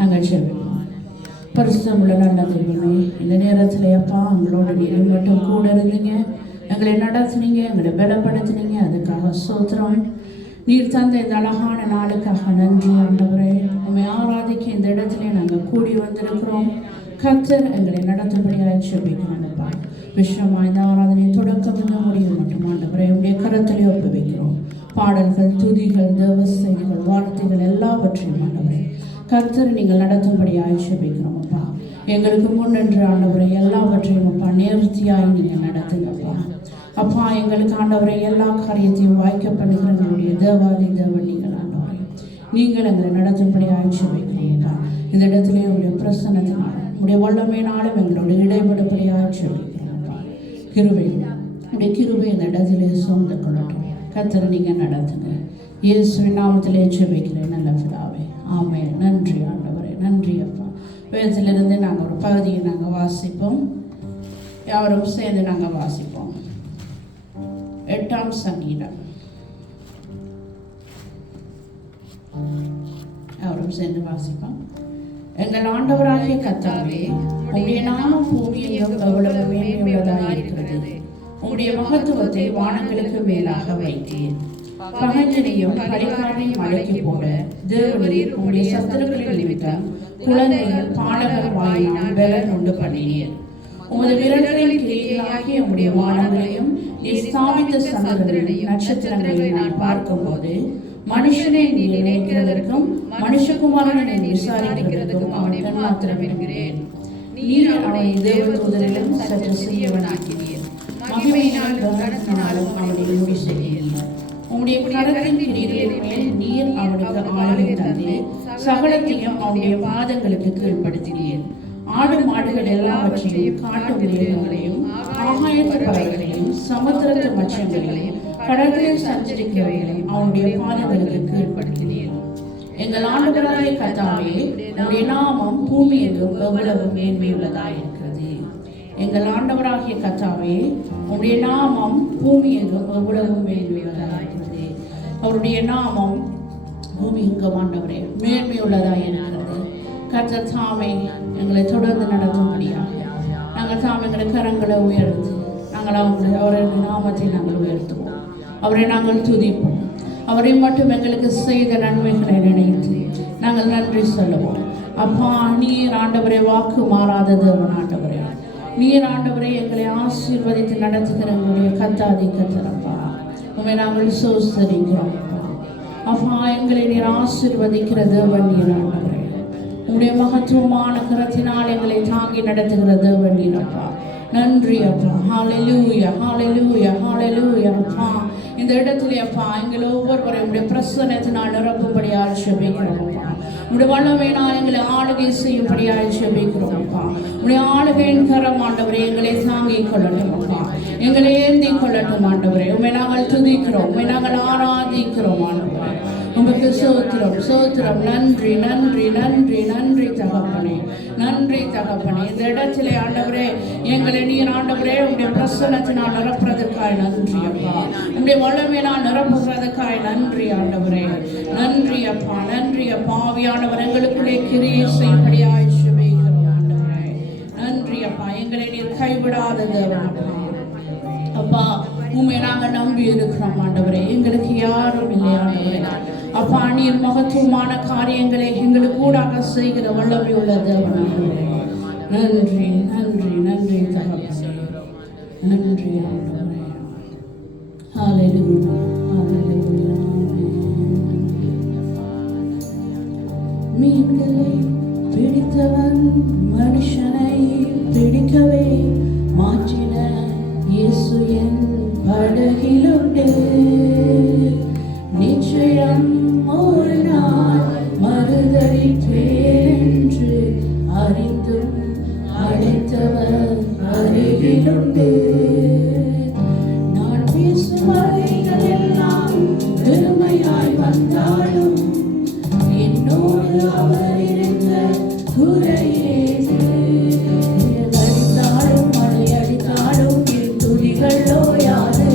நாங்கள் செல்வோம். பரிசுத்தமுள்ள நல்ல தெய்வமே, இந்த நேரத்தில் அப்பா எங்களோட நீர் மட்டும் கூட இருந்தீங்க, எங்களை நடத்துனீங்க, எங்களை பலப்படுத்தினீங்க. அதுக்காக ஸ்தோத்திரம். நீர் தந்த இந்த அழகான நாளுக்காக நன்றி ஆண்டவரே. உண்மை ஆராதிக்க இந்த இடத்துல நாங்கள் கூடி வந்திருக்கிறோம். கர்த்தர் எங்களை நடத்தும்படியாக ஜெபிக்கிறோம்ப்பா. விஷயமா இந்த ஆராதனை தொடக்கம் முடியும் மட்டும் ஆண்டவரே உடைய கரத்திலே ஒப்புவிக்கிறோம். பாடல்கள், துதிகள், தேவ செய்திகள், வார்த்தைகள் எல்லாவற்றையும் ஆண்டவரே கர்த்தர் நீங்கள் நடத்தும்படியாக ஜெபிக்கிறோம்ப்பா. எங்களுக்கு முன்னென்று ஆண்டவரை எல்லாவற்றையும் அப்பா நேர்த்தியாய் நீங்கள் நடத்துங்கப்பா. அப்பா எங்களுக்கு ஆண்டவரை எல்லா காரியத்தையும் வாய்க்கப்படுகிற நம்முடைய தேவாதி தேவன் நீங்கள் ஆண்டவரை நீங்கள் எங்களை நடத்தும்படியாக ஜெபிக்கிறோம்ப்பா. இந்த இடத்துல உங்களுடைய பிரசன்னத்தினாலும் உடைய வல்லமையினாலும் எங்களோட இடைபடும்படியாக ஜெபிக்கிறோம்ப்பா. கிருபை உடைய கிருபை இந்த இடத்திலே சொந்த கொள்ளட்டும். கர்த்தரை நீங்கள் நடத்துங்க. இயேசுவின் நாமத்திலே ஜெபிக்கிறேன் நல்ல பிதாவே, ஆமென். நன்றி ஆண்டவரே, நன்றி அப்பா. வேதத்திலிருந்து நாங்கள் ஒரு பகுதியை நாங்கள் வாசிப்போம். யாரும் சேர்ந்து நாங்கள் வாசிப்போம். 8ஆம் சங்கீதம். யாரும் சேர்ந்து வாசிப்போம். எங்கள் ஆண்டவராகிய கர்த்தாவே, உம்முடைய நாமம் பூமியையும் எவ்வளவு மேன்மையுள்ளதாக இருக்கிறது. உம்முடைய மகத்துவத்தை வானங்களுக்கு மேலாக வைத்தீர். பகஞ்சனையும் பரிகாரையும் அடக்கி போட தேவரீர் உம்முடைய சத்துருக்களின் நிமித்தம் குழந்தைகள் பாலகர் வாயினால் பலன் உண்டு பண்ணினீர். உமது விரல்களின் கிரியைகளாகிய உம்முடைய வானங்களையும் நீ ஸ்தாபித்த சந்திரனையும் நட்சத்திரங்களையும் நான் பார்க்கும்போது மனுஷனை நீ நினைக்கிறதற்கும் மனுஷகுமாரனை நீ விசாரிக்கிறதற்கும் அவனை மாத்திரம் இருக்கிறேன். நீர் அவனை தேவதூதரிலும் சற்று செய்யவனாக்கினீர். மகிமையினால் கவனத்தினாலும் அவனை முடி செய்தீர். உம்முடைய கரத்தின் கிரீடத்தின் மேல் நீர் அவனுக்கு ஆளுகை தந்து சகலத்தையும் அவனுடைய பாதங்களுக்கு கீழ்ப்படுத்தினீர். ஆடு மாடுகள் எல்லாவற்றையும் காட்டு மிருகங்களையும் ஆகாயத்து பறவைகளையும் சமுத்திரத்து மச்சங்களையும் கடல்களில் சஞ்சரிக்கிறவைகளையும் அவனுடைய பாதங்களுக்கு கீழ்ப்படுத்தினீர். எங்கள் ஆண்டவராகிய கர்த்தாவே, உம்முடைய நாமம் பூமி எங்கும் எவ்வளவு மேன்மையுள்ளதாக இருக்கிறது. எங்கள் ஆண்டவராகிய கர்த்தாவே, உம்முடைய நாமம் பூமி எங்கும் எவ்வளவு மேன்மையுள்ளதாக இருக்கிறது. அவருடைய நாமம் பூமி எங்கும் ஆண்டவரே மேன்மையுள்ளதாக இருக்கிறது. கர்த்தர் தாமே எங்களை தொடர்ந்து நடத்தும்படியாக நாங்கள் தாம் எங்களை கரங்களை உயர்த்து நாங்கள் அவருடைய நாமத்தை நாங்கள் உயர்த்துவோம். அவரை நாங்கள் துதிப்போம். அவரை மட்டும் எங்களுக்கு செய்த நன்மைகளை நினைத்து நாங்கள் நன்றி சொல்லுவோம். அப்பா, நீர் ஆண்டவரை வாக்கு மாறாத தேவன் ஆண்டவரே. நீர் ஆண்டவரை எங்களை ஆசீர்வதித்து நடத்துகிற எங்களுடைய கர்த்தாதி கர்த்தரப்பா, உண்மை நாங்கள் சோஸ்தரிக்கிறோம். அப்பா, எங்களை நீர் ஆசீர்வதிக்கிற தேவன் நீர் ஆண்டவரே. உங்களுடைய மகத்துவமான கரத்தினால் எங்களை தாங்கி நடத்துகிற தேவன் நீர் அப்பா. நன்றி அப்பா. ஹல்லேலூயா, ஹல்லேலூயா, ஹல்லேலூயா அப்பா. இந்த இடத்துல அப்பா எங்களை ஒவ்வொருவரையும் உடைய பிரசன்னத்தினால் நிரப்பும்படியாக ஜெபிக்கிறோம் அப்பா. உடைய வல்லமையினால் எங்களை ஆளுகை செய்யும்படியாக ஜெபிக்கிறோம் அப்பா. உடைய ஆளுகையின் கரம் ஆண்டவரே எங்களை தாங்கிக் கொள்ளட்டும் அப்பா. எங்களை ஏந்தி கொள்ளட்டும் ஆண்டவரே. உண்மை நாங்கள் துதிக்கிறோம், உண்மை நாங்கள் ஆராதிக்கிறோம் ஆண்டவரே. உமக்கு சோத்திரம் சோத்திரம். நன்றி நன்றி நன்றி நன்றி தகப்பனே, நன்றி தகப்பனே. இந்த இடத்திலே ஆண்டவரே எங்களை நீர் ஆண்டவரே உடைய பிரசன்னத்தினால் நிரப்புறதற்காய் நன்றி அப்பா. உடைய வல்லமையினால் நிரப்புகிறதுக்காய் நன்றி ஆண்டவரே. நன்றி அப்பா, நன்றி அப்பா. ஆவியானவர் எங்களுக்குள்ளே கிரியை செய்யும்படியாய் ஜெபிக்கிறோம் ஆண்டவரே. நன்றி அப்பா. எங்களை நீர் கைவிடாத தேவன் அப்பா. அப்பா, உண்மை நாங்கள் நம்பி இருக்கிறோம் ஆண்டவரே. எங்களுக்கு யாரும் இல்லை ஆண்டவரே. அப்பா, நீர் மகத்துவமான காரியங்களை எங்களுக்கு கூடாக செய்கிற வல்லமை உள்ள தேவன் ஆண்டவரே. நன்றி நன்றி நன்றி தகப்பனே, நன்றி ஆண்டவரே. ஹல்லேலூயா, ஹல்லேலூயா. மீன்களை பிடித்தவன் மனுஷனை பிடிக்கவே மாற்றின இயேசு என் படகிலுண்டு. நிச்சயம் ஒரு நாள் மறுதலிப்பேன் என்று அறிந்தும் அழைத்தவர் அருகிலுண்டு. நான் பேசும் வார்த்தைகள் எல்லாம் பெருமையாய் வந்தாலும் என்னோடு அவர் இருந்த குறையேது. அடித்தாலும் மழை அடித்தாலும் என் துதிகள் ஓயாது.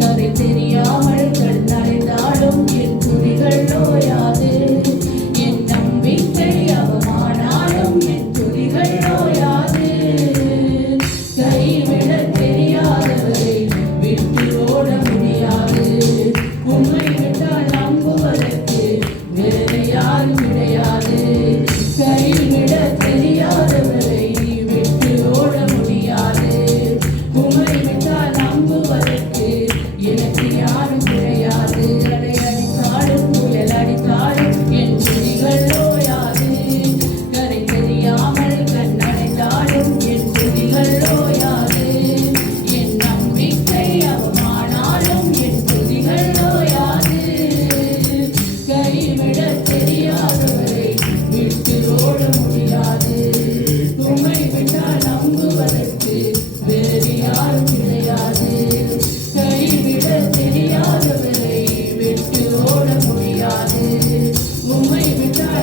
கரை தெரியாமல் கடந்தாலும் என் துதிகள் ஓயாது. என் நம்பிக்கை அவர்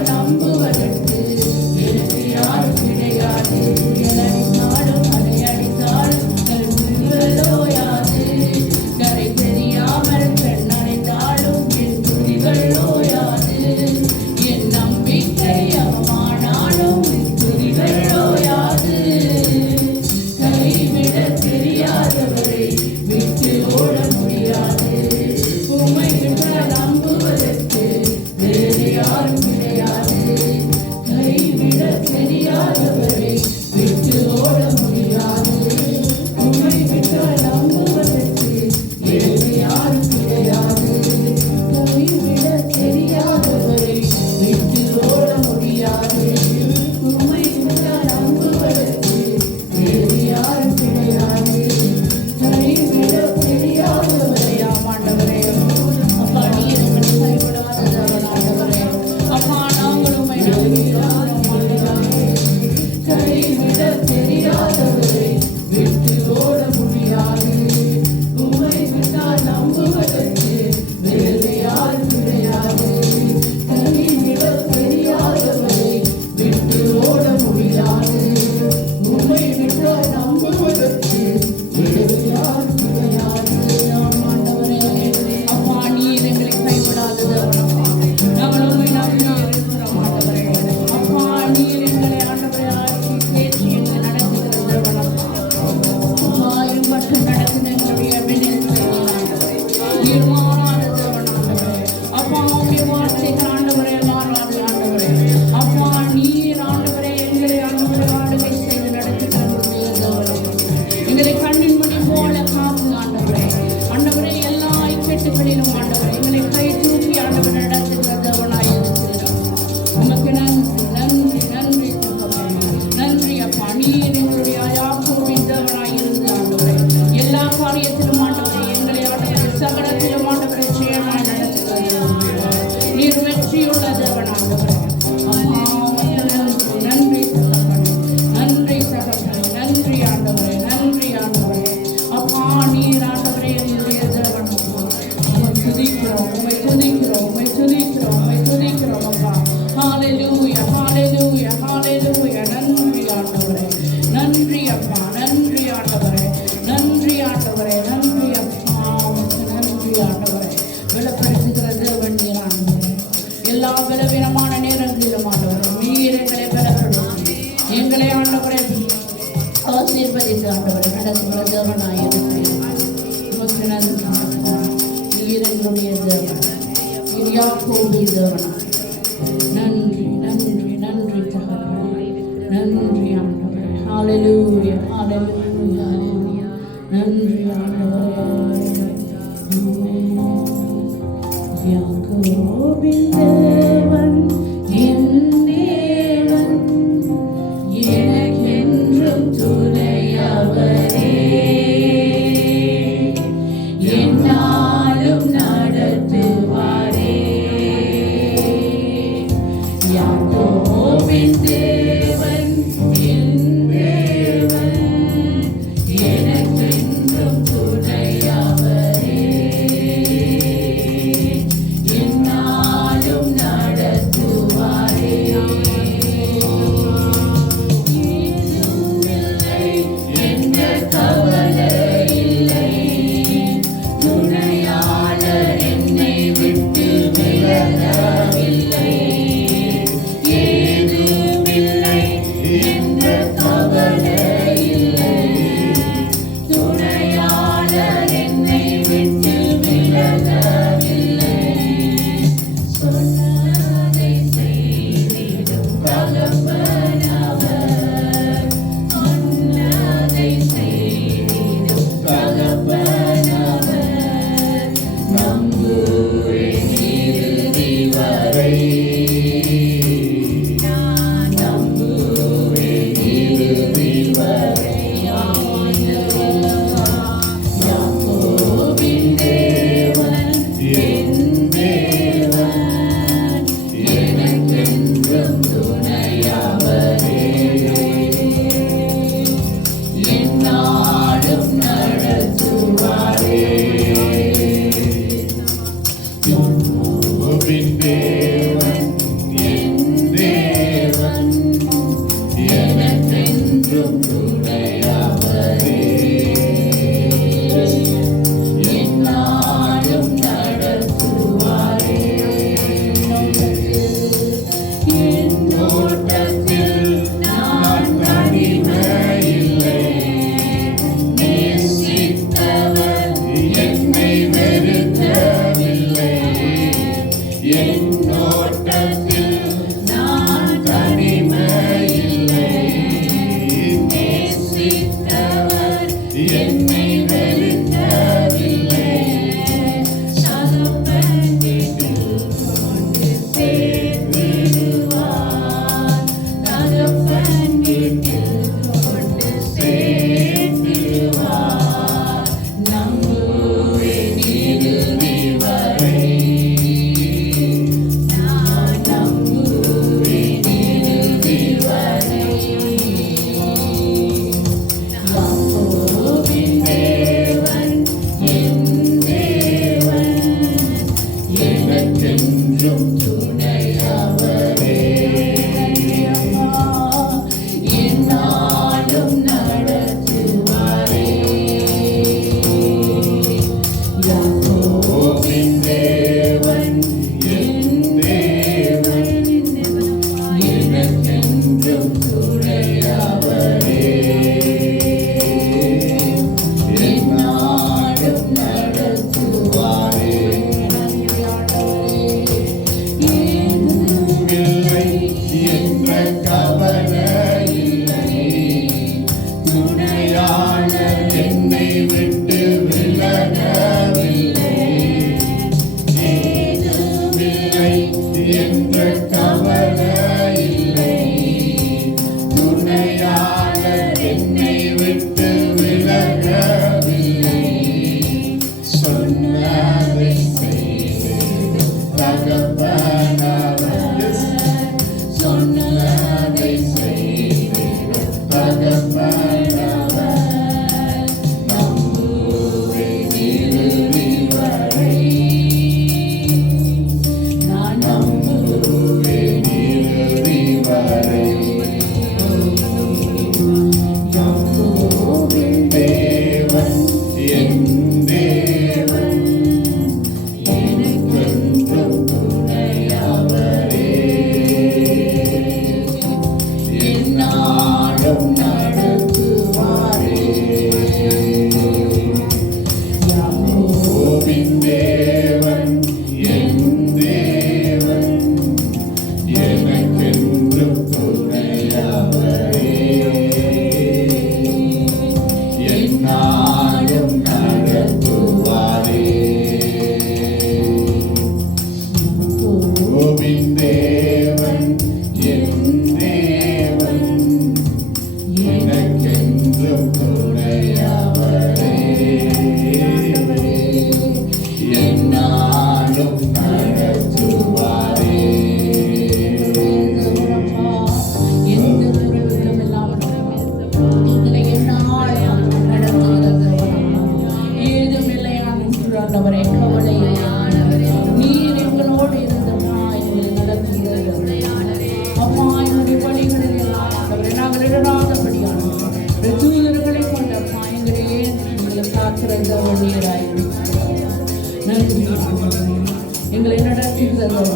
நம்புவதற்கு எனக்கு யாரும் கிடையாது. அடித்தாலும் அதை அடித்தாலும் ஓயாது. கரை தெரியாமல் கண் அடைந்தாலும் என் துதிகள் ஓயாது. என் நம்பிக்கை அவமானாலும் என் துதிகள் ஓயாது. கைவிட தெரியாதவரை விட்டு ஓட முடியாது. உம்மை விட்டால் நம்புவதற்கு வேறு யாரும் கிடையாது. கைவிட தெரியாதவரை விட்டு ஓட முடியாது. உம்மை விட்டால் நம்புவதற்கு வேறு யாரும் கிடையாது. கைவிட தெரியாதவரை விட்டு ஓட முடியாது. உம்மை விட்டால் நம்புவதற்கு வேறு யாரும் கிடையாது. கைவிட தெரியாதவரை ஆமாண்டவரே. அப்பா நீர் எங்களை கைவிடாதவர் ஆண்டவரே. அப்பா நாங்கள் உம்மை நம்புகிறோம் ஆண்டவரே. கைவிட தெரியாதவரை விட்டு ஓட முடியாது. உம்மை விட்டால் நம்புவதற்கு வேறு யாரும் கிடையாது. கைவிட தெரியாதவரை விட்டு ஓட முடியாது. உம்மை விட்டால் நம்புவதற்கு வேறு யாரும் கிடையாது. ஆண்டவரே அப்பா நீர் எங்களை கைவிடாதவர். நாங்கள் உம்மை நம்பி இருக்கிறோம் ஆண்டவரே. அப்பா நீர் எங்களை ஆண்டவரே தேற்றி எங்களை நடத்துகிறவர். அப்பா இரும்பட்டும் நடத்துகிற எங்களுடைய மின்னல் ஆண்டவரே. நீர் மாறாதவர் ஆண்டவரே. அப்பா உம்முடைய வார்த்தைகள் ஆண்டவரே மாறாது ஆண்டவரே. அப்பா நீர் ஆண்டவரே எங்களை ஆண்டவரே ஆளுகை செய்து நடத்துகிறவர். எங்களை கண்ணின் மணி போல காத்து ஆண்டவரே. ஆண்டவரே எல்லா இக்கட்டுகளிலும் ஆண்டவரே எங்களை கை தூக்கி ஆண்டவரை நடத்துகிறவனாய் இருக்கிறோம். உமக்கு நன்றி நன்றி நன்றி தகப்பனே. நன்றி அப்பா நீர் எங்களுடைய யாக்கோபின் தேவனாய் இருந்து ஆண்டவரே எல்லா காரியத்திலும் ஆண்டவரே எங்களை ஆண்டவரே சகலத்திலும் ஆண்டவரே செயலாய் நடத்துகிறவர். நீர் வெற்றியுள்ள தேவன் ஆண்டவரே. அப்பா உமக்கு நன்றி நன்றி தகப்பனே. நன்றி தகப்பனே. நன்றி ஆண்டவரே. நன்றி ஆண்டவரே. அப்பா நீர் ஆண்டவரே எங்களுடைய தேவன். உம்மை துதிக்கிறோம் உம்மை துதிக்கிறோம் உம்மை துதிக்கிறோம் உம்மை துதிக்கிறோம் அப்பா. ஹalleluya ஹalleluya ஹalleluya. நன்றி ஆண்டவரே. நன்றி அப்பா. நன்றி ஆண்டவரே. நன்றி ஆண்டவரே. நன்றி அப்பா. உமக்கு நன்றி ஆண்டவரே. பலப்படுத்துகிற தேவன் நீர் ஆண்டவரே. எல்லா பலவீனமான நேரங்களிலும் ஆண்டவரே நீர் எங்களை பலப்படுத்தி எங்களை ஆண்டவரே ஆசீர்வதித்து ஆண்டவரே நடத்துகிற தேவனாய் இருக்கிறீர். உமக்கு நன்றி ஆண்டவரே. நீர் எங்களுடைய தேவன். நீர் யாக்கோபின் தேவனாய். நன்றி நன்றி நன்றி தகப்பனே. நன்றி ஆண்டவரே. ஹalleluya ஹalleluya ஹalleluya. நன்றி ஆண்டவரே. யாக்கோபின் தேவன் என் தேவன் எனக்கென்றும் துணையவரே. என்னாலும் நடத்துவாரே. யாக்கோபின் தேவன் என் தேவன் எனக்கென்றும் துணையவரே. என்னாலும் நடத்துவாரே. ஏதுமில்லை என்ற கவலை இல்லை. துணையாளர் என்னை விட்டு விலகவில்லை. ஏதுமில்லை என்ற எங்களை நடத்துகிறவர்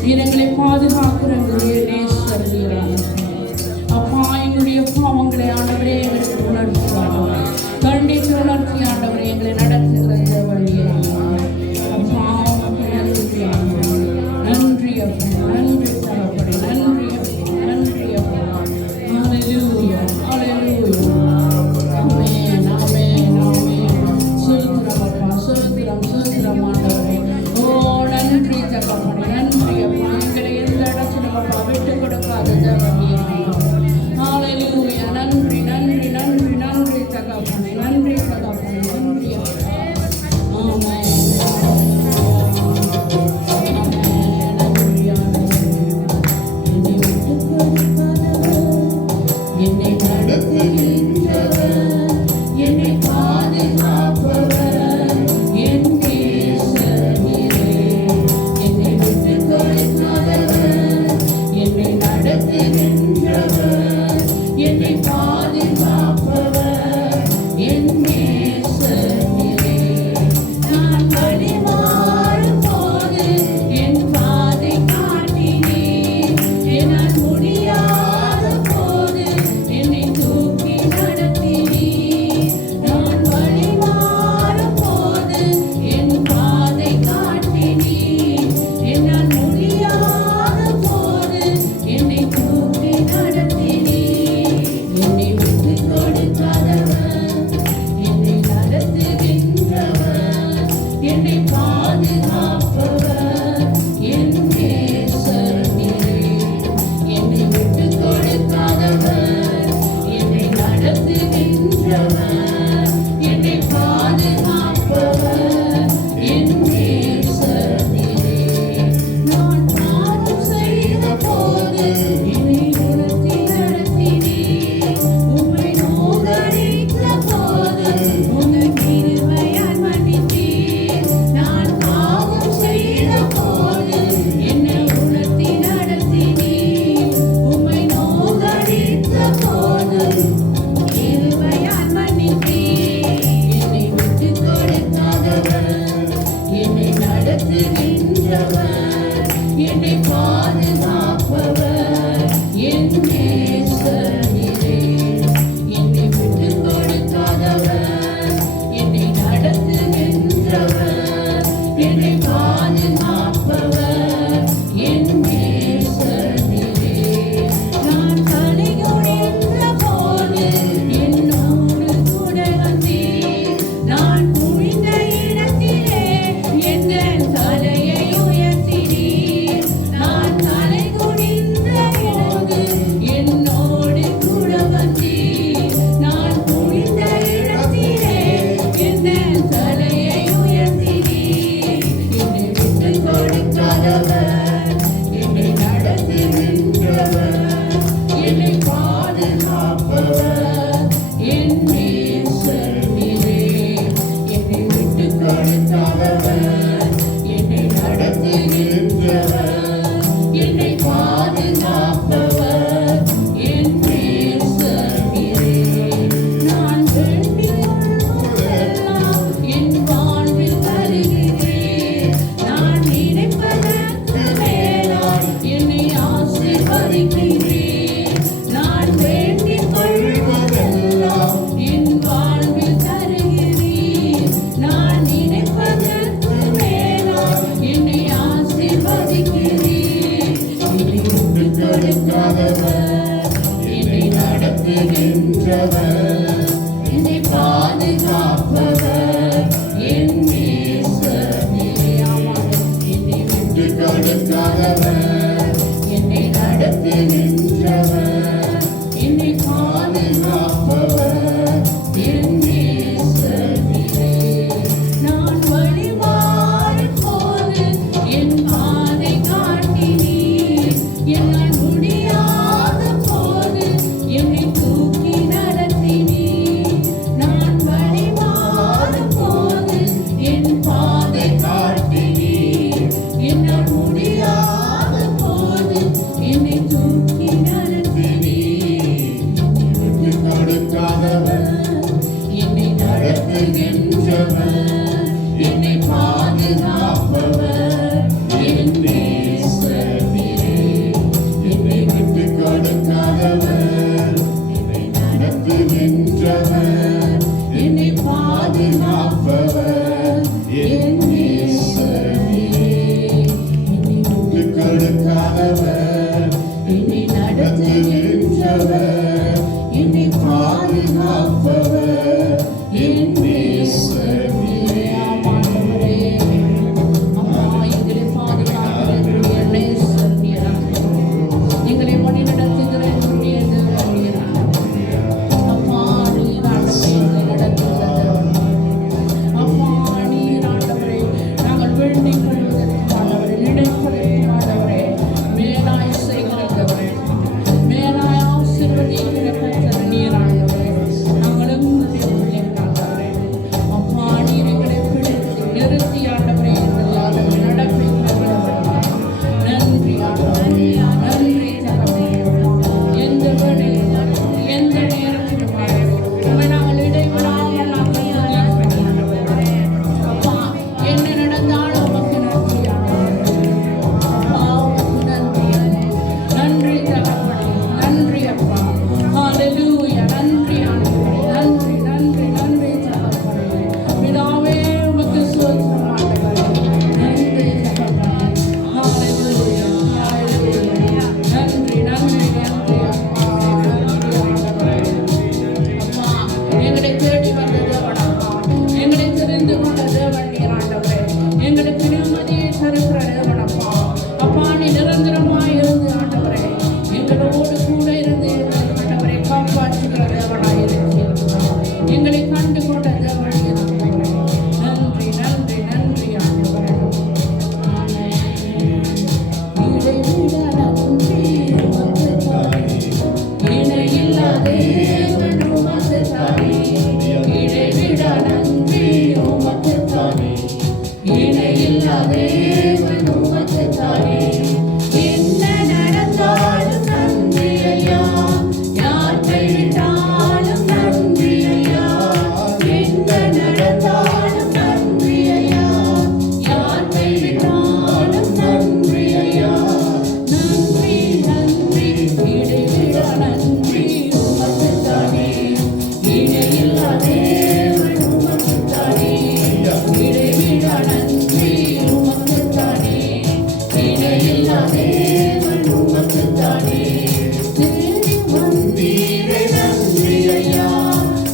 நீர் எங்களை பாதுகாக்கிறவர்களே நேசர்களாக அப்பா எங்களுடைய பாவங்களை ஆண்டவரே எங்களுக்கு உணர்த்துவாங்க கண்டித்து உணர்த்தி ஆண்டவரே எங்களை நடத்துகிற வழியாக அப்பா நன்றி அப்பா நன்றி தரப்படி நன்றி அப்பா நன்றி அப்பா ஹல்லேலூயா ஹல்லேலூயா ஆமென் ஆமென் ஆமென் சோத்திரம் அப்பா சோத்திரம் சோத்திரம் ஆண்டவரே ஓ நன்றி தகப்பனே நன்றி அப்பா எங்களை எந்த இடத்திலும் அப்பா விட்டு கொடுக்காத தேவனே ஹல்லேலூயா நன்றி நன்றி நன்றி நன்றி தகப்பனே நன்றி தகப்பனே நன்றி அப்பா ஆமென் என்னை நடத்துகின்றவர் என்னை பாதுகாப்பவர் என் நேசரே என்னை விட்டு கொடுக்காதவர் என்னை நடத்துகின்றவர் கொடுக்காதவர், என்னை நடத்துகின்றவர், என்னை பாதுகாப்பவர், என் நேசர் நீரே. என்னை விட்டு கொடுக்காதவர், என்னை நடத்துகின்றவர், என்னை பாதுகாப்பவர், என் நேசர் நீரே. நான் வழிமாறும் போது என் பாதை காட்டினீர், என்னால் முடியாத போது என்னை தூக்கி நடத்தினீர். நான் வழிமாறும் போது என் பாதை காட்டினீர், என்னால் முடியாத போது என்னை தூக்கி நடத்தினீர். விட்டு கொடுக்காதவர், என்னை நடத்துகின்றவர், என்னை பாதுகாப்பவர், என் நேசர் நீரே. என்னை விட்டு கொடுக்காதவர், என்னை நடத்துகின்றவர், என்னை பாதுகாப்பவர், என் நேசர் நீரே. என்னை விட்டு கொடுக்காதவர், என்னை நடத்துகின்றவர், என்னை பாதுகாப்பவர், என் நேசர் நீரே. ஆமாண்டவரே, அம்மா எங்களை பாதுகாக்கிற நேசர் நீராக, எங்களை வழி நடத்துகிற என்னுடைய தேவன் நீராக. அப்பா நீராண்டவரே, எங்களை நடத்துகிறவர். அப்பா நீராண்டவரே, நாங்கள் வேண்டிக் கொள்வதற்கு ஆண்டவரே, நினைப்பதற்கு ஆண்டவரே, மேலாய் செய்கிறவரே, மேலாய் ஆசீர்வதிக்கிற கர்த்தர் நீராண்டவரே. நாங்கள் உங்களுடைய பிள்ளைகள் ஆண்டவரே. அப்பா நீர் எங்களை பிடித்து நிறுத்தி ஆண்டவரே, எங்கள் ஆண்டவரே நடப்பை கருதுகிறவரே. நன்றி ஆண்டவரே, நன்றி தகப்பனே. எந்த வேளையிலும் எந்த நேரத்திலும் ஆண்டவரே, உம்மை நாங்கள் இடைவிடாமல் நாங்கள் துதிக்கிறோம் ஆண்டவரே. அப்பா என்ன நடந்தாலும் உமக்கு நன்றி ஆண்டவரே. அப்பா உமக்கு நன்றி, நன்றி தகப்பனே, நன்றி அப்பா. ஹalleluya, நன்றி ஆண்டவரே, நன்றி நன்றி நன்றி தகப்பனே. பிதாவே உமக்கு ஸ்தோத்திரம் ஆண்டவரே, நன்றி தகப்பனே. ஹalleluya, ஹalleluya, நன்றி நன்றி நன்றி அப்பா, நன்றி ஆண்டவரே. அப்பா எங்களை தேடி வந்த தேவன் அப்பா, எங்களை தெரிந்து கொண்ட தேவன் நீர் ஆண்டவரே. எங்களுக்கு நிம்மதியை தருகிற தேவன் அப்பா. அப்பா நீ நிரந்தரமாய் இருந்து ஆண்டவரே, எங்களோடு கூட இருந்து எங்களை ஆண்டவரை காப்பாற்றுகிற தேவனாய் இருக்கிறார். எங்களை கண்டு கொண்ட தேவன் நீர் ஆண்டவரே. நன்றி நன்றி நன்றி ஆண்டவரே. இடைவிட நன்றி உமக்கு தானே, இணையில்லா தேவன் உமக்கு தானே. இடைவிட நன்றி உமக்கு தானே, இணையில்லா தேவன் உமக்கு தானே. என்ன நடந்தாலும் நன்றி ஐயா, யார் கைவிட்டாலும் நன்றி ஐயா. என்ன நடந்தாலும் நன்றி ஐயா, யார் கைவிட்டாலும் நன்றி ஐயா. நன்றி நன்றி, இடைவிட நன்றி உமக்கு தானே, இணையில்லா தேவன் உமக்கு தானே. இடைவிட நன்றி உமக்கு தானே, இணையில்லா தேவன் உமக்கு தானே. தேடி வந்தீரே நன்றி ஐயா,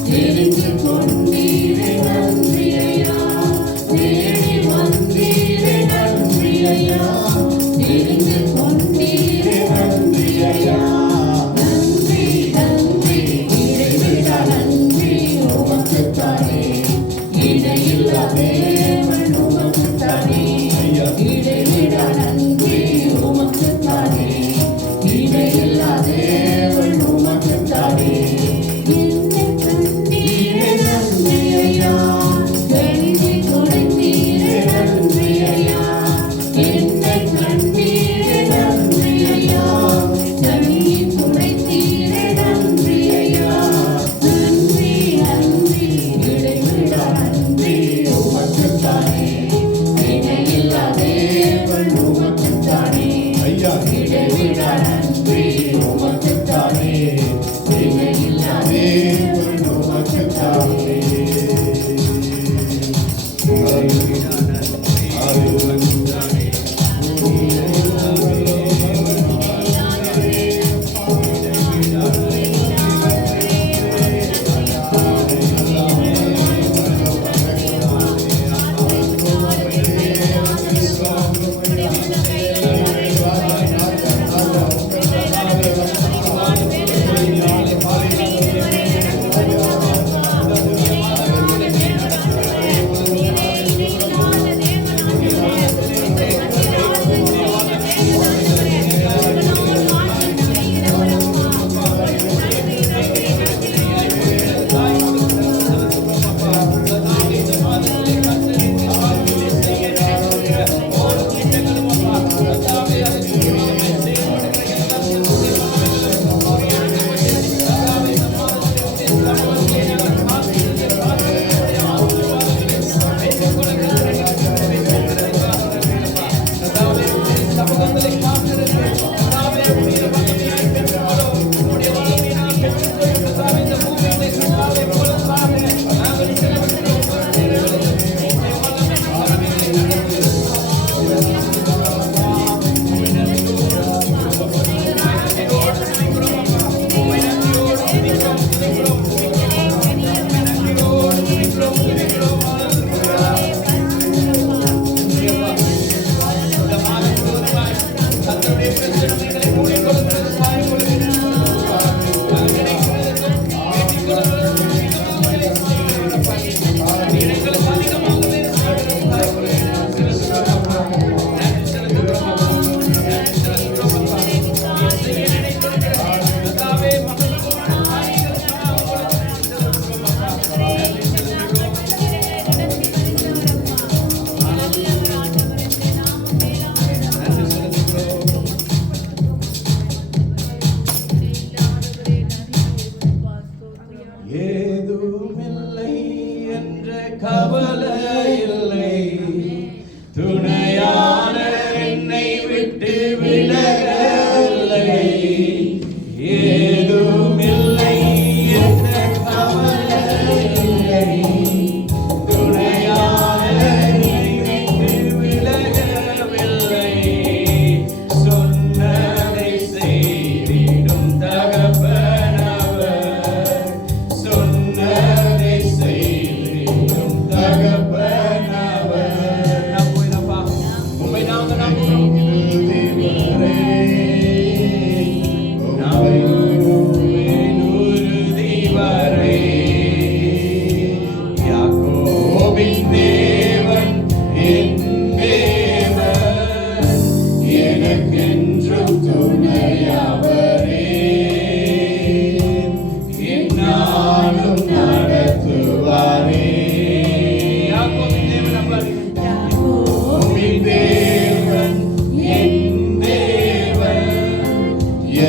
தெரிந்து கொண்டீரே நன்றி ஐயா. தேடி வந்தீரே நன்றி ஐயா, தெரிந்து கொண்டீரே நன்றி ஐயா. நன்றி நன்றி, இடைவிட நன்றி உமக்கு தானே, இடையில்லா தேவன் உமக்கு தானே. இடைவிட நன்றி உமக்கு தானே, இடையில்லா தேவன் உமக்கு தானே. என்னை கண்டீரே நன்றி ஐயா, கருதி கொடுத்தீரே நன்றி ஐயா. என்னை கண்டீரே நன்றி ஐயா, கருதி கொடுத்தீரே நன்றி ஐயா. நன்றி நன்றி, இடைவிட நன்றி உமக்கு தானே, இணையில்லா தேவன் உமக்கு தானே. இடைவிட நன்றி உமக்கு தானே.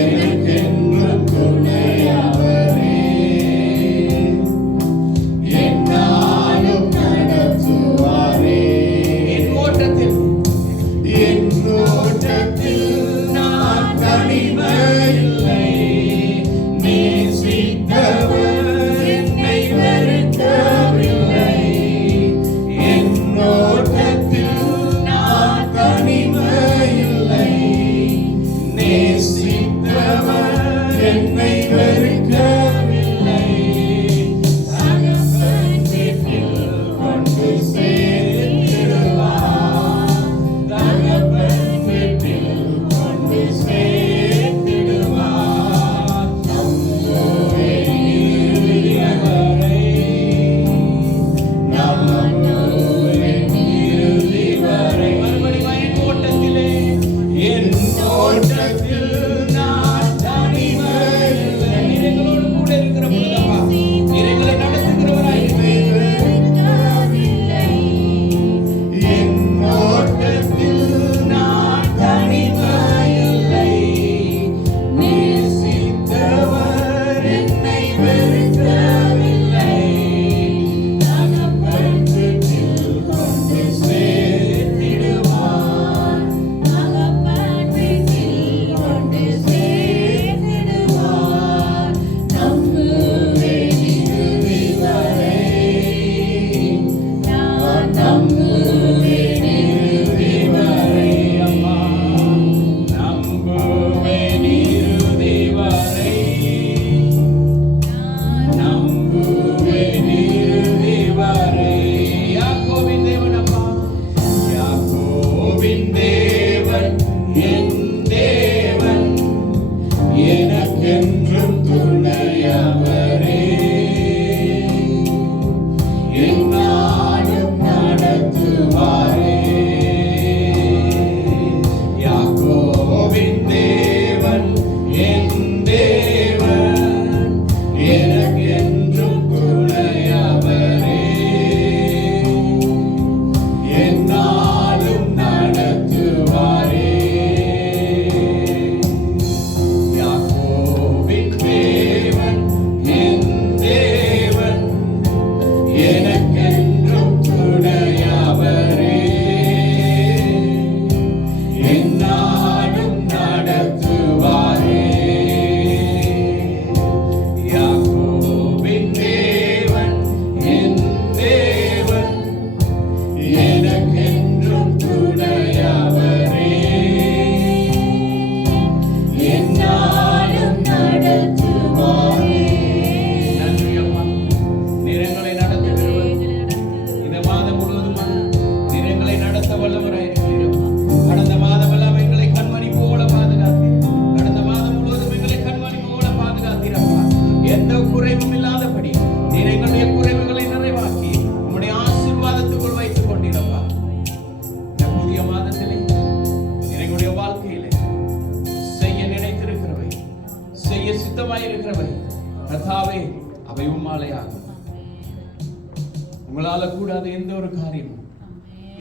எனக்கென்றும் துணையவரே, என்னாலும் நடத்துவாரே. என் ஓட்டத்தில் நான் தனிமையில்லை, நேசித்தவர் என்னை வெறுக்கவில்லை. என் ஓட்டத்தில் நான் தனிமையில்லை, நேசித்தவர் என்னை வெறுக்கவில்லை. தகப்பன் வீட்டில் கொண்டு சேர்த்திடுவார், தகப்பன் வீட்டில் கொண்டு சேர்த்திடுவார். நம்புவேன் இறுதி வரை, நம்புவேன் இறுதி வரை. மறுபடியும் என் ஓட்டத்திலே, என் ஓட்டத்தில் நான் தனிமையில்லை. நீர் எங்களோடு கூட இருக்கிற பொழுதப்பா, நீர் எங்களை நடத்துகிறவராய் என் ஓட்டத்தில் நான் தனிமையில்லை, நேசித்தவர் என்னை வெறுக்கவில்லை. தகப்பன் வீட்டில் கொண்டு சேர்த்திடுவார், தகப்பன் வீட்டில் கொண்டு சேர்த்திடுவார். நம்புவேன் இறுதி வரை, நான் நம்புவேன் இறுதி வரை. அம்மா, நம்புவேன் இறுதி வரை, நம்புவேன் இறுதி வரை. யாக்கோபின் தேவன் அப்பா, யாக்கோபின் தேவன் என் தேவன், எனக்கென்றும் துணையவரே, என்னாலும் நடத்துவாரே. யாக்கோபின் தேவன் என் தேவன், எனக்கென்றும் துணையவரே, என்னாலும் நடத்துவாரே. யாக்கோபின் தேவன் என் தேவன், எனக்கென்றும் துணையவரே, என்னாலும் நடத்துவாரே. யாக்கோபின் தேவன் என் தேவன், எனக்கென்றும் துணையவரே, என்னாலும் நடத்துவாரே. நன்றி அப்பா, நீர் எங்களை நடத்துகிறவர். இந்த மாதம் முழுவதுமா நீர் எங்களை நடத்த வல்லவராயிருக்கிறீரப்பா. கடந்த மாதமெல்லாம் எங்களை கண்மணி போல பாதுகாத்தீர். கடந்த மாதம் முழுவதும் எங்களை கண்மணி போல பாதுகாத்தீரப்பா. எந்த குறைவும் இல்லாதபடி நீர் எங்களுடைய குறைவுகளை நிறைவாக்கி உம்முடைய ஆசீர்வாதத்துக்குள் வைத்துக் கொண்டீரப்பா. இந்த புதிய மாதத்திலே நீர் எங்களுடைய வாழ்க்கையிலே செய்ய நினைத்திருக்கிறவை, செய்ய சித்தமாயிருக்கிறவை கர்த்தாவே, அவை உம்மாலேயாகும். உங்களால கூடாத எந்த ஒரு காரியமும்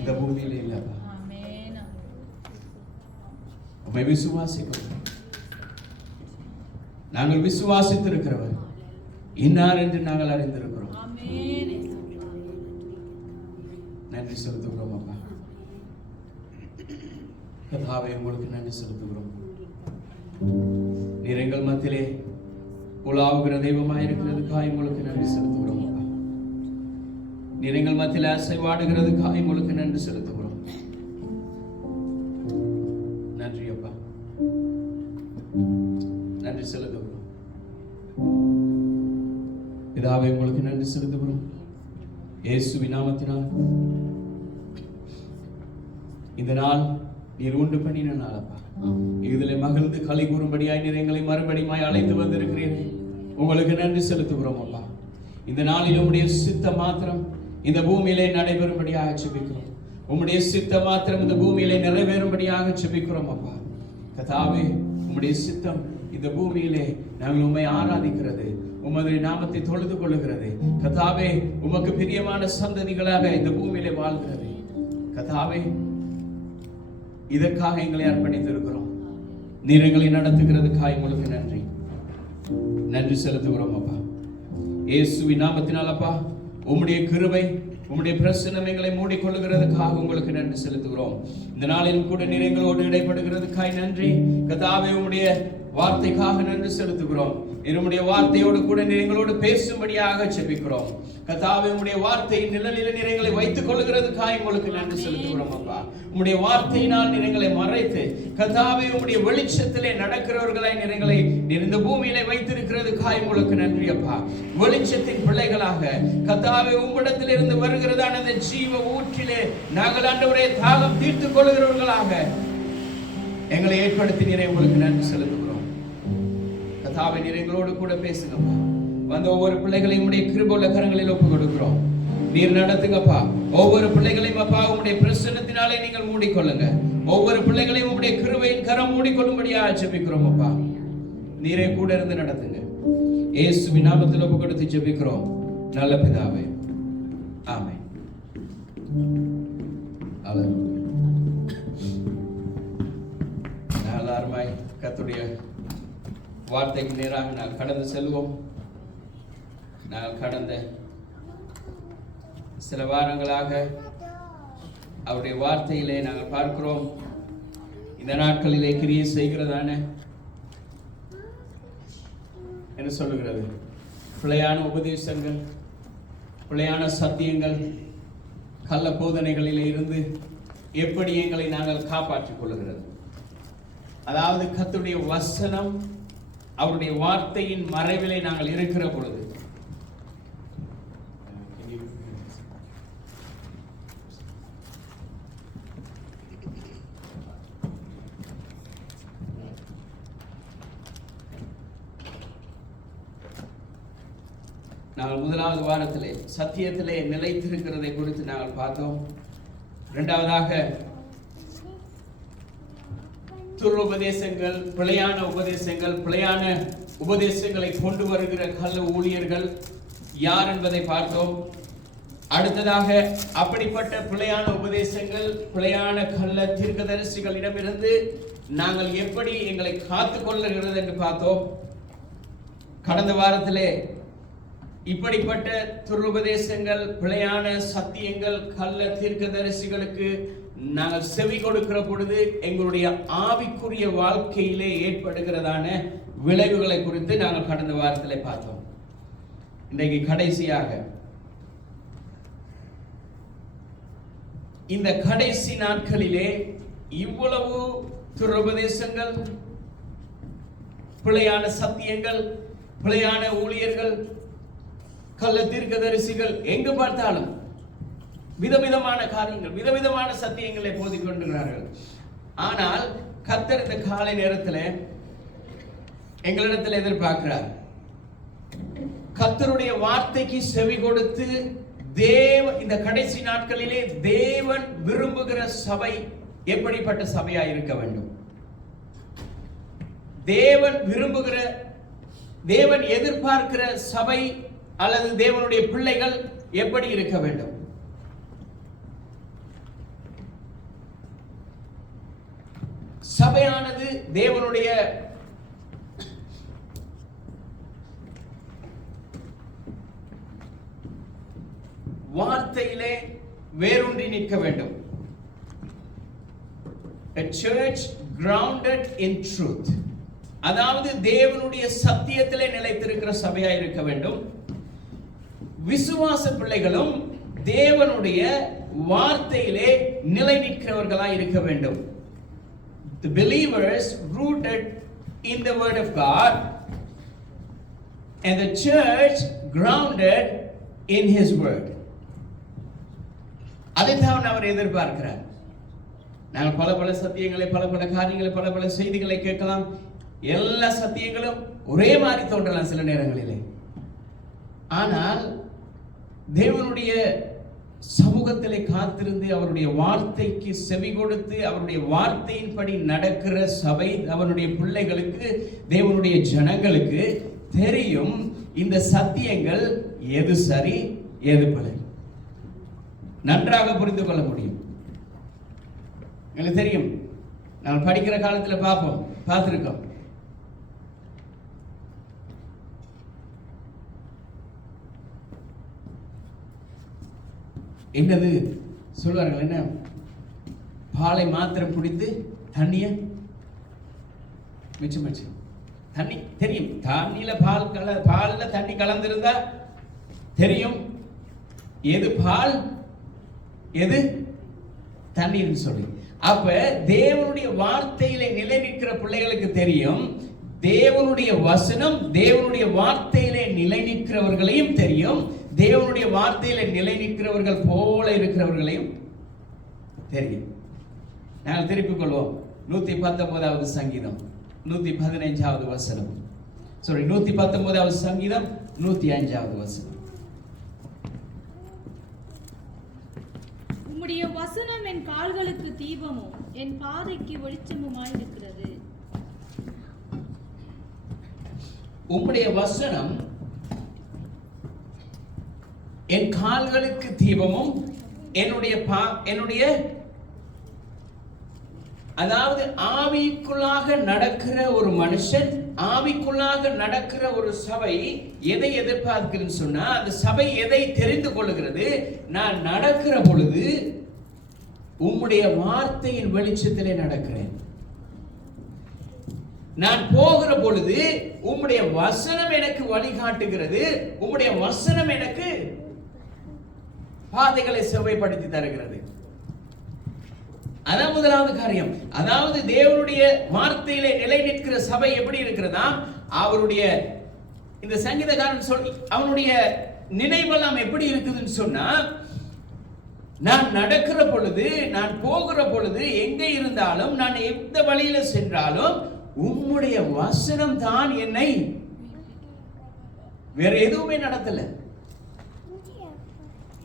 இந்த பூமியில இல்லப்பா. உம்மை விசுவாசிக்கிறோம். நாங்கள் விசுவாசித்திருக்கிறவர் இன்னார் என்று நாங்கள் அறிந்திருக்கிறோம். நன்றி செலுத்துகிறோம் அப்பா. கர்த்தாவே, உங்களுக்கு நன்றி செலுத்துகிறோம். நீர் எங்கள் மத்தியிலே உலாவுகிற தெய்வமாயிருக்கிறதுக்காய் உங்களுக்கு நன்றி செலுத்துகிறோம் அப்பா. நீர் எங்கள் மத்தியிலே அசைவாடுகிறதுக்காய் உங்களுக்கு நன்றி செலுத்துகிறோம். நன்றி அப்பா, நன்றி செலுத்துகிறோம். பிதாவே, உங்களுக்கு நன்றி செலுத்துகிறோம். இயேசுவின் நாமத்தினால் இந்த நாள் நீர் உண்டு பண்ணின நாள் அப்பா. இதிலே மகிழ்ந்து களி கூறும்படியாய் நீர் எங்களை மறுபடியும் அழைத்து வந்திருக்கிறீர்கள். உங்களுக்கு நன்றி செலுத்துகிறோம் அப்பா. இந்த நாளில் உம்முடைய சித்தம் மாத்திரம் இந்த பூமியிலே நடைபெறும்படியாக ஜெபிக்கிறோம். உம்முடைய சித்தம் மாத்திரம் இந்த பூமியிலே நிறைவேறும்படியாக ஜெபிக்கிறோம் அப்பா. கர்த்தாவே, உம்முடைய சித்தம் இந்த பூமியிலே நாங்கள் உம்மை ஆராதிக்கிறது, உமது நாமத்தை தொழுது கொள்ளுகிறது. கர்த்தாவே, உமக்கு பிரியமான சந்ததிகளாக இந்த பூமியிலே வாழ்கிறது. கர்த்தாவே, இதற்காக எங்களை அர்ப்பணித்திருக்கிறோம். நீர் எங்களை நடத்துகிறதுக்காய் உங்களுக்கு நன்றி. நன்றி செலுத்துகிறோம் அப்பா. இயேசுவின் நாமத்தினால் அப்பா, உம்முடைய கிருபை, உம்முடைய பிரசன்னம் எங்களை மூடிக்கொள்ளுகிறதுக்காக உங்களுக்கு நன்றி செலுத்துகிறோம். இந்த நாளிலும் கூட நீர் எங்களோடு இடைப்படுகிறதுக்காய் நன்றி. கர்த்தாவே, உம்முடைய வார்த்தைக்காக நன்றி செலுத்துகிறோம். என்னுடைய வார்த்தையோடு கூட நீர் எங்களோடு பேசும்படியாக ஜெபிக்கிறோம். கர்த்தாவே, உம்முடைய வார்த்தையின் நிழலில் நீர் எங்களை வைத்துக் கொள்ளுகிறதுக்காக உங்களுக்கு நன்றி செலுத்துகிறோம் அப்பா. உம்முடைய வார்த்தையினால் நீர் எங்களை மறைத்து கர்த்தாவே, உம்முடைய வெளிச்சத்திலே நடக்கிறவர்களை நீர் எங்களை இந்த பூமியிலே வைத்திருக்கிறதுக்காக உங்களுக்கு நன்றி அப்பா. வெளிச்சத்தின் பிள்ளைகளாக கர்த்தாவே, உம்மிடத்திலிருந்து வருகிறதான அந்த ஜீவ ஊற்றிலே நாங்கள் ஆண்டவரே தாகம் தீர்த்துக் கொள்ளுகிறவர்களாக எங்களை ஏற்படுத்தி நீரை உங்களுக்கு நன்றி செலுத்துகிறோம். கர்த்தாவே, நீர் எங்களோடு கூட பேசுங்கப்பா. வந்த ஒவ்வொரு பிள்ளைகளையும் உடைய கிருபையுள்ள கரங்களில் ஒப்புக் கொடுக்கிறோம். நீர் நடத்துங்கப்பா. ஒவ்வொரு பிள்ளைகளையும் அப்பா உம்முடைய பிரசன்னத்தினாலே நீங்கள் மூடிக்கொள்ளுங்க. ஒவ்வொரு பிள்ளைகளையும் உம்முடைய கிருபையின் கரம் மூடிக்கொள்ளும்படியாக ஜெபிக்கிறோம் அப்பா. நீரே கூட இருந்து நடத்துங்க. இயேசுவின் நாமத்தில் ஒப்புக் கொடுத்து ஜெபிக்கிறோம் நல்ல பிதாவே, ஆமென். எல்லாருமாய் கர்த்தருடைய வார்த்தைக்கு நேராக நாங்கள் கடந்து செல்வோம். நாங்கள் கடந்த சில வாரங்களாக அவருடைய வார்த்தையிலே நாங்கள் பார்க்கிறோம். இந்த நாட்களிலே கிரியை செய்கிறதான என்ன சொல்லுகிறது, பிழையான உபதேசங்கள், பிழையான சத்தியங்கள், கள்ள போதனைகளிலே இருந்து எப்படி எங்களை நாங்கள் காப்பாற்றிக் கொள்ளுகிறது. அதாவது கர்த்தருடைய வசனம், அவருடைய வார்த்தையின் மறைவிலே நாங்கள் இருக்கிற பொழுது நாங்கள் முதலாவது வாரத்திலே சத்தியத்திலே நிலைத்திருக்கிறதை குறித்து நாங்கள் பார்த்தோம். இரண்டாவதாக துருபதேசங்கள், பிழையான உபதேசங்கள், பிழையான உபதேசங்களை கொண்டு வருகிற கள்ள ஊழியர்கள் யார் என்பதை பார்த்தோம். அடுத்ததாக அப்படிப்பட்ட பிழையான உபதேசங்கள், பிழையான கள்ள தீர்க்கதரிசிகளிடமிருந்து நாங்கள் எப்படி எங்களை காத்துக் கொள்ளுகிறது என்று பார்த்தோம். கடந்த வாரத்திலே இப்படிப்பட்ட துருபதேசங்கள், பிழையான சத்தியங்கள், கள்ள தீர்க்கதரிசிகளுக்கு நாங்கள் செவி கொடுக்கிற பொழுது எங்களுடைய ஆவிக்குரிய வாழ்க்கையிலே ஏற்படுகிறதான விளைவுகளை குறித்து நாங்கள் கடந்த வாரத்திலே பார்த்தோம். இன்றைக்கு கடைசியாக இந்த கடைசி நாட்களிலே இவ்வளவு துருபதேசங்கள், பிழையான சத்தியங்கள், பிழையான ஊழியர்கள், கள்ள தீர்க்கதரிசிகள் எங்கு பார்த்தாலும் விதவிதமான காரியங்கள், விதவிதமான சத்தியங்களை போதிக் கொண்டிருக்கிறார்கள். ஆனால் கர்த்தர் இந்த காலை நேரத்தில் எங்களிடத்தில் எதிர்பார்க்கிறார், கர்த்தருடைய வார்த்தைக்கு செவி கொடுத்து இந்த கடைசி நாட்களிலே தேவன் விரும்புகிற சபை எப்படிப்பட்ட சபையா இருக்க வேண்டும், தேவன் விரும்புகிற, தேவன் எதிர்பார்க்கிற சபை அல்லது தேவனுடைய பிள்ளைகள் எப்படி இருக்க வேண்டும். சபையானது தேவனுடைய வார்த்தையிலே வேரூன்றி நிற்க வேண்டும். A church grounded in truth, அதாவது தேவனுடைய சத்தியத்திலே நிலைத்திருக்கிற சபையா இருக்க வேண்டும். விசுவாச பிள்ளைகளும் தேவனுடைய வார்த்தையிலே நிலை நிற்கிறவர்களாய் இருக்க வேண்டும். The believers rooted in the word of God and the church grounded in his word. அதைத்தான் அவர் எதிர்பார்க்கிறார். நாங்கள் பல பல சத்தியங்களை, பல பல காரியங்களை, பல பல செய்திகளை கேட்கலாம். எல்லா சத்தியங்களும் ஒரே மாதிரி தோன்றலாம் சில நேரங்களிலே. ஆனால் தேவனுடைய சமூகத்திலே காத்திருந்து அவருடைய வார்த்தைக்கு செவி கொடுத்து அவருடைய வார்த்தையின்படி நடக்கிற சபை, அவனுடைய பிள்ளைகளுக்கு, தேவனுடைய ஜனங்களுக்கு தெரியும் இந்த சத்தியங்கள் எது சரி எது பிழை, நன்றாக புரிந்து கொள்ள முடியும். எங்களுக்கு தெரியும். நாங்கள் படிக்கிற காலத்தில் பார்ப்போம், பார்த்திருக்கோம். என்னது சொல்வார்கள், என்ன பாலை மாத்திரம் குடித்து தண்ணிய மிச்சம் மிச்சம். தண்ணி தெரியும், தண்ணியில பால்ல தண்ணி கலந்திருந்தா தெரியும் எது பால் எது தண்ணீர்னு சொல்லி. அப்ப தேவனுடைய வார்த்தையில நிலை நிற்கிற பிள்ளைகளுக்கு தெரியும், தேவனுடைய வசனம் தேவனுடைய வார்த்தையிலே நிலை நிற்கிறவர்களையும் தெரியும், தேவனுடைய வார்த்தையில நிலை நிற்கிறவர்கள் போல இருக்கிறவர்களையும் தெரியும். நாங்கள் திருப்பிக் கொள்வோம். 119வது சங்கீதம் 115வது வசனம். 119வது சங்கீதம் 105வது வசனம். உம்முடைய வசனம் என் கால்களுக்கு தீபமும் என் பாதைக்கு வெளிச்சமுமாய் இருக்கிறது. உம்முடைய வசனம் என் கால்களுக்கு தீபமும் என்னுடைய அதாவது ஆவிக்குள்ளாக நடக்கிற ஒரு மனுஷன், ஆவிக்குள்ளாக நடக்கிற ஒரு சபை எதை எதிர்பார்க்கிறேன்னு சொன்னா, அந்த சபை எதை தெரிந்து கொள்ளுகிறது, நான் நடக்கிற பொழுது உம்முடைய வார்த்தையின் வெளிச்சத்திலே நடக்கிறேன், நான் போகிற பொழுது உம்முடைய வசனம் எனக்கு வழிகாட்டுகிறது, உம்முடைய வசனம் எனக்கு பாதைகளை செவ்வாய்ப்படுத்தி தருகிறது. அதான் முதலாவது காரியம். அதாவது தேவனுடைய வார்த்தையிலே நிலை நிற்கிற சபை எப்படி இருக்கிறதா, அவருடைய இந்த சங்கீதக்காரன் சொல்லி அவனுடைய நினைவெல்லாம் எப்படி இருக்குதுன்னு சொன்னா, நான் நடக்கிற பொழுது, நான் போகிற பொழுது, எங்கே இருந்தாலும், நான் எந்த வழியில சென்றாலும் உம்முடைய வசனம் தான் என்னை, வேற எதுவுமே நடத்தல,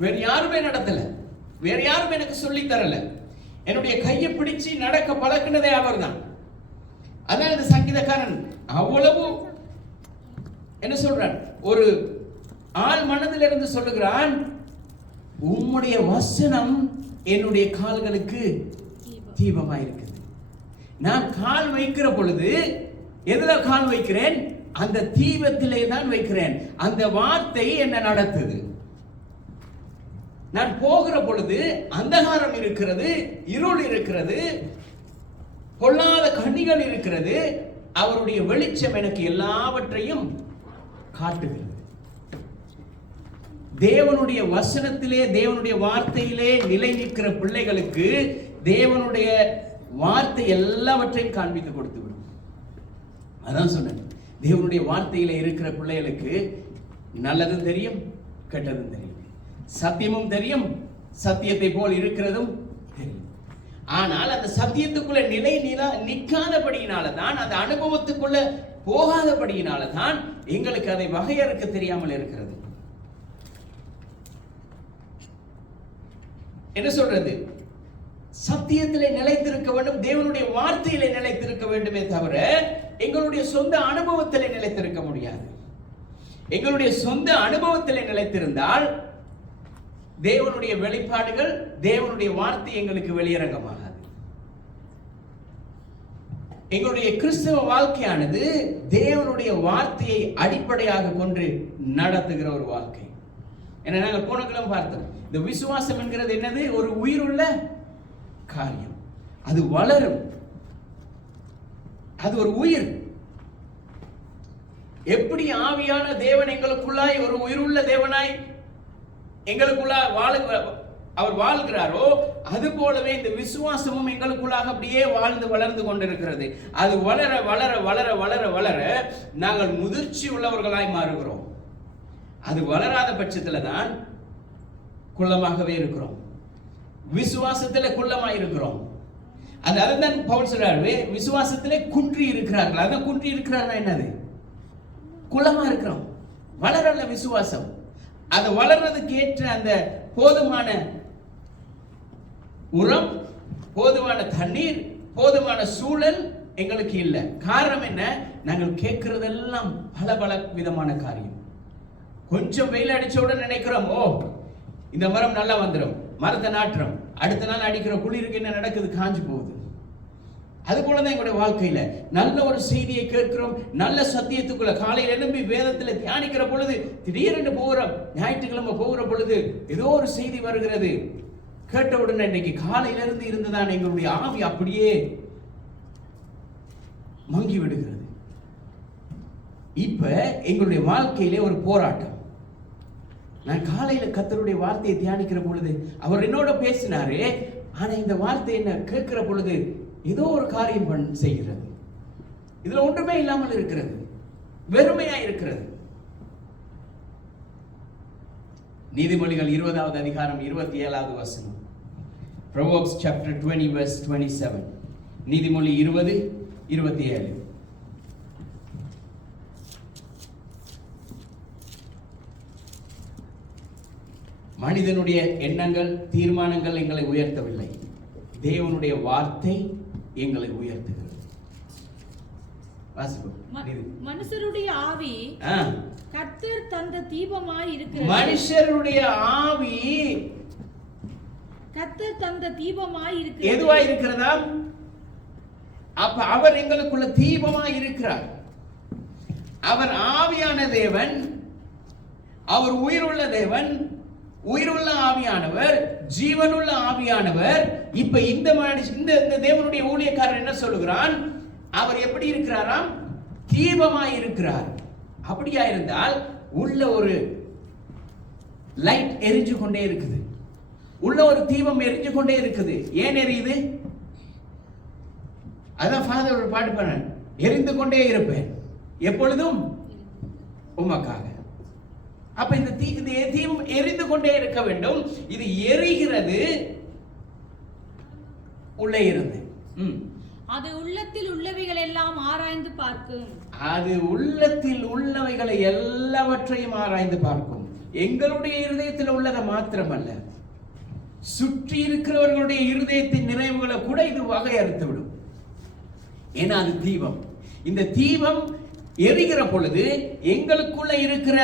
வேற யாருமே நடத்தல, வேற யாரும் எனக்கு சொல்லி தரல, என்னுடைய கையை பிடிச்சு நடக்க பழக்கினதே அவர் தான். அதான் இந்த சங்கீதக்காரன் அவ்வளவு என்ன சொல்றான், ஒரு ஆள் மனதில் இருந்து சொல்லுகிறான், உம்முடைய வசனம் என்னுடைய கால்களுக்கு தீபமாயிருக்குது. நான் கால் வைக்கிற பொழுது எதுல கால் வைக்கிறேன், அந்த தீபத்திலே தான் வைக்கிறேன். அந்த வார்த்தை என்ன நடத்துது. நான் போகிற பொழுது அந்தகாரம் இருக்கிறது, இருள் இருக்கிறது, பொல்லாத கண்ணிகள் இருக்கிறது, அவருடைய வெளிச்சம் எனக்கு எல்லாவற்றையும் காட்டுகிறது. தேவனுடைய வசனத்திலே, தேவனுடைய வார்த்தையிலே நிலை நிற்கிற பிள்ளைகளுக்கு தேவனுடைய வார்த்தை எல்லாவற்றையும் காண்பித்து கொடுத்து விடும். அதான் சொன்னேன், தேவனுடைய வார்த்தையிலே இருக்கிற பிள்ளைகளுக்கு நல்லதும் தெரியும், கெட்டதும் தெரியும், சத்தியமும் தெரியும், சத்தியத்தை போல் இருக்கிறதும் தெரியும். ஆனால் அந்த சத்தியத்துக்குள்ள நிற்காதபடியினால தான், அந்த அனுபவத்துக்குள்ள போகாதபடியினால தான் எங்களுக்கு அதை வகையறுக்க தெரியாமல் இருக்கிறது. என்ன சொல்றது, சத்தியத்திலே நிலைத்திருக்க வேண்டும், தேவனுடைய வார்த்தையிலே நிலைத்திருக்க வேண்டுமே தவிர எங்களுடைய சொந்த அனுபவத்திலே நிலைத்திருக்க முடியாது. எங்களுடைய சொந்த அனுபவத்திலே நிலைத்திருந்தால் தேவனுடைய வெளிப்பாடுகள், தேவனுடைய வார்த்தை எங்களுக்கு வெளியரங்கமாகாது. எங்களுடைய கிறிஸ்தவ வாழ்க்கையானது தேவனுடைய வார்த்தையை அடிப்படையாக கொண்டு நடத்துகிற ஒரு வாழ்க்கை. ஏன்னா நாங்கள் போன கிழமை பார்த்தோம், இந்த விசுவாசம் என்கிறது என்னது, ஒரு உயிருள்ள காரியம், அது வளரும், அது ஒரு உயிர். எப்படி ஆவியான தேவன் எங்களுக்குள்ளாய் ஒரு உயிருள்ள தேவனாய் எங்களுக்குள்ள அவர் வாழ்கிறாரோ, அது போலவே இந்த விசுவாசமும் எங்களுக்குள்ளாக அப்படியே வாழ்ந்து வளர்ந்து கொண்டிருக்கிறது. அது வளர வளர வளர வளர வளர நாங்கள் முதிர்ச்சி உள்ளவர்களாய் மாறுகிறோம். அது வளராத பட்சத்துல தான் குள்ளமாகவே இருக்கிறோம், விசுவாசத்துல குள்ளமாய் இருக்கிறோம். அதுதான் பவுல் சொல்றாரு, விசுவாசத்திலே குன்றி இருக்கிறார்கள். அதான் குன்றி இருக்கிறார்கள் என்னது, குள்ளமா இருக்கிறோம், வளரல விசுவாசம். அது வளர்றதுக்கு ஏற்ற அந்த போதுமான உரம், போதுமான தண்ணீர், போதுமான சூழல் எங்களுக்கு இல்லை. காரணம் என்ன, நாங்கள் கேட்கிறதெல்லாம் பல பல விதமான காரியம். கொஞ்சம் வெயில் அடிச்ச உடனே நினைக்கிறோம், ஓ இந்த மரம் நல்லா வந்துடும், மரத்தை நாட்டுறோம், அடுத்த நாள் அடிக்கிற குளிருக்கு என்ன நடக்குது, காஞ்சு போகுது. அது போலதான் எங்களுடைய வாழ்க்கையில நல்ல ஒரு செய்தியை கேட்கிறோம், நல்ல சத்தியத்துக்குள்ள காலையில் எழும்பி வேதத்துல தியானிக்கிற பொழுது திடீரென்று போகிறோம், ஞாயிற்றுக்கிழமை போகிற பொழுது ஏதோ ஒரு செய்தி வருகிறது, கேட்ட உடனே இன்னைக்கு காலையில இருந்து இருந்ததான் எங்களுடைய ஆவி அப்படியே மங்கி விடுகிறது. இப்ப எங்களுடைய வாழ்க்கையிலே ஒரு போராட்டம். நான் காலையில கர்த்தருடைய வார்த்தையை தியானிக்கிற பொழுது அவர் என்னோட பேசினாரே, ஆனா இந்த வார்த்தை என்ன கேட்கிற பொழுது ஏதோ ஒரு காரியம் செய்கிறது, இதுல ஒன்றுமே இல்லாமல் இருக்கிறது, வெறுமையா இருக்கிறது. நீதிமொழிகள் 20வது அதிகாரம் 27வது வசனம். Proverbs chapter 20 verse 27. நீதிமொழி 20:27. மனிதனுடைய எண்ணங்கள் தீர்மானங்கள் எங்களை உயர்த்தவில்லை, தேவனுடைய வார்த்தை எங்களை உயர்த்துகிறது. மனுஷருடைய ஆவி கர்த்தர் தந்த தீபமாய் இருக்கிறது. மனுஷருடைய ஆவி கர்த்தர் தந்த தீபமாய் இருக்கிறது. எதுவா இருக்கிறதா? அப்ப அவர் எங்களுக்குள்ள தீபமாய் இருக்கிறார். அவர் ஆவியான தேவன், அவர் உயிருள்ள தேவன், உயிருள்ள ஆவியானவர், ஜீவனுள்ள ஆவியானவர். இப்ப இந்த தேவனுடைய ஊழியக்காரர் என்ன சொல்லுகிறான்? அவர் எப்படி இருக்கிறாராம்? தீபமாய் இருக்கிறார். அப்படியா இருந்தால் உள்ள ஒரு லைட் எரிஞ்சு கொண்டே இருக்குது, உள்ள ஒரு தீபம் எரிஞ்சு கொண்டே இருக்குது. ஏன் எரியுது? அதான் ஃபாதர் ஒரு பாட்டு பாரு, எரிந்து கொண்டே இருப்பேன் எப்பொழுதும் உமக்காக. அப்ப இந்த தீபம் எரிந்து கொண்டே இருக்க வேண்டும். இது எரிகிறது உள்ளே இருந்து. அது உள்ளத்தில் உள்ளவைகள் எல்லாம் ஆராய்ந்து பார்க்கும். அது உள்ளத்தில் உள்ளவைகளை எல்லாவற்றையும் ஆராய்ந்து பார்க்கும். எங்களுடைய இருதயத்தில் உள்ளதை மாத்திரமல்ல, சுற்றி இருக்கிறவர்களுடைய இருதயத்தின் நிறைவுகளை கூட இது வகையறுத்து விடும். ஏன்னா அது தீபம். இந்த தீபம் எரிகிற பொழுது எங்களுக்குள்ள இருக்கிற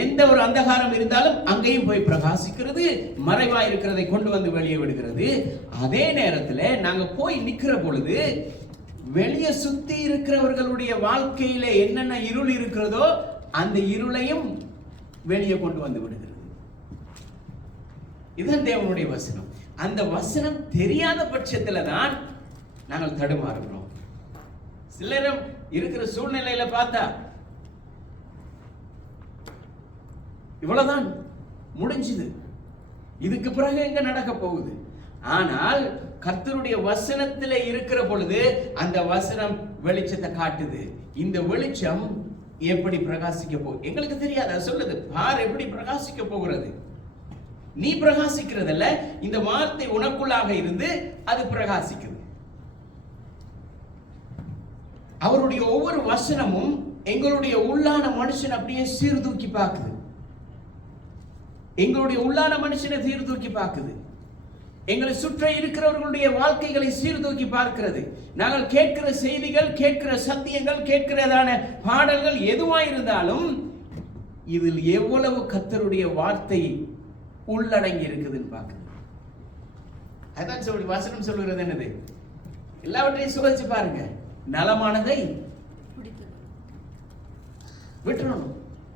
எந்த ஒரு அந்தகாரம் இருந்தாலும் அங்கேயும் போய் பிரகாசிக்கிறது, மறைவா இருக்கிறதை கொண்டு வந்து வெளியே விடுகிறது. அதே நேரத்தில் நாங்க போய் நிக்கிற பொழுது வெளியே சுத்தி இருக்கிறவர்களுடைய வாழ்க்கையில என்னென்ன இருள் இருக்கிறதோ அந்த இருளையும் வெளியே கொண்டு வந்து விடுகிறது. இதுதான் தேவனுடைய வசனம். அந்த வசனம் தெரியாத பட்சத்துல தான் நாங்கள் தடுமாறுகிறோம். சிலரும் இருக்கிற சூழ்நிலையில பார்த்தா இவ்வளவுதான் முடிஞ்சது, இதுக்கு பிறகு எங்க நடக்க போகுது. ஆனால் கர்த்தருடைய வசனத்துல இருக்கிற பொழுது அந்த வசனம் வெளிச்சத்தை காட்டுது. இந்த வெளிச்சம் எப்படி பிரகாசிக்க போகுது எங்களுக்கு தெரியாது. அது சொல்லுது, பார் எப்படி பிரகாசிக்க போகிறது. நீ பிரகாசிக்கிறதல்ல, இந்த வார்த்தை உனக்குள்ளாக இருந்து அது பிரகாசிக்குது. அவருடைய ஒவ்வொரு வசனமும் எங்களுடைய உள்ளான மனுஷன் அப்படியே சீர்தூக்கி பார்க்குது. எங்களுடைய உள்ளான மனுஷனை சீர்தூக்கி பார்க்குது. எங்களை சுற்றி இருக்கிறவர்களுடைய வாழ்க்கைகளை சீர்தூக்கி பார்க்கிறது. நாங்கள் கேட்கிற செய்திகள், கேட்கிற சத்தியங்கள், கேட்கிறதான பாடல்கள் எதுவாக இருந்தாலும் இதில் எவ்வளவு கர்த்தருடைய வார்த்தை உள்ளடங்கி இருக்குதுன்னு பார்க்குது. அதான் சொல்லி வசனம் சொல்லுகிறது என்னது? எல்லாவற்றையும் சுவைச்சு பாருங்க, நலமானதை விட்டுறணும்.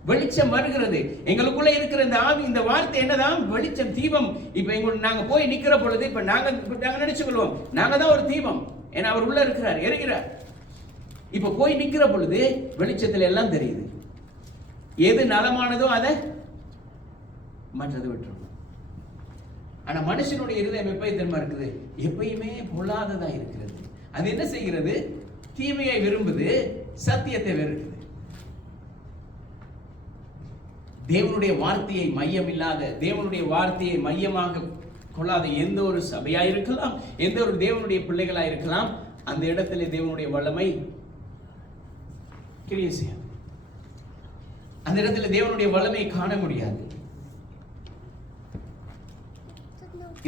வெளிச்சம் வருகிறது எங்களுக்குள்ள இருக்கிற இந்த ஆவி, இந்த வார்த்தை என்னதான்? வெளிச்சம், தீபம். இப்ப நாங்க போய் நிக்கிற பொழுது இப்ப நாங்க நினைச்சுக்கொள்வோம் நாங்க தான் ஒரு தீபம், ஏன்னா அவர் உள்ள இருக்கிறார், எரிகிறார். இப்ப போய் நிக்கிற பொழுது வெளிச்சத்துல எல்லாம் தெரியுது. எது நலமானதோ அதை மற்றது விட்டுறணும். ஆனா மனுஷனுடைய இருதயம் எப்பயும் தெரியுமா இருக்குது? எப்பயுமே பொல்லாததா இருக்கிறது. அது என்ன செய்கிறது? தீமையை விரும்புது, சத்தியத்தை வெறுக்குது. தேவனுடைய வார்த்தையை மையம் இல்லாத, தேவனுடைய வார்த்தையை மையமாக கொள்ளாத எந்த ஒரு சபையா இருக்கலாம், எந்த ஒரு தேவனுடைய பிள்ளைகளா இருக்கலாம், அந்த இடத்துல தேவனுடைய வல்லமை கிரியை செய்யாது. அந்த இடத்துல தேவனுடைய வல்லமை காண முடியாது.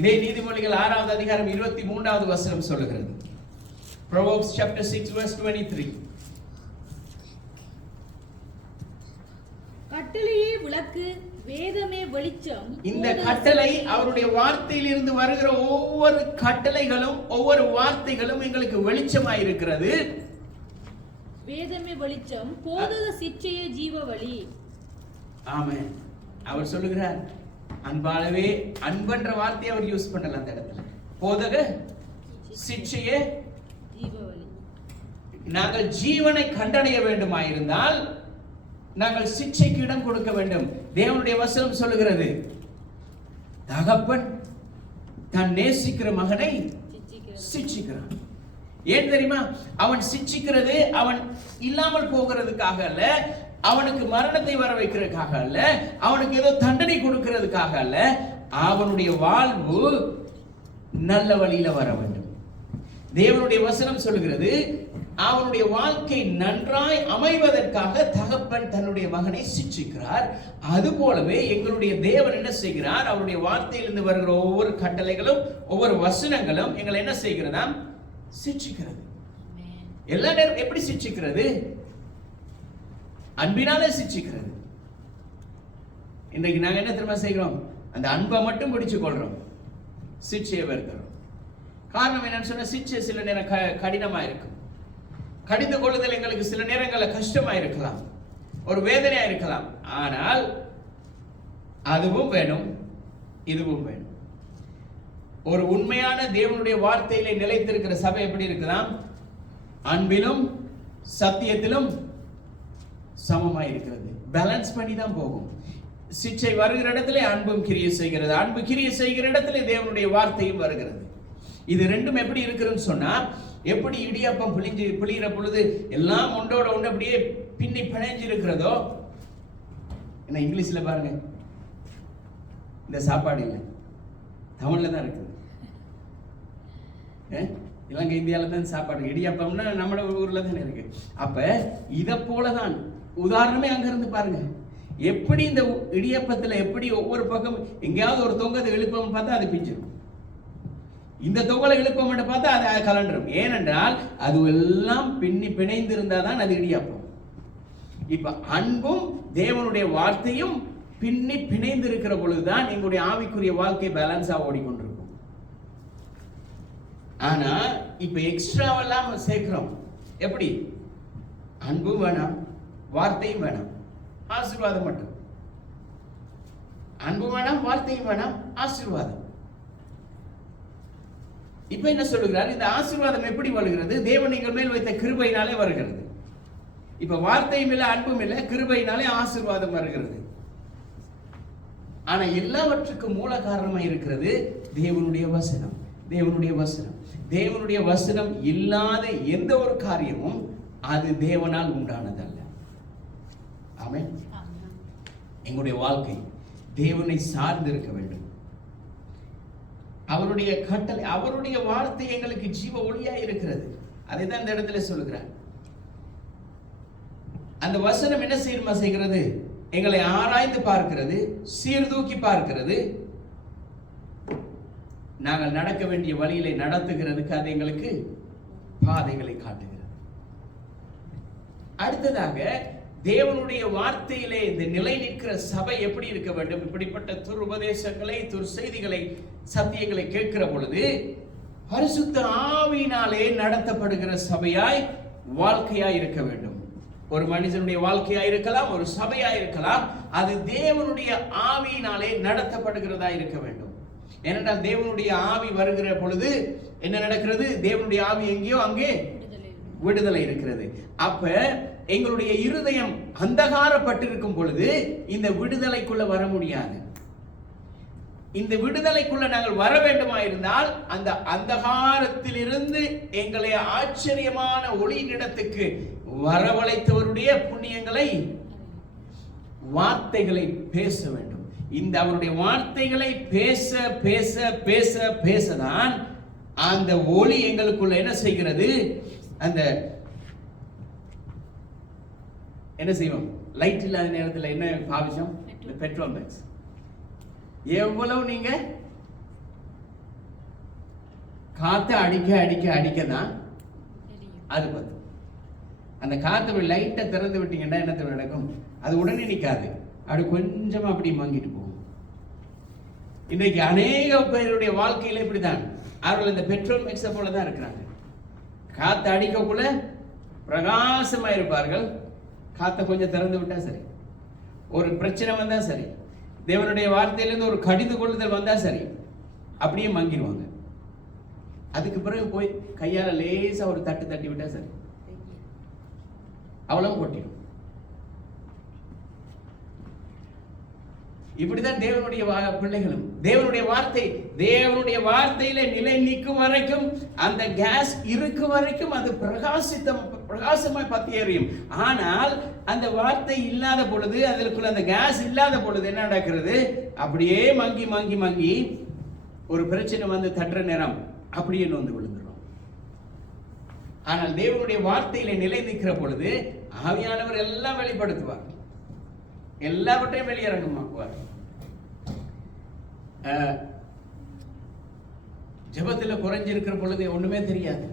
இதே நீதிமொழிகள் 6வது அதிகாரம் 23வது வசனம் சொல்லுகிறது. Proverbs chapter 6 verse 23. கட்டளையே விளக்கு, வேதமே வெளிச்சம். இந்த கட்டளை, அவருடைய வார்த்தையில் இருந்து வருகிற ஒவ்வொரு கட்டளைகளும் ஒவ்வொரு வார்த்தைகளும் எங்களுக்கு வெளிச்சமாய் இருக்கிறது. வேதமே வெளிச்சம், போதக சிற்சையே ஜீவ வழி. ஆமென். அவர் சொல்லுகிறார், அன்பாலவே, அன்பன்ற வார்த்தையை அவர் யூஸ் பண்ணல அந்த இடத்துல. போதக சிற்சையே ஜீவ வழி. நாங்கள் ஜீவனை கண்டடைய வேண்டுமாயிருந்தால் நாங்கள் சிற்சைக்கு இடம் கொடுக்க வேண்டும். தேவனுடைய வசனம் சொல்லுகிறது, தகப்பன் தான் நேசிக்கிற மகனை சிட்சிக்கிறான். ஏன் தெரியுமா? அவன் சிட்சிக்கிறது அவன் இல்லாமல் போகிறதுக்காக அல்ல, அவனுக்கு மரணத்தை வர வைக்கிறதுக்காக அல்ல, அவனுக்கு ஏதோ தண்டனை கொடுக்கிறதுக்காக அல்ல. அவனுடைய வாழ்வு நல்ல வழியில வர வேண்டும். தேவனுடைய வசனம் சொல்லுகிறது, அவனுடைய வாழ்க்கை நன்றாய் அமைவதற்காக தகப்பன் தன்னுடைய மகனை சிட்சிக்கிறார். அது போலவே எங்களுடைய தேவன் என்ன செய்கிறார்? அவருடைய வார்த்தையிலிருந்து வருகிற ஒவ்வொரு கட்டளைகளும் ஒவ்வொரு வசனங்களும் எங்களை என்ன செய்கிறதா? சிட்சிக்கிறது. எல்லா நேரம் எப்படி சிட்சிக்கிறது? அன்பினாலே சிட்சிக்கிறது. இன்றைக்கு நாங்க என்ன தெரியுமா செய்கிறோம்? அந்த அன்பை மட்டும் பிடிச்சு கொள்றோம், சிட்சையை வெறுக்கிறோம். காரணம் என்னன்னு சொன்னா, சிட்சை சில நேரம் கடினமா இருக்கும். கடிந்து கொள்ளுதல் எங்களுக்கு சில நேரங்களில் கஷ்டமா இருக்கலாம், ஒரு வேதனையா இருக்கலாம். ஆனால் அதுவும் வேணும், இதுவும் வேணும். ஒரு உண்மையான தேவனுடைய வார்த்தையிலே நிலைத்திருக்கிற சபை எப்படி இருக்குதாம்? அன்பிலும் சத்தியத்திலும் சமமாய் இருக்கிறது. பேலன்ஸ் பண்ணி தான் போகும். சிட்சை வருகிற இடத்துல அன்பும் கிரியை செய்கிறது, அன்பு கிரியை செய்கிற இடத்துல தேவனுடைய வார்த்தையும் வருகிறது. இது ரெண்டும் எப்படி இருக்குன்னு சொன்னா, எப்படி இடியாப்பம் புளிகிற பொழுது எல்லாம் ஒன்றோட ஒன்று அப்படியே பின்னி பிணைஞ்சு இருக்கிறதோ. என்ன இங்கிலீஷ்ல பாருங்க, இந்த சாப்பாடு இல்லை, தமிழ்ல தான் இருக்குது. இலங்கை இந்தியாவில தான் சாப்பாடு. இடியாப்பம்னா நம்ம ஊர்ல தானே இருக்கு. அப்ப இதை போலதான் உதாரணமே அங்க இருந்து பாருங்க. எப்படி இந்த இடியப்பத்துல எப்படி ஒவ்வொரு பக்கம் எங்கேயாவது ஒரு தொங்கத்தை எழுப்பம் பார்த்தா அது பிஞ்சிடும், இந்த தொங்கலை எழுப்பம் பார்த்தா அது கலண்டுரும். ஏனென்றால் அது எல்லாம் பின்னி பிணைந்து இருந்தாதான் அது இடியாப்பம். இப்ப அன்பும் தேவனுடைய வார்த்தையும் பின்னி பிணைந்து இருக்கிற பொழுதுதான் எங்களுடைய ஆவிக்குரிய வாழ்க்கை பேலன்ஸா ஓடிக்கொண்டிருக்கும். ஆனா இப்ப எக்ஸ்ட்ராவெல்லாம் சேர்க்கிறோம். எப்படி? அன்பும் வேணாம், வார்த்தையும் வேணாம், ஆசீர்வாதம் மட்டும். அன்பு வேணாம், வார்த்தையும் வேணாம், ஆசீர்வாதம். இப்ப என்ன சொல்லுகிறார்? இந்த ஆசீர்வாதம் எப்படி வருகிறது? தேவன் எங்கள் மேல் வைத்த கிருபையினாலே வருகிறது. இப்ப வார்த்தையும் இல்லை, அன்பும் இல்லை, கிருபையினாலே ஆசீர்வாதம் வருகிறது. ஆனா எல்லாவற்றுக்கும் மூல காரணமா இருக்கிறது தேவனுடைய வசனம். தேவனுடைய வசனம், தேவனுடைய வசனம் இல்லாத எந்த ஒரு காரியமும் அது தேவனால் உண்டானதல்ல. ஆமென். எங்களுடைய வாழ்க்கை தேவனை சார்ந்து இருக்க வேண்டும். அவருடைய கட்டளை, அவருடைய வார்த்தை எங்களுக்கு ஜீவ ஒளியா இருக்கிறது. அதை தான் இந்த இடத்துல சொல்லுகிறார். அந்த வசனம் என்ன செய்கிறது? எங்களை ஆராய்ந்து பார்க்கிறது, சீர்தூக்கி பார்க்கிறது, நாங்கள் நடக்க வேண்டிய வழியிலே நடத்துகிறதுக்கு அது எங்களுக்கு பாதைகளை காட்டுகிறது. அடுத்ததாக தேவனுடைய வார்த்தையிலே இந்த நிலை நிற்கிற சபை எப்படி இருக்க வேண்டும்? இப்படிப்பட்ட துருபதேசங்களை, துர்செய்திகளை, சத்தியங்களை கேட்கிற பொழுது பரிசுத்த ஆவியினாலே நடத்தப்படுகிற சபையாய் வாழ்க்கையாய் இருக்க வேண்டும். ஒரு மனிதனுடைய வாழ்க்கையாய் இருக்கலாம், ஒரு சபையாய் இருக்கலாம், அது தேவனுடைய ஆவியினாலே நடத்தப்படுகிறதா இருக்க வேண்டும். ஏனென்றால் தேவனுடைய ஆவி வருகிற பொழுது என்ன நடக்கிறது? தேவனுடைய ஆவி எங்கேயோ அங்கே விடுதலை இருக்கிறது. அப்ப எங்களுடைய இருதயம் அந்தகாரப்பட்டிருக்கும் பொழுது இந்த விடுதலைக்குள்ள வர முடியாது. இந்த விடுதலைக்குள்ள நாங்கள் வர வேண்டுமாயிருந்தால் அந்த அந்தகாரத்திலிருந்து எங்களை ஆச்சரியமான ஒளியினிடத்துக்கு வரவழைத்தவருடைய புண்ணியங்களை, வார்த்தைகளை பேச வேண்டும். இந்த அவருடைய வார்த்தைகளை பேச பேச பேச பேசதான் அந்த ஒளி எங்களுக்குள்ள என்ன செய்கிறது? அந்த என்ன செய்வோம்? லைட் இல்லாத நேரத்தில் என்ன பாவிச்சோம்? Petrol packs. எவ்வளவு நீங்க காத்த அடிக்க அடிக்க அடிக்க தான் அது பத்தும். அந்த காற்று லைட்டை திறந்து விட்டீங்கன்னா என்ன நடக்கும்? அது உடனே நிற்காது, அப்படி கொஞ்சமா அப்படி மங்கிட்டு போகும். இன்றைக்கு அநேக பேருடைய வாழ்க்கையில இப்படிதான். அவர்கள் இந்த பெட்ரோல் மிக்ஸை போல தான் இருக்கிறாங்க. காற்று அடிக்கக்குள்ள பிரகாசமா இருப்பார்கள். காற்றை கொஞ்சம் திறந்து விட்டா சரி, ஒரு பிரச்சனை வந்தா சரி, தேவனுடைய வார்த்தையிலிருந்து ஒரு கடிந்து கொள்ளுதல் வந்தா சரி, அப்படியே மங்கிடுவாங்க. அதுக்கு பிறகு போய் கையால லேசா ஒரு தட்டு தட்டி விட்டா சரி, அவ்வளவு கொட்டிடும். இப்படிதான் தேவனுடைய பிள்ளைகளும். தேவனுடைய வார்த்தையில நிலை நிற்கும் வரைக்கும், அந்த கேஸ் இருக்கும் வரைக்கும் அது பிரகாசமாய் பத்தி எறியும். ஆனால் அந்த வார்த்தை இல்லாத பொழுது, அதற்குள்ள அந்த கேஸ் இல்லாத பொழுது என்ன நடக்கிறது? அப்படியே மங்கி மங்கி மங்கி ஒரு பிரச்சனை வந்து தட்டுற நேரம் அப்படியே நொந்து விழுந்துடும். ஆனால் தேவனுடைய வார்த்தையில நிலை நிற்கிற பொழுது ஆவியானவர் எல்லாம் வெளிப்படுத்துவார், எல்லாவற்றையும் வெளியரங்கமாக்குவார். ஜெபத்தில் குறைஞ்சிருக்கிற பொழுது ஒண்ணுமே தெரியாது.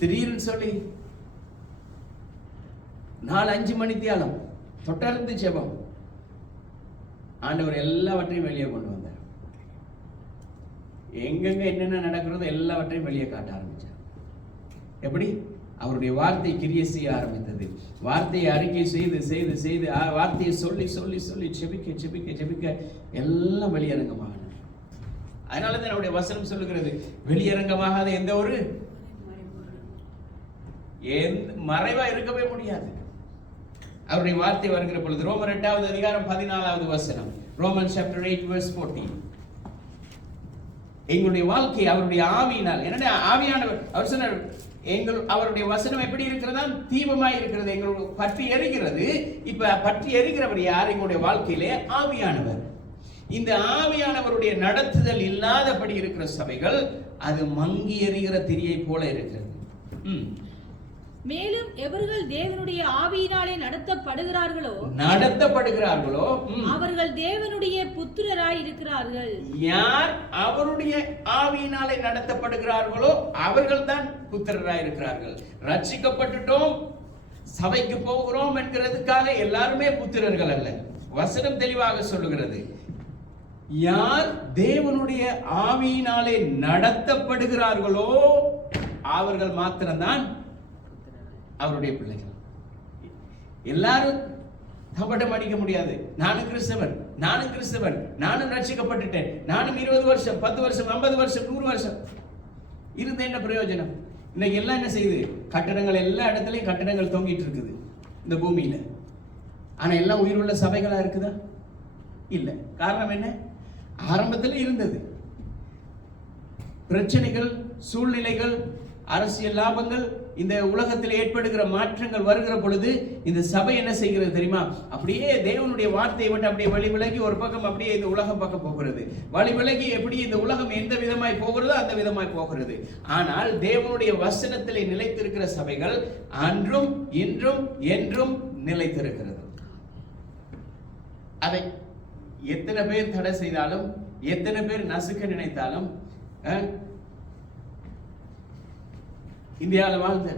திடீர்னு சொல்லி 4-5 மணி தியாலம் தொட்டருந்து ஜெபம், ஆண்டவர் எல்லாவற்றையும் வெளியே கொண்டு வந்தார். எங்கெங்க என்னென்ன நடக்கிறதோ எல்லாவற்றையும் வெளியே காட்ட ஆரம்பிச்சார். எப்படி? அவருடைய வார்த்தை கிரியை செய்ய ஆரம்பித்தது. வார்த்தையை அறிக்கை செய்து செய்து செய்து வார்த்தையை சொல்லி சொல்லி சொல்லி செபிக்க செபிக்க செபிக்க எல்லாம் வெளியரங்கமாக. அதனால தான் அவருடைய வசனம் சொல்லுகிறது, வெளியரங்கமாகாத எந்த ஒரு மறைவா இருக்கவே முடியாது. அவருடைய வார்த்தை வருகிற பொழுது ரோமர் 8வது அதிகாரம் 14வது வசனம், ரோமன் சாப்டர் 8 verse 14. எங்களுடைய வாழ்க்கை அவருடைய ஆவியினால், என்னடா ஆவியானவர், அவர் சொன்னார் அவருடைய வசனம் எப்படி இருக்கிறதா? தீபமாய் இருக்கிறது, எங்களுடைய பற்றி எரிகிறது. இப்ப பற்றி எரிகிறவர் யார்? எங்களுடைய வாழ்க்கையிலே ஆவியானவர். இந்த ஆவியானவருடைய நடத்துதல் இல்லாதபடி இருக்கிற சபைகள் அது மங்கி எரிகிற திரியை போல இருக்கிறது. மேலும் எவர்கள் தேவனுடைய ஆவியினாலே நடத்தப்படுகிறார்களோ அவர்கள் தேவனுடைய புத்திரராய் இருக்கிறார்கள். யார் அவருடைய ஆவியினாலே நடத்தப்படுகிறார்களோ அவர்கள் தான் புத்திரராய் இருக்கிறார்கள். ரட்சிக்கப்பட்டுட்டோம், சபைக்கு போகிறோம் என்கிறதுக்காக எல்லாருமே புத்திரர்கள் அல்ல. வசனம் தெளிவாக சொல்லுகிறது, யார் தேவனுடைய ஆவியினாலே நடத்தப்படுகிறார்களோ அவர்கள் மாத்திரம்தான் அவருடைய பிள்ளைகள். எல்லாரும் தப்பட்டம் அடிக்க முடியாது. நானும் கிறிஸ்தவன், நானும் ரட்சிக்கப்பட்டுட்டேன், நானும் 20 வருஷம் 10 வருஷம் 50 வருஷம் 100 வருஷம் இருந்த என்ன பிரயோஜனம்? இன்னைக்கு எல்லாம் என்ன செய்யுது? கட்டடங்கள், எல்லா இடத்துலயும் கட்டடங்கள் தொங்கிட்டு இருக்குது இந்த பூமியில. ஆனா எல்லாம் உயிருள்ள சபைகளா இருக்குதா? இல்ல. காரணம் என்ன? ஆரம்பத்தில் இருந்தது பிரச்சனைகள், சூழ்நிலைகள், அரசியல் லாபங்கள், இந்த உலகத்தில் ஏற்படுகிற மாற்றங்கள் வருகிற பொழுது இந்த சபை என்ன செய்கிறது தெரியுமா? அப்படியே தேவனுடைய வார்த்தையை விட்டு அப்படியே வழி விலகி ஒரு பக்கம் அப்படியே இந்த உலகம் பக்கம் போகிறது. வழி விலகி எப்படி இந்த உலகம் எந்த விதமாய் போகிறதோ அந்த விதமாய் போகிறது. ஆனால் தேவனுடைய வசனத்திலே நிலைத்திருக்கிற சபைகள் அன்றும் இன்றும் என்றும் நிலைத்திருக்கிறது. அதை எத்தனை பேர் தடை செய்தாலும், எத்தனை பேர் நசுக்க நினைத்தாலும், இந்தியாவில் வாழ்ந்த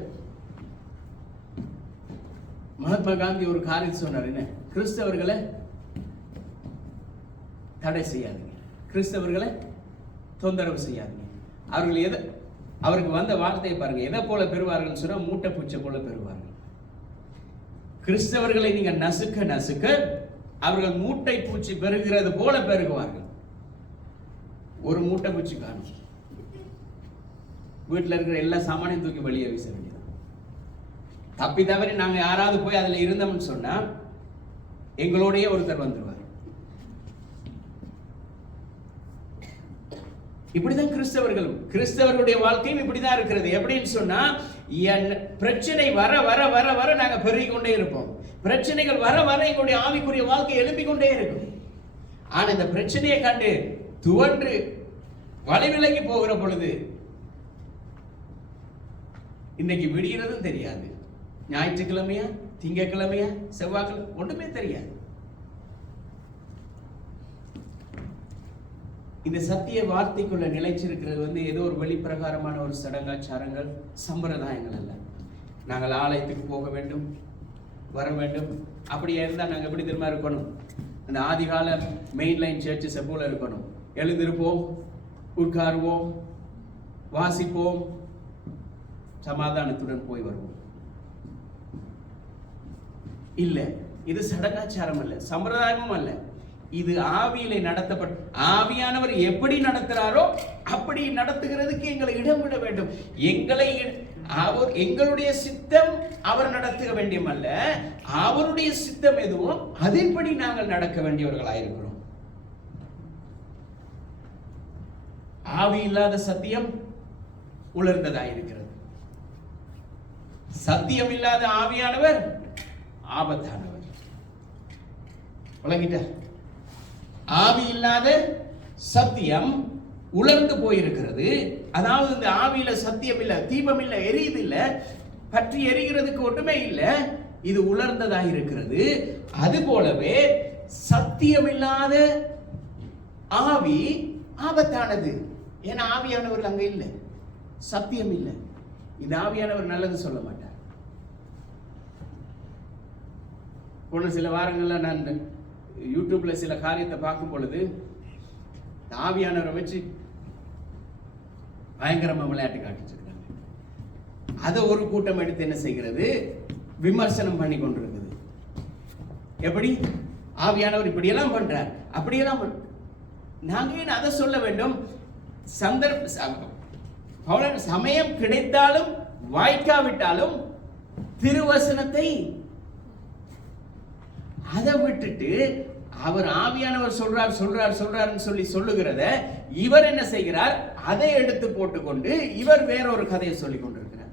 மகாத்மா காந்தி ஒரு காரியம் சொன்னார். என்ன? கிறிஸ்தவர்களை தடை செய்யாதீங்க, கிறிஸ்தவர்களை தொந்தரவு செய்யாதீங்க. அவருக்கு வந்த வார்த்தையை பாருங்க, எதை போல பெறுவார்கள் சொன்னா, மூட்டை பூச்சை போல பெறுவார்கள். கிறிஸ்தவர்களை நீங்க நசுக்க நசுக்க அவர்கள் மூட்டை பூச்சி பெருகிறது போல பெருகுவார்கள். ஒரு மூட்டை பூச்சி காணும், வீட்டில் இருக்கிற எல்லா சாமானையும் தூக்கி வெளியே வீச வேண்டியது. தப்பி தவறி நாங்க யாராவது போய் அதுல இருந்தோம்னு சொன்னா எங்களோடய ஒருத்தர் வந்துருவார். இப்படிதான் கிறிஸ்தவர்களுடைய வாழ்க்கையும் இப்படிதான் இருக்கிறது. எப்படின்னு சொன்னா, பிரச்சனை வர வர வர வர நாங்க பெருகி கொண்டே இருப்போம். பிரச்சனைகள் வர வர எங்களுடைய ஆவிக்குரிய வாழ்க்கை எழுப்பிக் கொண்டே இருக்கும். ஆனா இந்த பிரச்சனையை கண்டு துவன்று வழி விலகி போகிற பொழுது இன்னைக்கு விடுகிறதும் தெரியாது. ஞாயிற்றுக்கிழமையா, திங்கக்கிழமையா, செவ்வாய்க்கிழமை ஒன்றுமே தெரியாது. இந்த சத்திய வார்த்தைக்குள்ள நிலைச்சிருக்கிறது ஏதோ ஒரு வெளிப்பிரகாரமான ஒரு சடங்காச்சாரங்கள், சம்பிரதாயங்கள் அல்ல. நாங்கள் ஆலயத்துக்கு போக வேண்டும், வர வேண்டும். அப்படியே இருந்தால் நாங்கள் எப்படி தெரியுமா இருக்கணும்? அந்த ஆதிகால மெயின்லைன் சர்ச்சஸை போல இருக்கணும். எழுந்திருப்போம், உட்காருவோம், வாசிப்போம், சமாதானத்துடன் போய் வருவோம். இல்ல, இது சடங்காச்சாரம் அல்ல, சம்பிரதாயமும் அல்ல. இது ஆவியிலே நடத்தப்பட்ட, ஆவியானவர் எப்படி நடத்துறாரோ அப்படி நடத்துகிறதுக்கு எங்களை இடம் விட வேண்டும். எங்களுடைய சித்தம் அவர் நடத்த வேண்டியமல்ல, அவருடைய சித்தம் எதுவோ அதன்படி நாங்கள் நடக்க வேண்டியவர்களாயிருக்கிறோம். ஆவி இல்லாத சத்தியம் உலர்ந்ததாயிருக்கிறது. சத்தியம் இல்லாத ஆவியானவர் ஆபத்தானவர். விளங்கிட்ட? ஆவி இல்லாத சத்தியம் உலர்ந்து போயிருக்கிறது. அதாவது இந்த ஆவியில சத்தியம் இல்ல, தீபம் இல்ல, எரியுது இல்ல, பற்றி எரிகிறதுக்கு ஒன்றுமே இல்ல, இது உலர்ந்ததாக இருக்கிறது. அது போலவே சத்தியம் இல்லாத ஆவி ஆபத்தானது. ஏன்னா ஆவியானவர் அங்க இல்லை, சத்தியம் இல்லை. இந்த ஆவியானவர் நல்லது சொல்ல மாட்டார். போன சில வாரங்கள்ல நான் யூடியூப்ல சில காரியத்தை பார்க்கும் பொழுது ஆவியானவரை வச்சு பயங்கரமா விளையாட்டு காட்டிச்சிருக்காங்க. அதை ஒரு கூட்டம் எடுத்து என்ன செய்கிறது? விமர்சனம் பண்ணி கொண்டிருக்குது. எப்படி ஆவியானவர் இப்படியெல்லாம் பண்றார், அப்படியெல்லாம் நாங்க ஏன் அதை சொல்ல வேண்டும்? சமயம் கிடைத்தாலும் வாய்க்காவிட்டாலும் திருவசனத்தை அதை விட்டுட்டு அவர் ஆவியானவர் சொல்றாருன்னு சொல்லி சொல்லுகிறத இவர் என்ன செய்கிறார்? அதை எடுத்து போட்டுக்கொண்டு இவர் வேறொரு கதையை சொல்லிக் கொண்டிருக்கிறார்.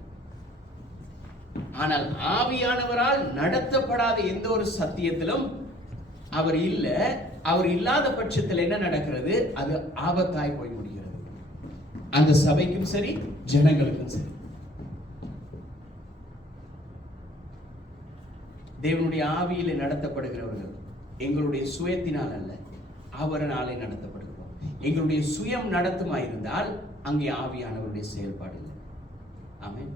ஆனால் ஆவியானவரால் நடத்தப்படாத எந்த ஒரு சத்தியத்திலும் அவர் இல்ல. அவர் இல்லாத பட்சத்தில் என்ன நடக்கிறது? அது ஆபத்தாய் போய் முடிகிறது. அந்த சபைக்கும் சரி, ஜனங்களுக்கும் சரி. தேவனுடைய ஆவியிலே நடத்தப்படுகிறவர்கள் எங்களுடைய சுயத்தினால் அல்ல, அவராலே நடத்தப்படுகிறோம். எங்களுடைய சுயம் நடத்துமாயிருந்தால் அங்கே ஆவியானவருடைய செயல்பாடு இல்லை. ஆமென்.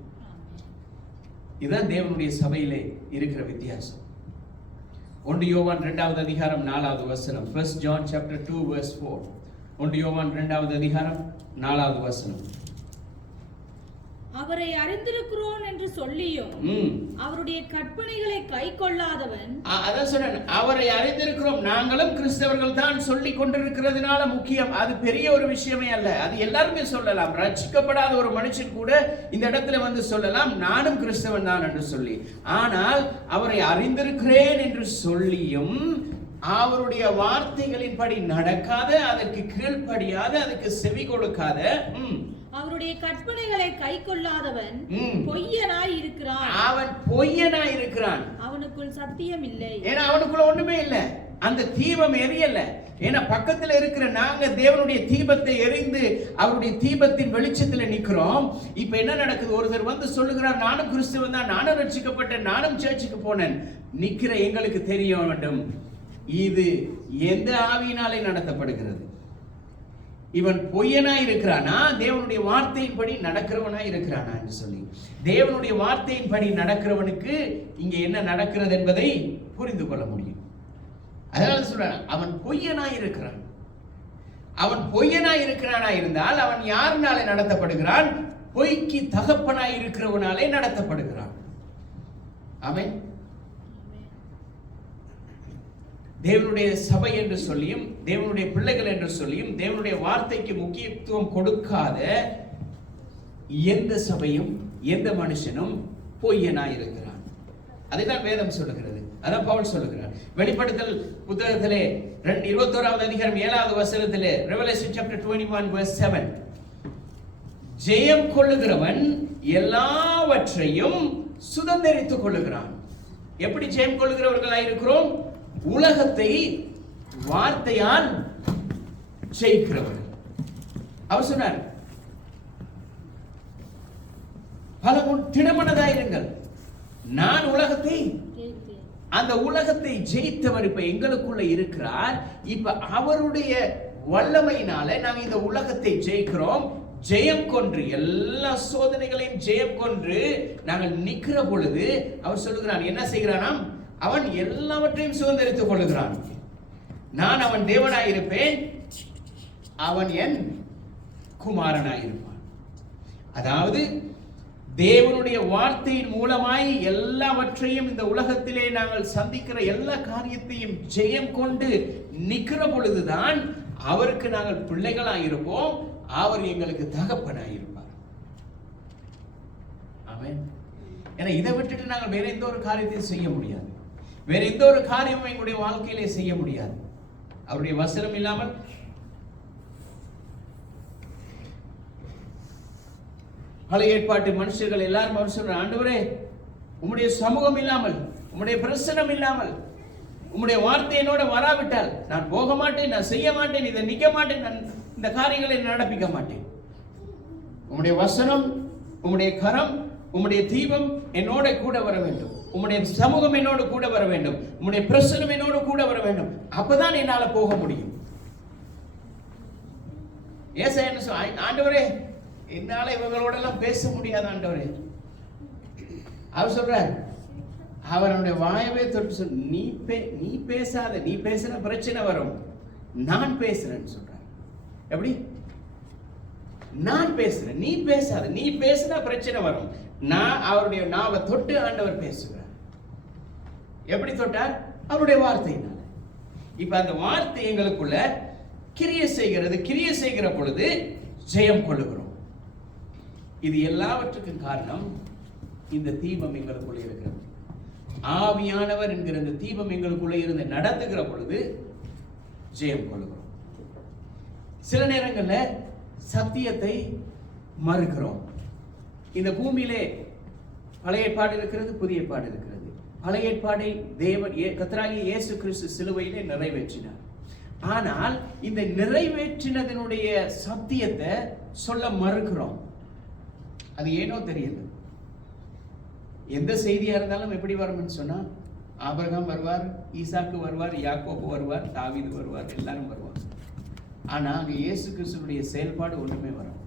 இதுதான் தேவனுடைய சபையிலே இருக்கிற வித்தியாசம். 1 யோவான் 2வது அதிகாரம் 4வது வசனம். 1 John chapter 2 verse 4. 1 யோவான் 2வது அதிகாரம் 4வது வசனம். அவரை அறிந்திருக்கிறோம் என்று சொல்லியும் அவருடைய கற்பனைகளை கைக்கொள்ளாதவன். அதான் சொல்றேன், அவரை அறிந்திருக்கிறோம், நாங்களும் கிறிஸ்தவர்கள் தான் சொல்லி கொண்டிருக்கிறதுனால முக்கியம். அது பெரிய ஒரு விஷயமே அல்ல. அது எல்லாருமே சொல்லலாம். ரட்சிக்கப்படாத ஒரு மனுஷன் கூட இந்த இடத்துல வந்து சொல்லலாம், நானும் கிறிஸ்தவன் தான் என்று சொல்லி. ஆனால் அவரை அறிந்திருக்கிறேன் என்று சொல்லியும் அவருடைய வார்த்தைகளின்படி நடக்காத, அதற்கு கீழ்ப்படியாத, அதுக்கு செவி கொடுக்காத, அவருடைய கற்பனைகளை கைக்கொள்ளாதவன் பொய்யனாய் இருக்கிறான். அவன் பொய்யனாய் இருக்கிறான். அவனுக்குள் சத்தியம் இல்லை. ஏன்னா அவனுக்குள்ள ஒண்ணுமே இல்லை. அந்த தீபம் எரியல. ஏன்னா பக்கத்துல இருக்கிற நாங்க தேவனுடைய தீபத்தை எரிந்து அவருடைய தீபத்தின் வெளிச்சத்துல நிக்கிறோம். இப்ப என்ன நடக்குது? ஒருத்தர் வந்து சொல்லுகிறார், நானும் கிறிஸ்துவன் தான், நானும் ரட்சிக்கப்பட்டேன், நானும் சர்ச்சுக்கு போனேன். நிக்கிற எங்களுக்கு தெரிய வேண்டும், இது எந்த ஆவியினாலே நடத்தப்படுகிறது. இவன் பொய்யனாய் இருக்கிறானா, தேவனுடைய வார்த்தையின்படி நடக்கிறவனா இருக்கிறானா என்று சொல்லி. தேவனுடைய வார்த்தையின்படி நடக்கிறவனுக்கு இங்க என்ன நடக்கிறது என்பதை புரிந்து கொள்ள முடியும். அதனால சொல்றான், அவன் பொய்யனாய் இருக்கிறான். அவன் பொய்யனாய் இருக்கிறானா இருந்தால் அவன் யாருனாலே நடத்தப்படுகிறான்? பொய்க்கு தகப்பனாய் இருக்கிறவனாலே நடத்தப்படுகிறான். ஆமென். தேவனுடைய சபை என்று சொல்லியும், தேவனுடைய பிள்ளைகள் என்று சொல்லியும், தேவனுடைய வார்த்தைக்கு முக்கியத்துவம் கொடுக்காத எந்த சபையும் எந்த மனுஷனும் பொய்யனாய் இருக்கிறான். அதைதான் வேதம் சொல்லுகிறது. அதான் பவுல் சொல்லுகிறார். வெளிப்படுத்தல் புத்தகத்திலே 21வது அதிகாரம் 7வது வசனத்திலே, Revelation chapter 21 verse 7, ஜெயம் கொள்ளுகிறவன் எல்லாவற்றையும் சுதந்தரித்துக் கொள்ளுகிறான். எப்படி ஜெயம் கொள்ளுகிறவர்களாய் இருக்கிறோம்? உலகத்தை வார்த்தையால் ஜெயிக்கிறவர். அவர் சொன்னார், திடமனதாயிருங்கள், நான் உலகத்தை, அந்த உலகத்தை ஜெயித்தவர் இப்ப எங்களுக்குள்ள இருக்கிறார். இப்ப அவருடைய வல்லமையினால நாங்க இந்த உலகத்தை ஜெயிக்கிறோம். ஜெயம் கொன்று, எல்லா சோதனைகளையும் ஜெயம் கொன்று நாங்கள் நிற்கிற பொழுது அவர் சொல்லுகிறான், என்ன செய்கிறானாம், அவன் எல்லாவற்றையும் சுதந்திரித்துக் கொள்ளுகிறான். நான் அவன் தேவனாயிருப்பேன், அவன் என் குமாரனாயிருப்பான். அதாவது தேவனுடைய வார்த்தையின் மூலமாய் எல்லாவற்றையும் இந்த உலகத்திலே நாங்கள் சந்திக்கிற எல்லா காரியத்தையும் ஜெயம் கொண்டு நிற்கிற பொழுதுதான் அவருக்கு நாங்கள் பிள்ளைகளாயிருப்போம், அவர் எங்களுக்கு தகப்பனாயிருப்பார். ஆமென். ஏன்னா இதை விட்டுட்டு நாங்கள் வேற எந்த ஒரு காரியத்தையும் செய்ய முடியாது, வேற எந்த ஒரு காரியமும் எங்களுடைய வாழ்க்கையிலே செய்ய முடியாது. அவருடைய வசனம் இல்லாமல் பழைய ஏற்பாட்டு மனுஷர்கள் எல்லாரும் அவர் சொல்ற, ஆண்டவரே உம்முடைய சமூகம் இல்லாமல், உம்முடைய பிரசன்னம் இல்லாமல், உம்முடைய வார்த்தை என்னோட வராவிட்டால் நான் போக மாட்டேன், நான் செய்ய மாட்டேன், இதை நிக்க மாட்டேன், நான் இந்த காரியங்களை நடப்பிக்க மாட்டேன். உம்முடைய வசனம், உம்முடைய கரம், உம்முடைய தீபம் என்னோட கூட வர வேண்டும், உம்முடைய சமூகம் என்னோடு கூட வர வேண்டும், உம்முடைய பிரசன்னம் என்னோடு கூட வர வேண்டும், அப்பதான் என்னால போக முடியும். ஏசாயா என்ன சொல்ற, ஆண்டவரே என்னால இவங்களோட எல்லாம் பேச முடியாது ஆண்டவரே. அவர் சொல்றார், அவருடைய வாயவே தொட்டு சொல், நீ பேசாத, நீ பேசின பிரச்சனை வரும், நான் பேசுறேன்னு சொல்றார். எப்படி? நான் பேசுறேன், நீ பேசாத, நீ பேசினா பிரச்சனை வரும். நான் அவருடைய நாவை தொட்டு ஆண்டவர் பேசுகிறார். எப்படி தொட்டார்? அவருடைய வார்த்தையினால. இப்ப அந்த வார்த்தை எங்களுக்குள்ள கிரியை செய்கிறது, கிரியை செய்கிற பொழுது ஜெயம் கொள்ளுகிறோம். இது எல்லாவற்றுக்கும் காரணம் இந்த தீபம் எங்களுக்குள்ள இருக்கிறது. ஆவியானவர் என்கிற இந்த தீபம் எங்களுக்குள்ள இருந்து நடத்துகிற பொழுது ஜெயம் கொள்ளுகிறோம். சில நேரங்கள்ல சத்தியத்தை மறுக்கிறோம். இந்த பூமியிலே பழைய ஏற்பாடு இருக்கிறது, புதிய ஏற்பாடு இருக்கிறது. பழைய ஏற்பாடை தேவன் கர்த்தராகிய இயேசு கிறிஸ்து சிலுவையிலே நிறைவேற்றினார். ஆனால் இந்த நிறைவேற்றினதனுடைய சத்தியத்தை சொல்ல மறுக்கிறோம். அது ஏனோ தெரியல. எந்த செய்தியா இருந்தாலும் எப்படி வரும்னு சொன்னா, ஆபிரகாம் வருவார், ஈசாக்கு வருவார், யாக்கோபு வருவார், தாவீது வருவார், எல்லாரும் வருவார். ஆனா அங்க இயேசு கிறிஸ்துவுடைய செயல்பாடு ஒன்றுமே வரும்.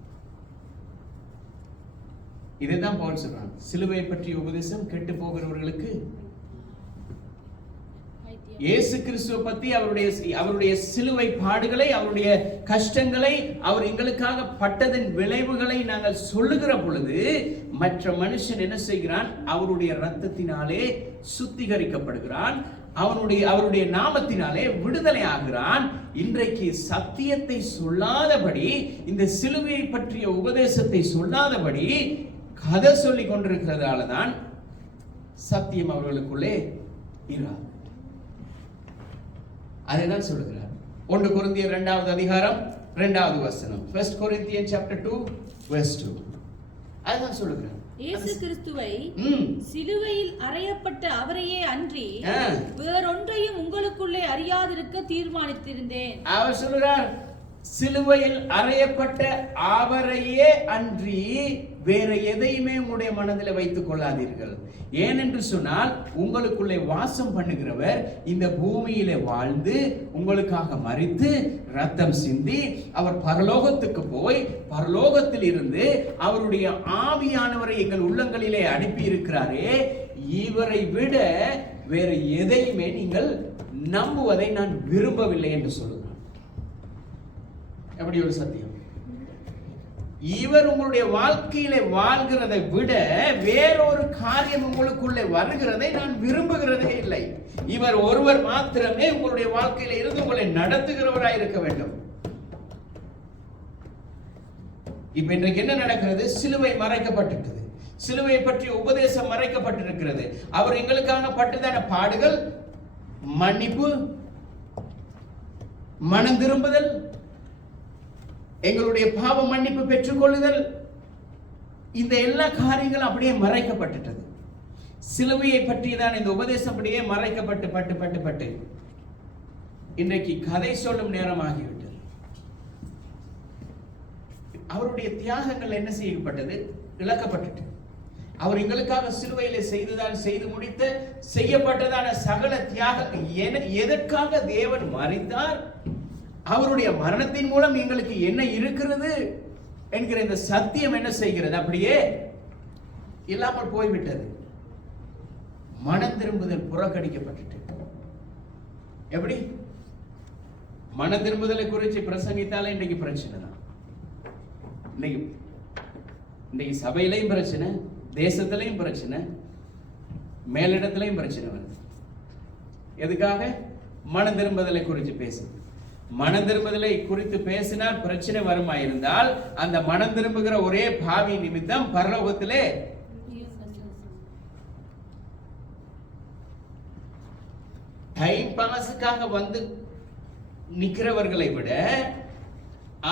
இதைதான் பவுல் சொல்றான், சிலுவை பற்றிய உபதேசம் கெட்டு போகிறவர்களுக்கு. இயேசு கிறிஸ்துவை பத்தி அவருடைய சிலுவை பாடுகளை, அவருடைய கஷ்டங்களை, அவர் எங்களுக்காக பட்டதன் விளைவுகளை நாங்கள் சொல்லுகிற பொழுது மற்ற மனுஷன் என்ன செய்கிறான்? அவருடைய இரத்தத்தினாலே சுத்திகரிக்கப்படுகிறான், அவருடைய நாமத்தினாலே விடுதலை ஆகிறான். இன்றைக்கு சத்தியத்தை சொல்லாதபடி, இந்த சிலுவையை பற்றிய உபதேசத்தை சொல்லாதபடி கதை சொல்லி கொண்டிருக்கிறதால தான் சத்தியம் அவர்களுக்குள்ளே இராது. அதைதான் சொல்லுகிறார். 1 கொரிந்தியர் 2வது அதிகாரம் 2வது வசனம். 1 Corinthians chapter 2 verse 2. அதைதான் சொல்லுகிறார். இயேசு கிறிஸ்துவை சிலுவையில் அறையப்பட்ட அவரையே அன்றி வேறொன்றையும் உங்களுக்குள்ளே அறியாதிருக்க தீர்மானித்திருந்தேன். அவர் சொல்லுகிறார், சிலுவையில் அறையப்பட்ட அவரையே அன்றி வேற எதையுமே உங்களுடைய மனதில் வைத்துக் கொள்ளாதீர்கள். ஏனென்று சொன்னால் உங்களுக்குள்ளே வாசம் பண்ணுகிறவர் இந்த பூமியிலே வாழ்ந்து உங்களுக்காக மரித்து ரத்தம் சிந்தி அவர் பரலோகத்துக்கு போய் பரலோகத்தில் இருந்து அவருடைய ஆவியானவரை எங்கள் உள்ளங்களிலே அனுப்பி இருக்கிறாரே, இவரை விட வேற எதையுமே நீங்கள் நம்புவதை நான் விரும்பவில்லை என்று சொல்லுகிறார். எப்படி ஒரு சத்தியம்! இவர் உங்களுடைய வாழ்க்கையிலே வாழ்கிறதை விட வேறொரு காரியம் உங்களுக்குள்ளே வருகிறதை நான் விரும்புகிறதே இல்லை. இவர் ஒருவர் மாத்திரமே உங்களுடைய வாழ்க்கையில இருந்து உங்களை நடத்துகிறவராய் இருக்க வேண்டும். இப்ப இன்றைக்கு என்ன நடக்கிறது? சிலுவை மறைக்கப்பட்டிருக்கிறது, சிலுவை பற்றிய உபதேசம் மறைக்கப்பட்டிருக்கிறது. அவர் எங்களுக்காக பட்டதான பாடுகள், மன்னிப்பு, மனம் திரும்புதல், எங்களுடைய பாவ மன்னிப்பு பெற்றுக்கொள்ளுதல், இந்த எல்லா காரியங்களும் அப்படியே மறைக்கப்பட்டுட்டது. சிலுவையை பற்றியதான் இந்த உபதேசம் அப்படியே மறைக்கப்பட்டு பட்டு பட்டு பட்டு இன்றைக்கு கதை சொல்லும் நேரமாகிவிட்டது. அவருடைய தியாகங்கள் என்ன செய்யப்பட்டது? இழக்கப்பட்டது. அவர் எங்களுக்காக சிலுவையிலே செய்து முடித்த செய்யப்பட்டதான சகல தியாகம் எதற்காக தேவன் மரித்தார்? அவருடைய மரணத்தின் மூலம் எங்களுக்கு என்ன இருக்கிறது? என்கிற இந்த சத்தியம் என்ன செய்கிறது? அப்படியே இல்லாமல் போய்விட்டது. மனம் திரும்புதல் புறக்கணிக்கப்பட்டு. எப்படி? மன திரும்புதலை குறித்து பிரசங்கித்தாலே இன்றைக்கு பிரச்சனை தான். இன்னைக்கு சபையிலையும் பிரச்சனை, தேசத்திலையும் பிரச்சனை, மேலிடத்திலையும் பிரச்சனை வருது. எதுக்காக? மன திரும்புதலை குறித்து பேசுது. மன திரும்புதலை குறித்து பேசினால் பிரச்சனை வருமாயிருந்தால் அந்த மனம் திரும்புகிற ஒரே பாவி நிமித்தம் பரலோகத்திலே டைம் பாஸுக்காக வந்து நிற்கிறவர்களை விட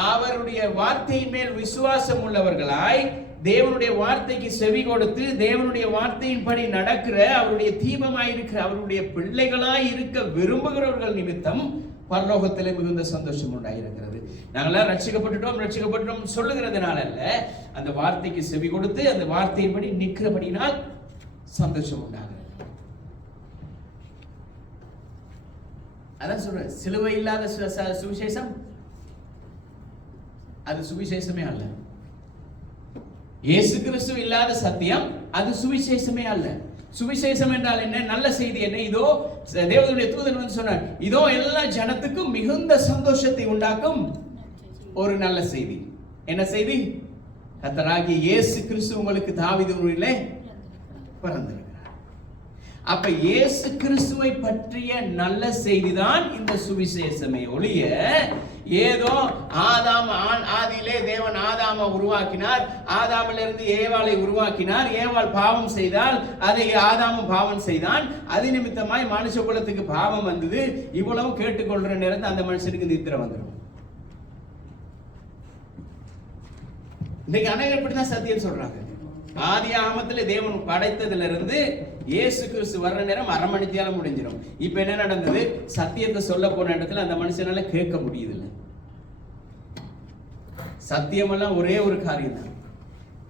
அவருடைய வார்த்தையின் மேல் விசுவாசம் உள்ளவர்களாய் தேவனுடைய வார்த்தைக்கு செவி கொடுத்து தேவனுடைய வார்த்தையின்படி நடக்கிற அவருடைய தீபமாயிருக்கிற அவருடைய பிள்ளைகளாய் இருக்க விரும்புகிறவர்கள் நிமித்தம் பரலோகத்திலே மிகுந்த சந்தோஷம் உண்டாயிருக்கிறது. நாங்களாம் ரட்சிக்கப்பட்டுட்டோம் சொல்லுகிறதுனால அல்ல, அந்த வார்த்தைக்கு செவி கொடுத்து அந்த வார்த்தையின்படி நிற்கிறபடினால் சந்தோஷம் உண்டாகிறது. அதான் சொல்றேன், சிலுவை இல்லாத சுவிசேஷம் அது சுவிசேஷமே அல்ல. இயேசு கிறிஸ்து இல்லாத சத்தியம் அது சுவிசேஷமே அல்ல. சுவிசேஷம் என்றால் என்ன? நல்ல செய்தி என்ன? இதோ தேவனுடைய தூதன் வந்து சொன்னார், இதோ எல்லா ஜனத்துக்கும் மிகுந்த சந்தோஷத்தை உண்டாக்கும் ஒரு நல்ல செய்தி. என்ன செய்தி? கர்த்தராகிய இயேசு கிறிஸ்து உங்களுக்கு தாவீது ஊரிலே பிறந்திருக்கிறார். அப்ப இயேசு கிறிஸ்துவை பற்றிய நல்ல செய்திதான் இந்த சுவிசேஷமே ஒழிய ஏதோ ஆதியிலே தேவன் ஆதாமை உருவாக்கினார், ஆதாமிலிருந்து ஏவாளை உருவாக்கினார், ஏவாள் பாவம் செய்தால் அதை ஆதாமும் பாவம் செய்தான், அது நிமித்தமாய் மனுஷ குலத்துக்கு பாவம் வந்தது, இவ்வளவு கேட்டுக்கொள்ற நேரத்தில் அந்த மனுஷனுக்கு நித்திரை வந்துடும். இன்னைக்கு அநேகர் இப்படிதான் சத்தியம் சொல்றாங்க. ஆதி ஆமத்துல தேவன் படைத்ததிலிருந்து இயேசு கிறிஸ்து வர்ற நேரம் அரை மணி நேரம் முடிஞ்சிடும். இப்ப என்ன நடந்தது? சத்தியத்தை சொல்ல போன இடத்துல அந்த மனுஷனால கேட்க முடியுதில்ல. சத்தியமெல்லாம் ஒரே ஒரு காரியம் தான்,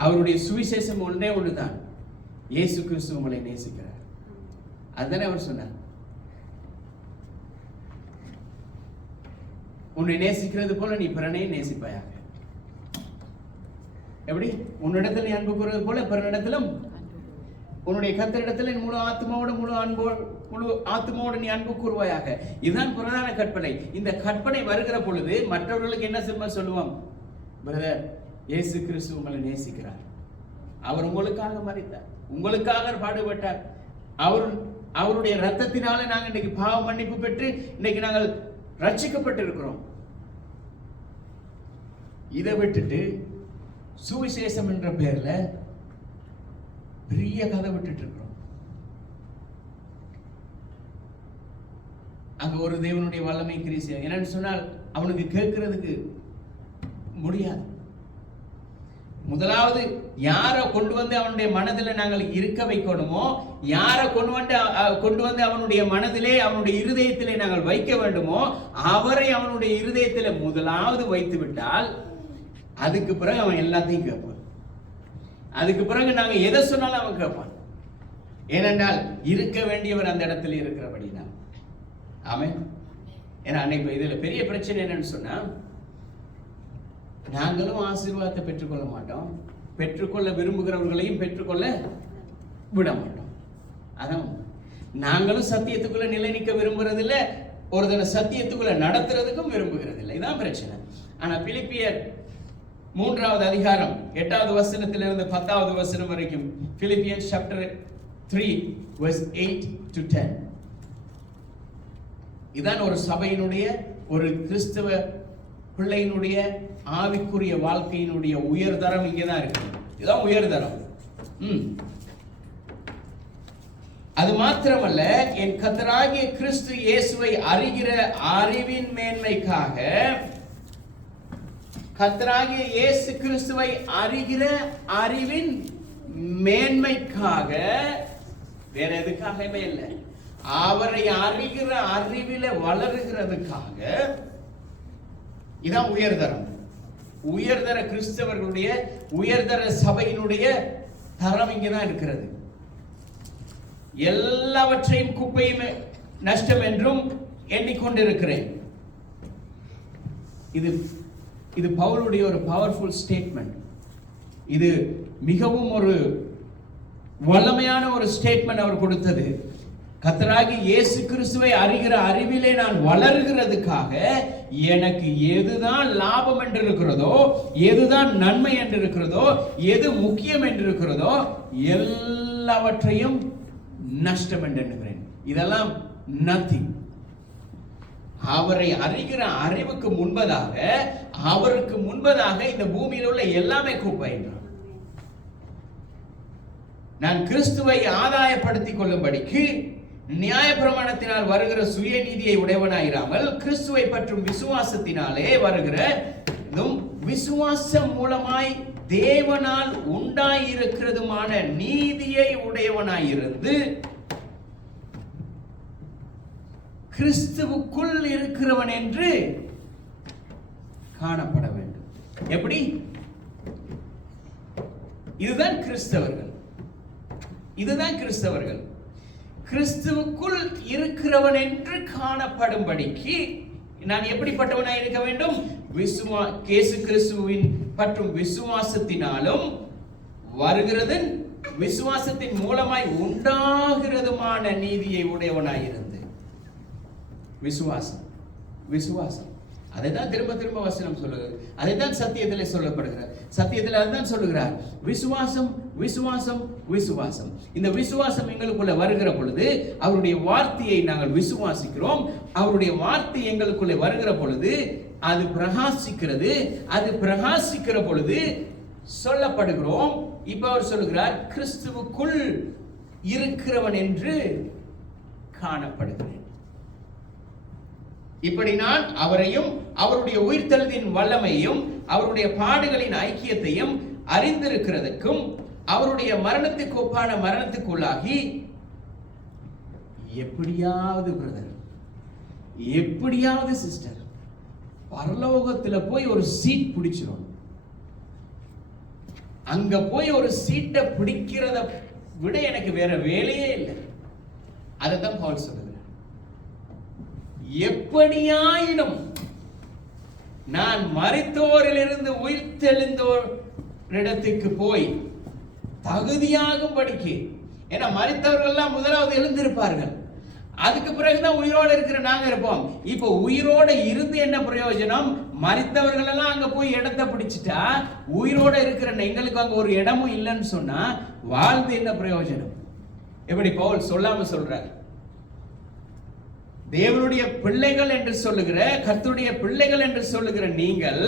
அவருடைய சுவிசேஷம் ஒன்றே ஒண்ணுதான், இயேசு கிறிஸ்து உங்களை நேசிக்கிறார். அதுதானே அவர் சொன்னார், உன்னை நேசிக்கிறது போல நீ பிறனையும் நேசிப்பாயாக. எப்படி? உன்னிடத்தில் நீ அன்பு கூறுவது போல பிறனிடத்திலும் உன்னுடைய கர்த்தரிடத்தில் முழு ஆத்மாவோடு நீ அன்பு கூறுவாயாக. இதுதான் பிரதான கற்பனை. இந்த கற்பனை வருகிற பொழுது மற்றவர்களுக்கு என்ன சொல்லுவோம்? பிரதர், இயேசு கிறிஸ்து உங்களை நேசிக்கிறார், அவர் உங்களுக்காக மரித்தார், உங்களுக்காக பாடுபட்டார், அவருடைய ரத்தத்தினால நாங்கள் இன்னைக்கு பாவ மன்னிப்பு பெற்று இன்னைக்கு நாங்கள் ரட்சிக்கப்பட்டு இருக்கிறோம். இதை விட்டுட்டு சுவிசேஷம் என்ற பெயர்ல பெரிய கதை விட்டுட்டு இருக்கிறோம். அங்க ஒரு தேவனுடைய வல்லமை கிரியை என்னன்னு சொன்னால் அவனுக்கு கேட்கிறதுக்கு முடியாது. முதலாவது யாரை கொண்டு வந்து அவனுடைய மனதில் நாங்கள் இருக்க வைக்கணுமோ, யாரை கொண்டு வந்து அவனுடைய மனதிலே அவனுடைய இருதயத்திலே நாங்கள் வைக்க வேண்டுமோ அவரை அவனுடைய இருதயத்திலே முதலாவது வைத்து விட்டால் அதுக்கு பிறகு அவன் எல்லாத்தையும் கேட்பான். அதுக்கு பிறகு நாங்க எதை சொன்னாலும் அவன் கேட்பான். ஏனென்றால் இருக்க வேண்டியவர் அந்த இடத்துல இருக்கிறபடினா. ஆமென். ஏன்னா அன்னைக்கு இதுல பெரிய பிரச்சனை என்னன்னு சொன்னா, நாங்களும் ஆசீர்வாதத்தை பெற்றுக்கொள்ள மாட்டோம், பெற்றுக்கொள்ள விரும்புகிறவர்களையும் பெற்றுக்கொள்ள விட மாட்டோம். அதான் நாங்களும் சத்தியத்துக்குள்ள நிலை நிற்க விரும்புறது இல்லை, ஒரு சத்தியத்துக்குள்ள நடத்துறதுக்கும் விரும்புகிறது இல்லை. இதான் பிரச்சனை. ஆனா பிலிப்பியர் 3வது அதிகாரம் 8வது வசனத்திலிருந்து 10வது வசனம் வரைக்கும், Philippians chapter 3 verse 8 to 10. இதான் ஒரு சபையினுடைய, ஒரு கிறிஸ்தவ பிள்ளையினுடைய ஆவிக்குரிய வாழ்க்கையினுடைய உயர்தரம் இங்கதான் இருக்கு. இதுதான் உயர்தரம். அது மாத்திரமல்ல, என் கர்த்தராகிய கிறிஸ்து இயேசுவை அறிகிற அறிவின் மேன்மைக்காக, கர்த்தராகிய இயேசு கிறிஸ்துவை அறிகிற அறிவின் மேன்மைக்காக, வேற எதுக்காகவே இல்லை, அவரை அறிகிற அறிவில வளருகிறதுக்காக. இதான் உயர்தரம். உயர்தர கிறிஸ்தவர்களுடைய, உயர்தர சபையினுடைய தரம் இங்கதான் இருக்கிறது. எல்லாவற்றையும் குப்பையும் நஷ்டம் என்றும் எண்ணிக்கொண்டிருக்கிறேன். இது இது பவுலுடைய ஒரு பவர்ஃபுல் ஸ்டேட்மெண்ட். இது மிகவும் ஒரு வல்லமையான ஒரு ஸ்டேட்மெண்ட் அவர் கொடுத்தது. கர்த்தராகிய இயேசு கிறிஸ்துவை அறிகிற அறிவிலே நான் வளருகிறதுக்காக எனக்கு எதுதான் லாபம் என்று இருக்கிறதோ, எதுதான் நன்மை என்று இருக்கிறதோ, எது முக்கியம் என்று இருக்கிறதோ எல்லாவற்றையும் நஷ்டம் என்று எண்ணுகிறேன். இதெல்லாம் நத்திங். அவரை அறிகிற அறிவுக்கு முன்பதாக, அவருக்கு முன்பதாக இந்த பூமியில் உள்ள எல்லாமே குப்பை என்றார். நான் கிறிஸ்துவை ஆதாயப்படுத்திக் கொள்ளும்படிக்கு நியாயப்பிரமாணத்தினால் வருகிற சுயநீதியை உடையவனாயிராமல் கிறிஸ்துவை பற்றும் விசுவாசத்தினாலே வருகிற விசுவாசம் மூலமாய் தேவனால் உண்டாயிருக்கிறதுமான நீதியை உடையவனாயிருந்து கிறிஸ்துவுக்குள் இருக்கிறவன் என்று காணப்பட வேண்டும். எப்படி? இதுதான் கிறிஸ்தவர்கள். இதுதான் கிறிஸ்தவர்கள். கிறிஸ்துவுக்குள் இருக்கிறவன் என்று காணப்படும்படிக்கு நான் எப்படிப்பட்டவனாய் இருக்க வேண்டும்? இயேசு கிறிஸ்துவின் பற்றும் விசுவாசத்தினாலும் வருகிறது விசுவாசத்தின் மூலமாய் உண்டாகிறதுமான நீதியை உடையவனாயிருந்து. விசுவாசம் விசுவாசம் அதைதான் திரும்ப திரும்ப வசனம் சொல்லுகிறது. அதைதான் சத்தியத்தில் சொல்லப்படுகிறார். சத்தியத்தில் அதுதான் சொல்லுகிறார். விசுவாசம் விசுவாசம் விசுவாசம். இந்த விசுவாசம் எங்களுக்குள்ள வருகிற பொழுது அவருடைய வார்த்தையை நாங்கள் விசுவாசிக்கிறோம். அவருடைய வார்த்தை எங்களுக்குள்ள வருகிற பொழுது அது பிரகாசிக்கிறது. அது பிரகாசிக்கிற பொழுது சொல்லப்படுகிறோம். இப்ப அவர் சொல்லுகிறார், கிறிஸ்துவுக்குள் இருக்கிறவன் என்று காணப்படுகிறேன். இப்படி நான் அவரையும் அவருடைய உயிர்த்தெழுதின் வல்லமையும் அவருடைய பாடுகளின் ஐக்கியத்தையும் அறிந்திருக்கிறதுக்கும் அவருடைய மரணத்துக்கு ஒப்பான மரணத்துக்குள்ளாகி எப்படியாவது பிரதர், எப்படியாவது சிஸ்டர், பரலோகத்துல போய் ஒரு சீட் பிடிச்சிரும். அங்க போய் ஒரு சீட்டை பிடிக்கிறத விட எனக்கு வேற வேலையே இல்லை. அதைத்தான் பவுல் சொல்லுகிறார். எப்படியாயினும் நான் மரித்தோரிலிருந்து உயிர்த்தெழுந்தோர் இடத்துக்கு போய் தகுதியாகும் படிக்கு. ஏன்னா மரித்தவர்கள் எல்லாம் முதலாவது எழுந்திருப்பார்கள், அதுக்கு பிறகுதான் உயிரோடு இருக்கிற நாங்க இருப்போம். இப்ப உயிரோட இருந்து என்ன பிரயோஜனம்? மரித்தவர்கள் எல்லாம் அங்க போய் இடத்தை பிடிச்சிட்டா உயிரோட இருக்கிற எங்களுக்கு அங்க ஒரு இடமும் இல்லைன்னு சொன்னா வாழ்ந்து என்ன பிரயோஜனம்? எப்படி பவுல் சொல்லாம சொல்றார்? தேவனுடைய பிள்ளைகள் என்று சொல்லுகிற, கர்த்தருடைய பிள்ளைகள் என்று சொல்லுகிற நீங்கள்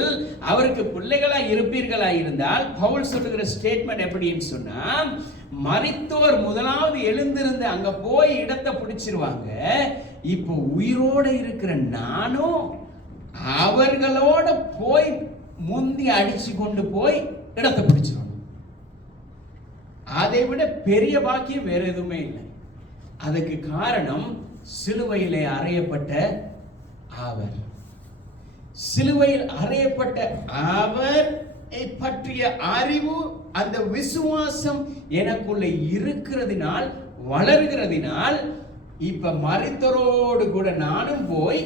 அவருக்கு பிள்ளைகளா இருப்பீர்களா இருந்தால் பவுல் சொல்லுகிற ஸ்டேட்மெண்ட் எப்படின்னு சொன்னா, மரித்தோர் முதலாவது எழுந்திருந்து அங்க போய் இடத்தை பிடிச்சிருவாங்க. இப்போ உயிரோட இருக்கிற நானும் அவர்களோட போய் முந்தி அடிச்சு கொண்டு போய் இடத்தை பிடிச்சிருவாங்க. அதை விட பெரிய பாக்கியம் வேற எதுவுமே இல்லை. அதுக்கு காரணம் சிலுவையிலே அறையப்பட்ட அவர். சிலுவையில் அறையப்பட்ட அவர் பற்றிய அறிவு, அந்த விசுவாசம் எனக்குள்ள இருக்கிறதினால், வளர்கிறதினால் இப்ப மரித்தோரோடு கூட நானும் போய்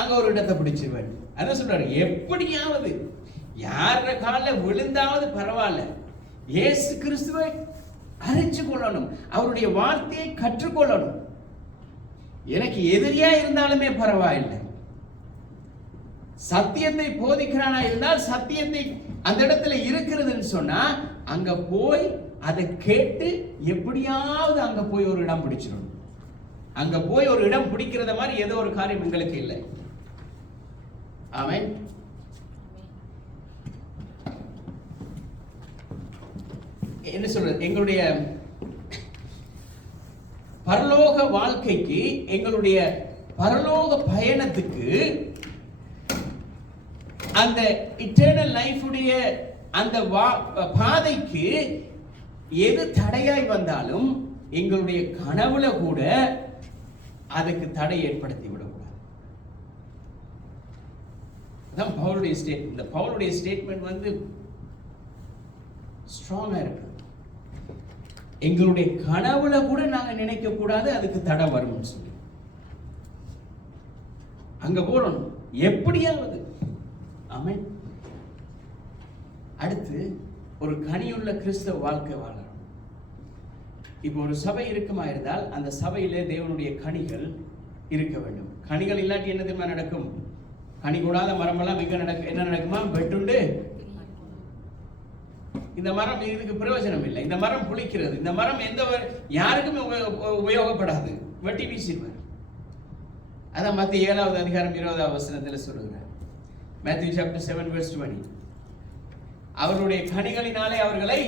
அங்க ஒரு இடத்தை பிடிச்சிருவேன். அதான் சொல்றாரு, எப்படியாவது யார கால விழுந்தாவது பரவாயில்ல, இயேசு கிறிஸ்துவை அறிஞ்சு கொள்ளணும், அவருடைய வார்த்தையை கற்றுக்கொள்ளணும். எனக்கு எதிரியா இருந்தாலுமே பரவாயில்லை, சத்தியத்தை போதிக்கிறானா இருந்தால் சத்தியத்தை அந்த இடத்துல இருக்கிறதுன்னு சொன்னா அங்க போய் அதை கேட்டு எப்படியாவது அங்க போய் ஒரு இடம் பிடிச்சிடணும். அங்க போய் ஒரு இடம் பிடிக்கிறத மாதிரி ஏதோ ஒரு காரியம் எங்களுக்கு இல்லை. ஆமென். என்ன சொல்றது, எங்களுடைய பரலோக வாழ்க்கைக்கு, எங்களுடைய பரலோக பயணத்துக்கு, அந்த இட்டர்னல் லைஃபுடைய அந்த பாதைக்கு எது தடையாய் வந்தாலும் எங்களுடைய கனவுல கூட அதுக்கு தடை ஏற்படுத்தி விடக்கூடாது. அதான் பவுலுடைய ஸ்டேட்மெண்ட். இந்த பவுலுடைய ஸ்டேட்மெண்ட் வந்து ஸ்ட்ராங்கா இருக்கு. எங்களுடைய கனவுல கூட நாங்க நினைக்க கூடாது அதுக்கு தடை வரும்னு சொல்லி அங்க போறோம் எப்படியாவது. ஆமென். ஒரு கனியுள்ள கிறிஸ்தவ வாழ்க்கை வாழணும். இப்போ ஒரு சபை இருக்குமா இருந்தால் அந்த சபையிலே தேவனுடைய கனிகள் இருக்க வேண்டும். கனிகள் இல்லாட்டி என்ன தெரியுமா நடக்கும்? கனி கூடாத மரமெல்லாம் என்ன நடக்குமா? வெட்டுண்டு இந்த மரம் இதுக்கு பிரயோஜனம் இல்லை, இந்த மரம் புளிக்கிறது, இந்த மரம் எந்த யாருக்குமே உபயோகப்படாது, வெட்டி வீசிடுவார். அதான் மத்திய 7வது அதிகாரம் 20வது வசனத்தில் சொல்லுகிறார். Matthew chapter 7 verse 20. அவருடைய கனிகளினாலே அவர்களை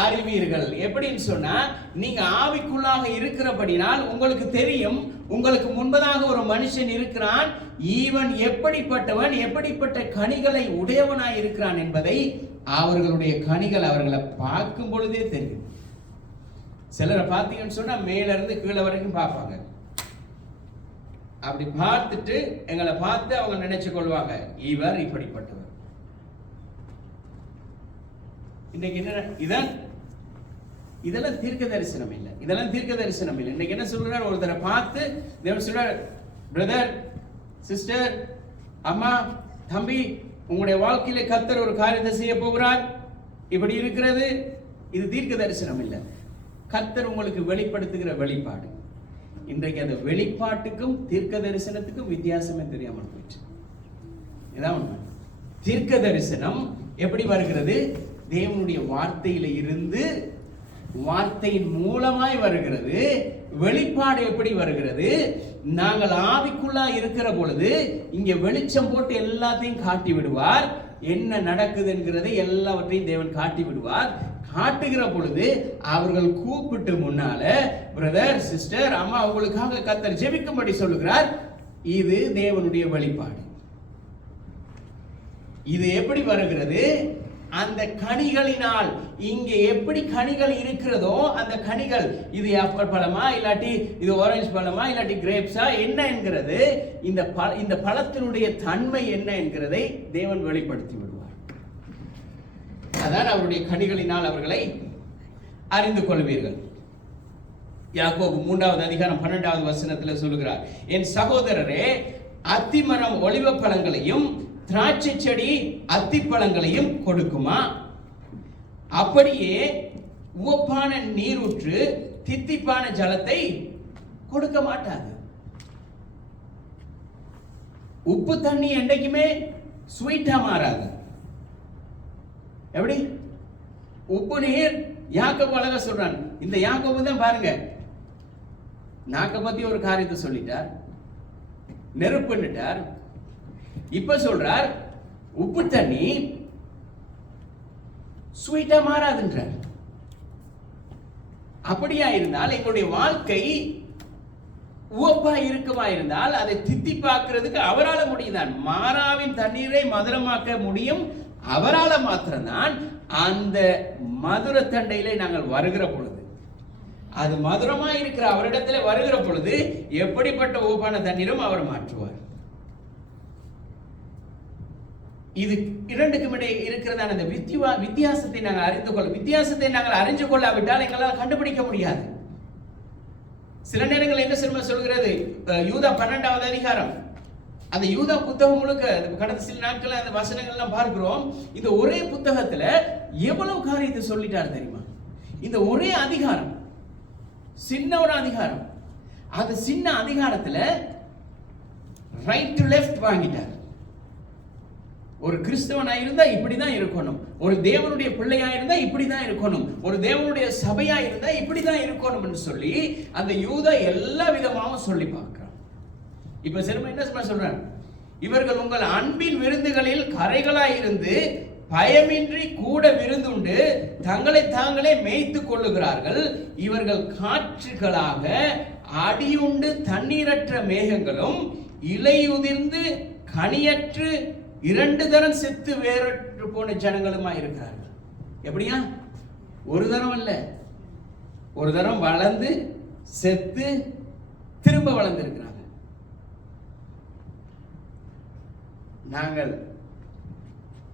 அறிவீர்கள். எப்படின்னு சொன்னா, நீங்க ஆவிக்குள்ளாக இருக்கிறபடினால் உங்களுக்கு தெரியும், உங்களுக்கு முன்பதாக ஒரு மனுஷன் இருக்கிறான், இவன் எப்படிப்பட்டவன், எப்படிப்பட்ட கனிகளை உடையவனாய் இருக்கிறான் என்பதை அவர்களுடைய கனிகள் அவர்களை பார்க்கும் பொழுதே தெரியும். சிலரை பார்த்தீங்கன்னு சொன்னா மேல இருந்து கீழே வரைக்கும் பார்ப்பாங்க. அப்படி பார்த்துட்டு எங்களை பார்த்து அவங்க நினைச்சு கொள்வாங்க, இவர் இப்படிப்பட்டவர். இன்னைக்கு என்ன இதெல்லாம் தீர்க்க தரிசனம் இல்லை, இதெல்லாம் தீர்க்க தரிசனம் இல்லை. இன்னைக்கு என்ன சொல்றார்? ஒருத்தரை பார்த்து தேவன் சொல்றார், பிரதர், சிஸ்டர், அம்மா, தம்பி, உங்களுடைய வாழ்க்கையில கர்த்தர் ஒரு காரியத்தை செய்ய போகிறார், இப்படி இருக்கிறது. இது தீர்க்க தரிசனம் இல்லை, கர்த்தர் உங்களுக்கு வெளிப்படுத்துகிற வெளிப்பாடு. இன்றைக்கு அந்த வெளிப்பாட்டுக்கும் தீர்க்க தரிசனத்துக்கும் வித்தியாசமே தெரியாமல் போயிடுச்சு. இதான் உண்மை. தீர்க்க தரிசனம் எப்படி வருகிறது? தேவனுடைய வார்த்தையில இருந்து, வார்த்தையின் மூலமாய் வருகிறது. வெளிப்பாடு எப்படி வருகிறது? நாங்கள் ஆவிக்குள்ளா இருக்கிற பொழுது இங்க வெளிச்சம் போட்டு எல்லாத்தையும் காட்டி விடுவார். என்ன நடக்குது என்கிறதை எல்லாவற்றையும் தேவன் காட்டி விடுவார். காட்டுகிற பொழுது அவர்கள் கூப்பிட்டு முன்னால, பிரதர், சிஸ்டர், அம்மா, உங்களுக்காக கர்த்தர் ஜெபிக்கும்படி சொல்லுகிறார். இது தேவனுடைய வெளிப்பாடு. இது எப்படி வருகிறது? அந்த கனிகளினால். இங்கே எப்படி கனிகள் இருக்கிறதோ அந்த கனிகள், இது ஆப்பிள் பழமா இல்லாட்டி இது ஆரஞ்சு பழமா இல்லாட்டி கிரேப்ஸா என்ன என்கிறது, இந்த பழத்தினுடைய தன்மை என்ன என்கிறதை தேவன் வெளிப்படுத்தி விடுவார். அதான் அவருடைய கனிகளினால் அவர்களை அறிந்து கொள்வீர்கள். யாக்கோபு 3வது அதிகாரம் 12வது வசனத்தில் சொல்லுகிறார், என் சகோதரரே, அத்திமரம் ஒலிவ பழங்களையும் திராட்சை செடி அத்திப்பழங்களையும் கொடுக்குமா? அப்படியே உவப்பான நீரூற்று தித்திப்பான ஜலத்தை கொடுக்க மாட்டாது. உப்பு தண்ணி என்றைக்குமே ஸ்வீட்டா மாறாது. எப்படி? உப்பு நீர். யாக்கோபு அழகா சொல்றான். இந்த யாக்கோபு தான் பாருங்க, நாக்க பத்தி ஒரு காரியத்தை சொல்லிட்டார், நெருப்புன்னுட்டார். இப்ப சொல்றார் உப்பு தண்ணி ஸ்வீட்டா மாறாதுன்றார். அப்படியா இருந்தால் எங்களுடைய வாழ்க்கை உவப்பா இருக்குமா இருந்தால் அதை தித்திப்பாக்குறதுக்கு அவரால் முடியுதான். மாறாவின் தண்ணீரை மதுரமாக்க முடியும் அவரால் மாத்திரம்தான். அந்த மதுர தண்டையிலே நாங்கள் வருகிற பொழுது, அது மதுரமா இருக்கிற அவரிடத்துல வருகிற பொழுது எப்படிப்பட்ட உவப்பான தண்ணீரும் அவர் மாற்றுவார். இது இரண்டுக்கும் இடையே இருக்கிறதான அந்த வித்தியாசத்தை நாங்கள் அறிந்து கொள்ள, வித்தியாசத்தை நாங்கள் அறிஞ்சு கொள்ளாவிட்டால் எங்களால் கண்டுபிடிக்க முடியாது. சில நேரங்கள் என்ன சொல்கிறது? யூதா 12வது அதிகாரம், அந்த யூதா புத்தகம் முழுக்க கடந்த சில நாட்கள் அந்த வசனங்கள் எல்லாம் பார்க்கிறோம். இந்த ஒரே புத்தகத்துல எவ்வளவு காரியத்தை சொல்லிட்டார் தெரியுமா? இந்த ஒரே அதிகாரம், சின்ன ஒரு அதிகாரம், அந்த சின்ன அதிகாரத்துல ரைட் டு லெஃப்ட் வாங்கிட்டார். ஒரு கிறிஸ்தவனா இருந்தா இப்படிதான் இருக்கணும், ஒரு தேவனுடைய பிள்ளையா இருந்தா இப்படிதான் இருக்கணும், ஒரு தேவனுடைய சபையா இருந்தா இப்படிதான் இருக்கணும்னு சொல்லி அந்த யூதா எல்லா விதமாகவும் சொல்லி பார்க்கிறான். இப்ப சிறுமை என்ன சொல்றான்? இவர்கள் உங்கள் அன்பின் விருந்துகளில் கரைகளாய் இருந்து பயமின்றி கூட விருந்துண்டு தங்களை தாங்களே மேய்த்து கொள்ளுகிறார்கள். இவர்கள் காற்றுகளாக அடியுண்டு தண்ணீரற்ற மேகங்களும் இலையுதிர்ந்து கனியற்று 2 தரம் செத்து வேறற்று போன ஜனங்களுமா இருக்கிறார்கள். எப்படியா? ஒரு தரம் அல்ல, ஒரு தரம் வளர்ந்து செத்து திரும்ப வளர்ந்து இருக்கிறாங்க. நாங்கள்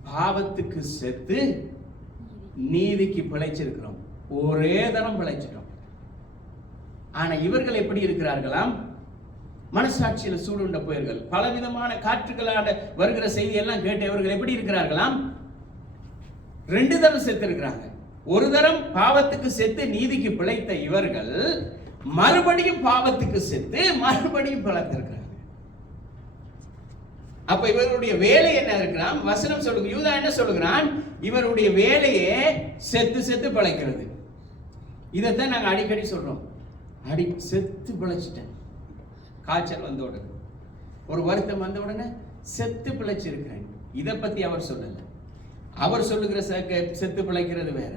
பாவத்துக்கு செத்து நீதிக்கு பிழைச்சிருக்கிறோம், ஒரே தரம் பிழைச்சிட்டோம். ஆனா இவர்கள் எப்படி இருக்கிறார்களாம்? மனசாட்சியில் சூடுண்ட போயிர்கள், பலவிதமான காற்றுகளான வருகிற செய்தி எல்லாம் கேட்டு இவர்கள் எப்படி இருக்கிறார்களாம்? 2 தரம் செத்து இருக்கிறாங்க. ஒரு தரம் பாவத்துக்கு செத்து நீதிக்கு பிழைத்த இவர்கள் மறுபடியும் பாவத்துக்கு செத்து மறுபடியும் பிழைத்திருக்கிறாங்க. அப்ப இவருடைய வேலை என்ன இருக்கிறான்? வசனம் சொல்லுங்க, யூதா என்ன சொல்லுகிறான்? இவருடைய வேலையே செத்து செத்து பிழைக்கிறது. இதைத்தான் நாங்க அடிக்கடி சொல்றோம். செத்து பிழைச்சிட்டேன். காய்ச்சல் வந்த உடனே, ஒரு வருத்தம் வந்த உடனே செத்து பிழைச்சிருக்கிறேன். இதை பத்தி அவர் சொல்லல. அவர் சொல்லுகிற செத்து பிழைக்கிறது வேற.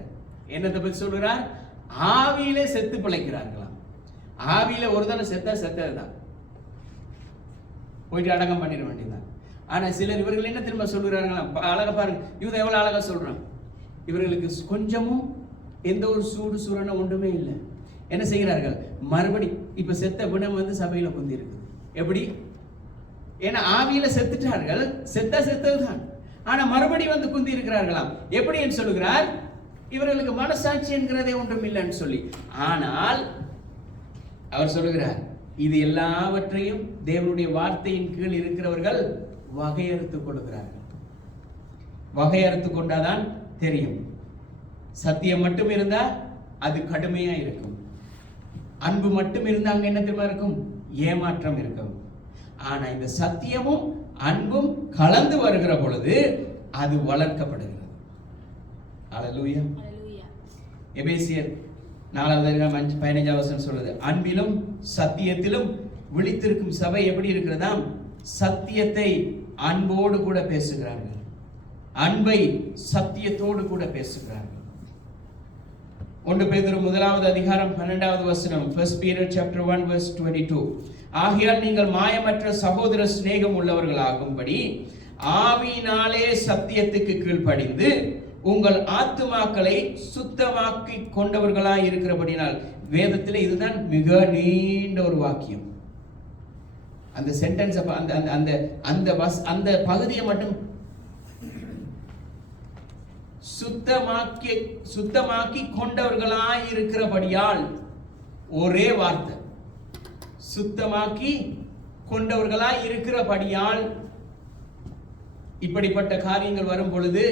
என்னத்தை பத்தி சொல்லுகிறார்? ஆவியிலே செத்து பிழைக்கிறார்களாம். ஆவியில ஒரு தானே செத்தா செத்ததுதான், போயிட்டு அடக்கம் பண்ணிட வேண்டியதுதான். ஆனா சிலர் இவர்கள் என்ன திரும்ப சொல்லுகிறார்களாம்? அழகா பாருங்க, யூதா எவ்வளவு அழகா சொல்றான். இவர்களுக்கு கொஞ்சமும் எந்த ஒரு சூடு சூரண ஒன்றுமே இல்லை. என்ன செய்கிறார்கள்? மறுபடி இப்ப செத்த பிணம் வந்து சபையில குந்தி இருக்குது. எப்படி? ஏன்னா ஆவியில செத்துட்டார்கள், செத்ததுதான். ஆனா மறுபடி வந்து குந்தி இருக்கிறார்களாம். எப்படி என்று சொல்லுகிறார்? இவர்களுக்கு மனசாட்சி என்கிறதே ஒன்றும் இல்லைன்னு சொல்லி. ஆனால் அவர் சொல்லுகிறார், இது எல்லாவற்றையும் தேவனுடைய வார்த்தையின் கீழ் இருக்கிறவர்கள் வகையறுத்துக் கொள்கிறார்கள். வகையறுத்து கொண்டாதான் தெரியும். சத்தியம் மட்டும் இருந்தா அது கடுமையா இருக்கும். அன்பு மட்டும் இருந்தா அங்க என்ன தெரியுமா இருக்கும்? ஏமாற்றம் இருக்கும். ஆனா இந்த சத்தியமும் அன்பும் கலந்து வருகிற பொழுது அது வளர்க்கப்படுகிறது. அல்லேலூயா. எபேசியர் 4:15 சொல்லுது, அன்பிலும் சத்தியத்திலும் விழித்திருக்கும் சபை எப்படி இருக்கிறதா? சத்தியத்தை அன்போடு கூட பேசுகிறார்கள், அன்பை சத்தியத்தோடு கூட பேசுகிறார்கள். 1 பேதுரு 1:12 1 Peter chapter 1 verse 22. ஆகையால் நீங்கள் மாயமற்ற சகோதர சிநேகம் உள்ளவர்களாகும்படி ஆவியினாலே சத்தியத்துக்கு கீழ்ப்படிந்து உங்கள் ஆத்துமாக்களை சுத்தமாக்கி கொண்டவர்களாய் இருக்கிறபடினால். வேதத்தில் இதுதான் மிக நீண்ட ஒரு வாக்கியம். அந்த சென்டென்ஸ் அந்த பகுதியை மட்டும் சுத்தமாக்கி கொண்டவர்களாய் இருக்கிறபடியால், ஒரே வார்த்தை, சுத்தமாக்கி கொண்டவர்களாய் இருக்கிறபடியால். இப்படிப்பட்ட காரியங்கள் வரும் பொழுது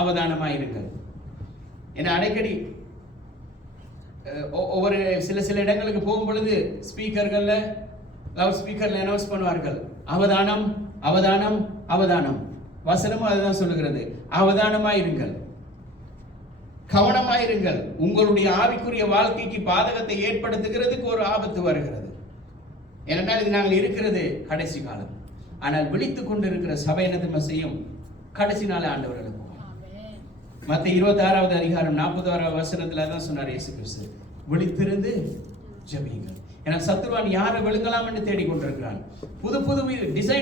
அவதானமாயிருங்கள். ஏன்னா அடிக்கடி ஒவ்வொரு சில இடங்களுக்கு போகும் பொழுது ஸ்பீக்கர்கள்ல, லவுட் ஸ்பீக்கர்ல அனௌன்ஸ் பண்ணுவார்கள், அவதானம் அவதானம் அவதானம். வசனமும் அதுதான் சொல்லுகிறது, அவதானமாயிருங்கள், கவனமாயிருங்கள். உங்களுடைய ஆவிக்குரிய வாழ்க்கைக்கு பாதகத்தை ஏற்படுத்துகிறதுக்கு ஒரு ஆபத்து வருகிறது. ஏனென்றால் இது நாங்கள் இருக்கிறது கடைசி காலம். ஆனால் விழித்துக் கொண்டு இருக்கிற சபை என்ன செய்யும்? கடைசி நாள் ஆண்டவர்களுக்கு. மத்தேயு 26:40 தான் சொன்னார் இயேசு கிறிஸ்து, விழித்திருந்து ஜெபியுங்கள். ஏன்னா சத்துருவான் யாரை விழுங்கலாம் என்று தேடிக்கொண்டிருக்கிறான். புது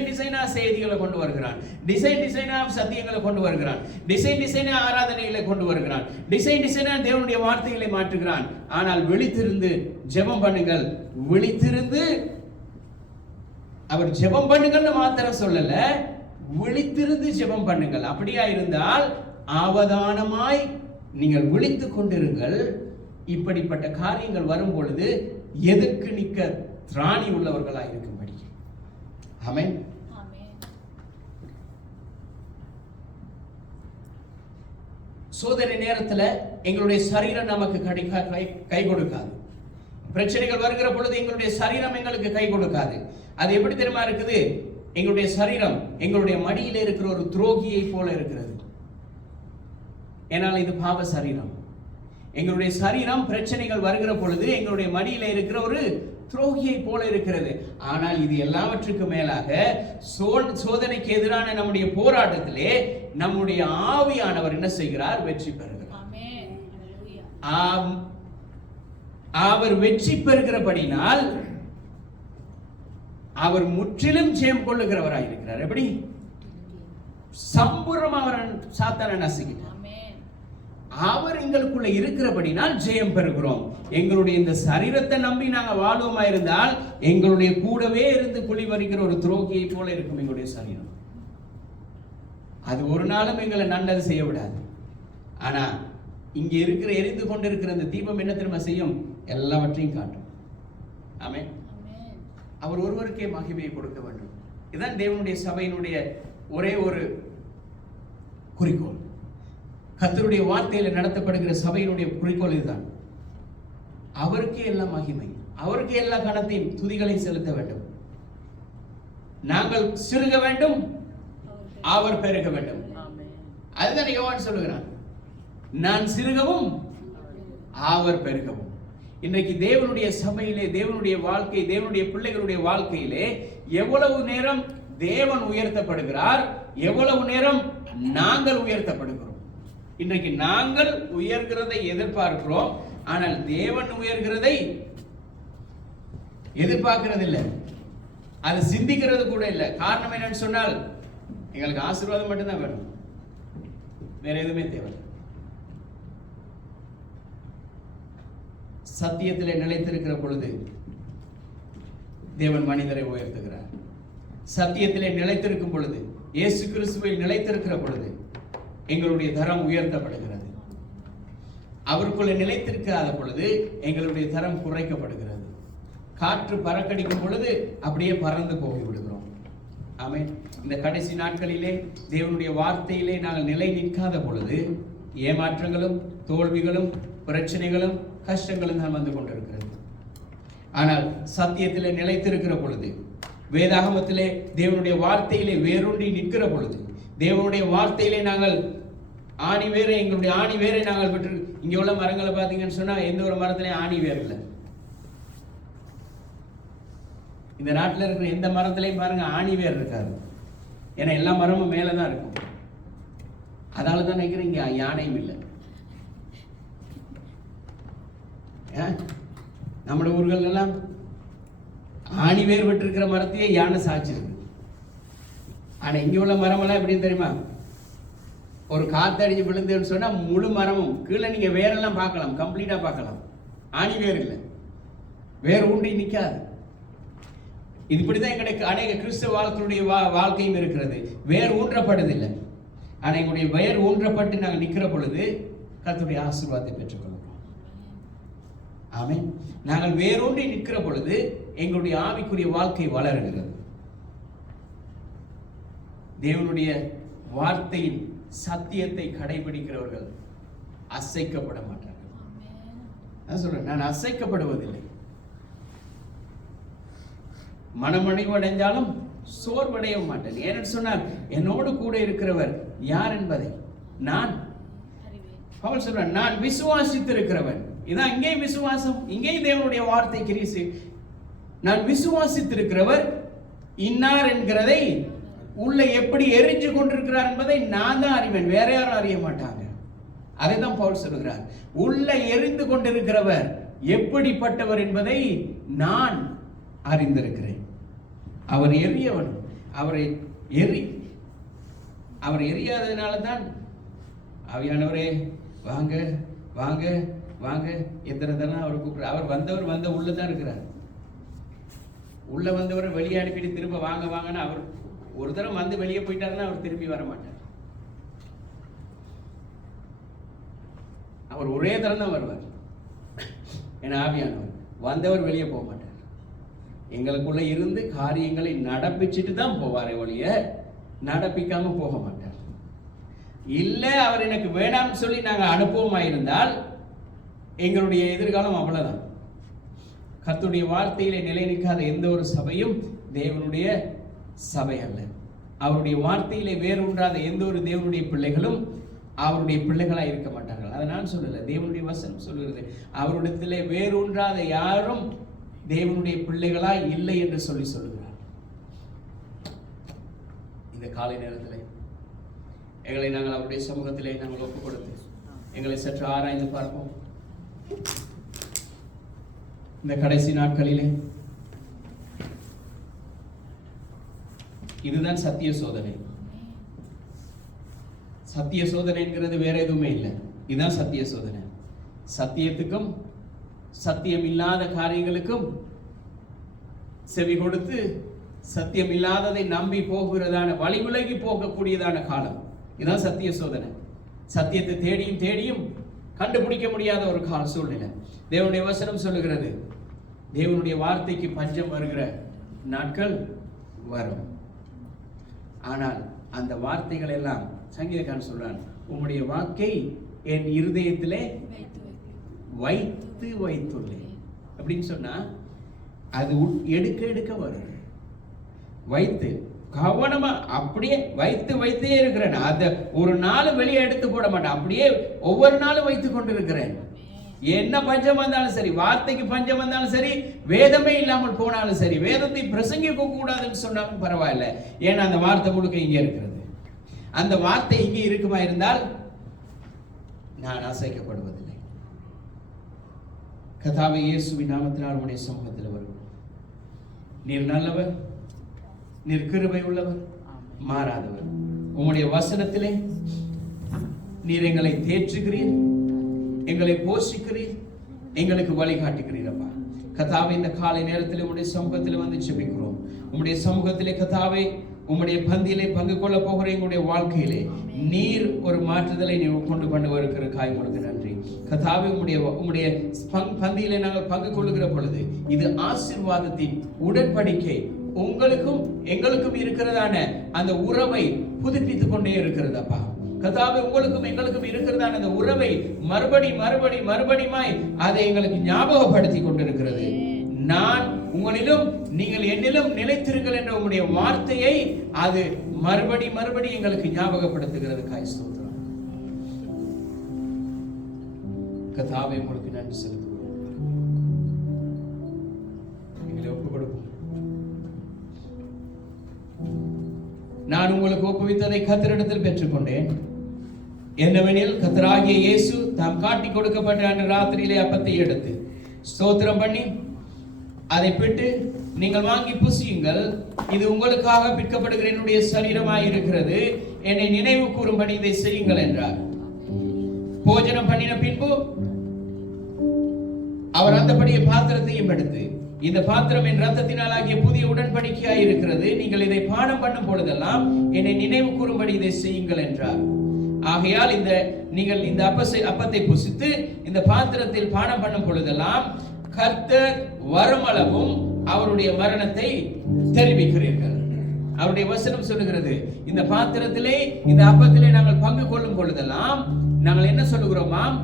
டிசைனா செய்திகளை கொண்டு வருகிறான், டிசைனா சத்தியங்களை கொண்டு வருகிறான், டிசைனா ஆராதனைகளை கொண்டு வருகிறான், டிசைனா தேவனுடைய வார்த்தைகளை மாற்றுகிறான். ஆனால் விழித்திருந்து ஜெபம் பண்ணுங்கள். விழித்திருந்து, அவர் ஜெபம் பண்ணுங்கள்னு மாத்திரம் சொல்லல, விழித்திருந்து ஜெபம் பண்ணுங்கள். அப்படியா இருந்தால் அவதானமாய் நீங்கள் விழித்துக் கொண்டிருங்கள். இப்படிப்பட்ட காரியங்கள் வரும் பொழுது எதற்கு நிற்க திராணி உள்ளவர்களாய் இருக்கும்படி. ஆமென். சோதனை நேரத்துல எங்களுடைய சரீரம் நமக்கு கை கொடுக்காது. பிரச்சனைகள் வருகிற பொழுது எங்களுடைய சரீரம் எங்களுக்கு கை கொடுக்காது. அது எப்படி தெரியுமா இருக்குது? எங்களுடைய சரீரம் எங்களுடைய மடியில இருக்கிற ஒரு துரோகியை போல இருக்கிறது. ஏனால் இது பாவ சரீரம். எங்களுடைய சரீரம் பிரச்சனைகள் வருகிற பொழுது எங்களுடைய மடியில இருக்கிற ஒரு துரோகியை போல இருக்கிறது. ஆனால் இது எல்லாவற்றுக்கும் மேலாக சோதனைக்கு எதிரான நம்முடைய போராட்டத்திலே நம்முடைய ஆவியானவர் என்ன செய்கிறார்? வெற்றி பெறுகிறார். அவர் வெற்றி பெறுகிறபடினால் அவர் முற்றிலும் ஜெயம் கொள்ளுகிறவராய் இருக்கிறார். எப்படி? சம்பூர்ணமாக சாத்தானை நசுக்கிட்டார். அவர் எங்களுக்குள்ள இருக்கிறபடினால் ஜெயம் பெறுகிறோம். எங்களுடைய இந்த சரீரத்தை நம்பி நாங்கள் வாழ்வோமா இருந்தால் எங்களுடைய கூடவே இருந்து குழி வரிக்கிற ஒரு துரோகியை போல இருக்கும் எங்களுடைய சரீரம். அது ஒரு நாளும் எங்களை நல்லது செய்ய விடாது. ஆனா இங்க இருக்கிற எரிந்து கொண்டிருக்கிற இந்த தீபம் என்ன திரும்ப செய்யும்? எல்லாவற்றையும் காட்டும். ஆமென். அவர் ஒருவருக்கே மகிமையை கொடுக்க வேண்டும். இதுதான் தேவனுடைய சபையினுடைய ஒரே ஒரு குறிக்கோள். கர்த்தருடைய வார்த்தையில நடத்தப்படுகிற சபையினுடைய குறிக்கோள் இதுதான். அவருக்கே எல்லா மகிமை, அவருக்கே எல்லா கனத்தையும் துதிகளை செலுத்த வேண்டும். நாங்கள் சிறுக வேண்டும், அவர் பெருக வேண்டும். அதுதான் யோவான் சொல்லுகிறான், நான் சிறுகவும் அவர் பெருகவும். இன்றைக்கு தேவனுடைய சபையிலே, தேவனுடைய வாழ்க்கை, தேவனுடைய பிள்ளைகளுடைய வாழ்க்கையிலே எவ்வளவு நேரம் தேவன் உயர்த்தப்படுகிறார், எவ்வளவு நேரம் நாங்கள் உயர்த்தப்படுகிறோம். இன்றைக்கு நாங்கள் உயர்கிறதை எதிர்பார்க்கிறோம், ஆனால் தேவன் உயர்கிறதை எதிர்பார்க்கிறது இல்லை, அது சிந்திக்கிறது கூட இல்லை. காரணம் என்னன்னு சொன்னால், எங்களுக்கு ஆசீர்வாதம் மட்டும்தான் வேணும், வேற எதுவுமே தேவை. சத்தியத்திலே நிலைத்திருக்கிற பொழுது தேவன் மனிதரை உயர்த்துகிறார். சத்தியத்திலே நிலைத்திருக்கும் பொழுது, இயேசு கிறிஸ்துவில் நிலைத்திருக்கிற பொழுது எங்களுடைய தரம் உயர்த்தப்படுகிறது. அவருக்குள்ள நிலைத்திருக்காத பொழுது எங்களுடைய தரம் குறைக்கப்படுகிறது. காற்று பறக்கடிக்கும் பொழுது அப்படியே பறந்து போய் விடுகிறோம். ஆமென். இந்த கடைசி நாட்களிலே தேவனுடைய வார்த்தையிலே நாங்கள் நிலை நிற்காத பொழுது ஏமாற்றங்களும் தோல்விகளும் பிரச்சனைகளும் கஷ்டங்களும் தான் வந்து கொண்டிருக்கிறது. ஆனால் சத்தியத்திலே நிலைத்திருக்கிற பொழுது, வேதாகமத்திலே தேவனுடைய வார்த்தையிலே வேரூன்றி நிற்கிற பொழுது, தேவனுடைய வார்த்தையிலே நாங்கள் ஆணி வேரை, எங்களுடைய ஆணி வேரை நாங்கள் பெற்று, இங்கே உள்ள மரங்களை பார்த்தீங்கன்னு சொன்னா எந்த ஒரு மரத்திலையும் ஆணி வேர் இல்லை. இந்த நாட்டில் இருக்கிற எந்த மரத்திலையும் பாருங்க ஆணி வேர் இருக்காது. ஏன்னா எல்லா மரமும் மேலே தான் இருக்கும். அதனால தான் நினைக்கிறேன் இங்கே யானையும் இல்லை. நம்ம ஊர்கள் எல்லாம் ஆணி வேர் விட்டுருக்கிற மரத்தையே யானை சாய்ச்சிருக்கு. ஆனா இங்க உள்ள மரமெல்லாம் எப்படின்னு தெரியுமா, ஒரு காத்தடிஞ்சு விழுந்துன்னு சொன்னா முழு மரமும் கீழே நீங்க வேரெல்லாம் பார்க்கலாம், கம்ப்ளீட்டா பார்க்கலாம். ஆணி வேர் இல்லை, வேர் ஊன்றி நிற்காது. இப்படிதான் எங்களுடைய அநேக கிறிஸ்தவ வாழ்க்கையும் இருக்கிறது. வேர் ஊன்றப்படுதில்லை. ஆனா எங்களுடைய வேர் ஊன்றப்பட்டு நாங்கள் நிற்கிற பொழுது கர்த்தருடைய ஆசீர்வாதத்தை பெற்றுக்கொள்கிறோம். ஆமென். நாங்கள் வேரூன்றி நிற்கிற பொழுது எங்களுடைய ஆவிக்குரிய வாழ்க்கை வளருகிறது. தேவனுடைய வார்த்தையின் சத்தியத்தை கடைபிடிக்கிறவர்கள் அசைக்கப்பட மாட்டார்கள். நான் சொல்றேன், நான் அசைக்கப்படுவதில்லை. மனமடிவடைந்தாலும் சோர்வடைய மாட்டேன். ஏன்னு சொன்னால் என்னோடு கூட இருக்கிறவர் யார் என்பதை நான் பவுல் சொல்றேன், நான் விசுவாசித்திருக்கிறவன். இதான் இங்கேயும் விசுவாசம், இங்கேயும் தேவனுடைய வார்த்தை கிரீசு. நான் விசுவாசித்திருக்கிறவர் இன்னார் என்கிறதை உள்ள எப்படி எரிஞ்சு கொண்டிருக்கிறார் என்பதை நான் தான் அறிவேன், வேற யாரும் அறிய மாட்டாங்க. அதை தான் பவுல் சொல்கிறார், உள்ள எரிந்து கொண்டிருக்கிறவர் எப்படிப்பட்டவர் என்பதை நான் அறிந்திருக்கிறேன். அவர் எரியவன், அவர் எரியாததுனால தான் ஆவியானவரே வாங்க வாங்க வாங்க எத்தனை தரம் அவர் கூப்பிடுற. அவர் வந்த உள்ளதான் இருக்கிறார். உள்ள வந்தவரை வெளியே அனுப்பிட்டு திரும்ப வாங்க வாங்கன்னா, அவர் ஒரு தரம் வந்து வெளியே போயிட்டாருன்னா அவர் திரும்பி வர மாட்டார். அவர் ஒரே தரம் தான் வருவார். ஏன்னா ஆவியானவர் வந்தவர் வெளியே போக மாட்டார். எங்களுக்குள்ள இருந்து காரியங்களை நடப்பிச்சுட்டு தான் போவாரே ஒழிய நடப்பிக்காம போக மாட்டார். இல்ல அவர் எனக்கு வேணாம்னு சொல்லி நாங்க அனுப்புவோமாயிருந்தால் எங்களுடைய எதிர்காலம் அவ்வளவுதான். கர்த்தருடைய வார்த்தையிலே நிலை நிற்காத எந்த ஒரு சபையும் தேவனுடைய சபை அல்ல. அவருடைய வார்த்தையிலே வேரூன்றாத எந்த ஒரு தேவனுடைய பிள்ளைகளும் அவருடைய பிள்ளைகளா இருக்க மாட்டார்கள். அதை நான் சொல்லல, தேவனுடைய வசனம் சொல்லுகிறது. அவருடைய வேரூன்றாத யாரும் தேவனுடைய பிள்ளைகளா இல்லை என்று சொல்லுகிறார். இந்த காலை நேரத்தில் எங்களை நாங்கள் அவருடைய சமூகத்திலே நாங்கள் ஒப்புக் கொடுத்து எங்களை சற்று ஆராய்ந்து பார்ப்போம். இந்த கடைசி நாட்களிலே இதுதான் சத்திய சோதனை. சத்திய சோதனைங்கிறது வேற எதுவுமே இல்லை, இதுதான் சத்திய சோதனை. சத்தியத்துக்கும் சத்தியம் இல்லாத காரியங்களுக்கும் செவி கொடுத்து சத்தியம் இல்லாததை நம்பி போகிறதான வழி விலகி போகக்கூடியதான காலம், இதுதான் சத்திய சோதனை. சத்தியத்தை தேடியும் தேடியும் கண்டுபிடிக்க முடியாத ஒரு கால சூழ்நிலை. தேவனுடைய வசனம் சொல்லுகிறது, தேவனுடைய வார்த்தைக்கு பஞ்சம் வருகிற நாட்கள் வரும். ஆனால் அந்த வார்த்தைகள் எல்லாம் சங்கீதக்காரன் சொல்றான், உம்முடைய வாக்கை என் இருதயத்திலே வைத்துள்ளேன் அப்படின்னு சொன்னா அது எடுக்க எடுக்க வருது. வைத்து கவனமா அப்படியே வைத்தே இருக்கிறேன். அதை ஒரு நாள் வெளியே எடுத்து போட மாட்டேன். அப்படியே ஒவ்வொரு நாளும் வைத்துக் கொண்டிருக்கிறேன். என்ன பஞ்சம் வந்தாலும் சரி, வார்த்தைக்கு பஞ்சம் வந்தாலும் சரி, வேதமே இல்லாமல் போனாலும் சரி, வேதத்தை பிரசங்கிக்க கூடாதுன்னு சொன்னாலும் பரவாயில்ல. ஏன்னா அந்த வார்த்தை முழுக்க இங்கே இருக்கிறது. அந்த வார்த்தை இங்கே இருக்குமா இருந்தால் நான் அசைக்கப்படுவதில்லை. கர்த்தாவே இயேசுவின் நாமத்தினால் உம்முடைய சமூகத்தில் வருவோம். நீர் நல்லவர், நீர் கிருபை உள்ளவர், மாறாதவர். உம்முடைய வசனத்திலே நீர் எங்களை தேற்றுகிறீர், எங்களை போஷிக்கிறீர், எங்களுக்கு வழிகாட்டுகிறீர். அப்பா கர்த்தாவே, இந்த காலை நேரத்தில் உம்முடைய சமூகத்தில் வந்து ஜெபிக்கிறோம். உம்முடைய சமூகத்திலே கர்த்தாவே, உம்முடைய பந்தியிலே பங்கு கொள்ள போகிற எங்களுடைய வாழ்க்கையிலே நீர் ஒரு மாற்றுதலை நீர் கொண்டு வருகிற காய் கொடுக்க நன்றி. கர்த்தாவே, உம்முடைய பந்தியிலே நாங்கள் பங்கு கொள்ளுகிற பொழுது இது ஆசீர்வாதத்தின் உடன்படிக்கை. உங்களுக்கும் எங்களுக்கும் இருக்கிறதான அந்த உறவை புதுப்பித்துக் கொண்டே இருக்கிறது. அப்பா கர்த்தாவே, உங்களுக்கும் எங்களுக்கும் இருக்கிறதான அந்த உறவை மறுபடியுமாய் அதை எங்களுக்கு ஞாபகப்படுத்தி கொண்டிருக்கிறது. நான் உங்களிலும் நீங்கள் என்னிலும் நிலைத்திருங்கள் என்ற உங்களுடைய வார்த்தையை அது மறுபடி எங்களுக்கு ஞாபகப்படுத்துகிறது. காய் ஸ்தோத்திரம். கர்த்தாவே, உங்களுக்கு நன்றி செலுத்துகிறோம். எங்களை ஒப்புக் கொடுப்போம். நான் உங்களுக்கு ஒப்புவித்ததை கர்த்தரிடத்தில் பெற்றுக்கொண்டேன். என்னவெனில், கர்த்தராகிய இயேசு தாம் காட்டி கொடுக்கப்பட்ட அன்று ராத்திரியிலே அப்பத்தை எடுத்து ஸ்தோத்திரம் பண்ணி அதை பிட்டு, நீங்கள் வாங்கி புசியுங்கள், இது உங்களுக்காக பிற்கப்படுகிற என்னுடைய சரீரமாய் இருக்கிறது, என்னை நினைவு கூறும்படி இதை செய்யுங்கள் என்றார். போஜனம் பண்ணின பின்பு அவர் அந்தபடியே பாத்திரத்தையும் எடுத்து, இந்த பாத்திரம் என் ரத்தத்தினால் ஆகிய புதிய உடன்படிக்கையாய் இருக்கிறது, நீங்கள் இதை பானம் பண்ணும் பொழுதெல்லாம் என்னை நினைவு கூறும்படி இதை செய்யுங்கள் என்றார். ஆகையால் நீங்கள் இந்த அப்பத்தை புசித்து இந்த பாத்திரத்தில் பானம் பண்ணும் பொழுதெல்லாம் கர்த்தர் வருமளவும் அவருடைய மரணத்தை தெரிவிக்கிறீர்கள். அவருடைய வசனம் சொல்லுகிறது, இந்த பாத்திரத்திலே இந்த அப்பத்திலே நாங்கள் பங்கு கொள்ளும் பொழுதெல்லாம் நாங்கள் என்ன சொல்லுகிறோமாம்?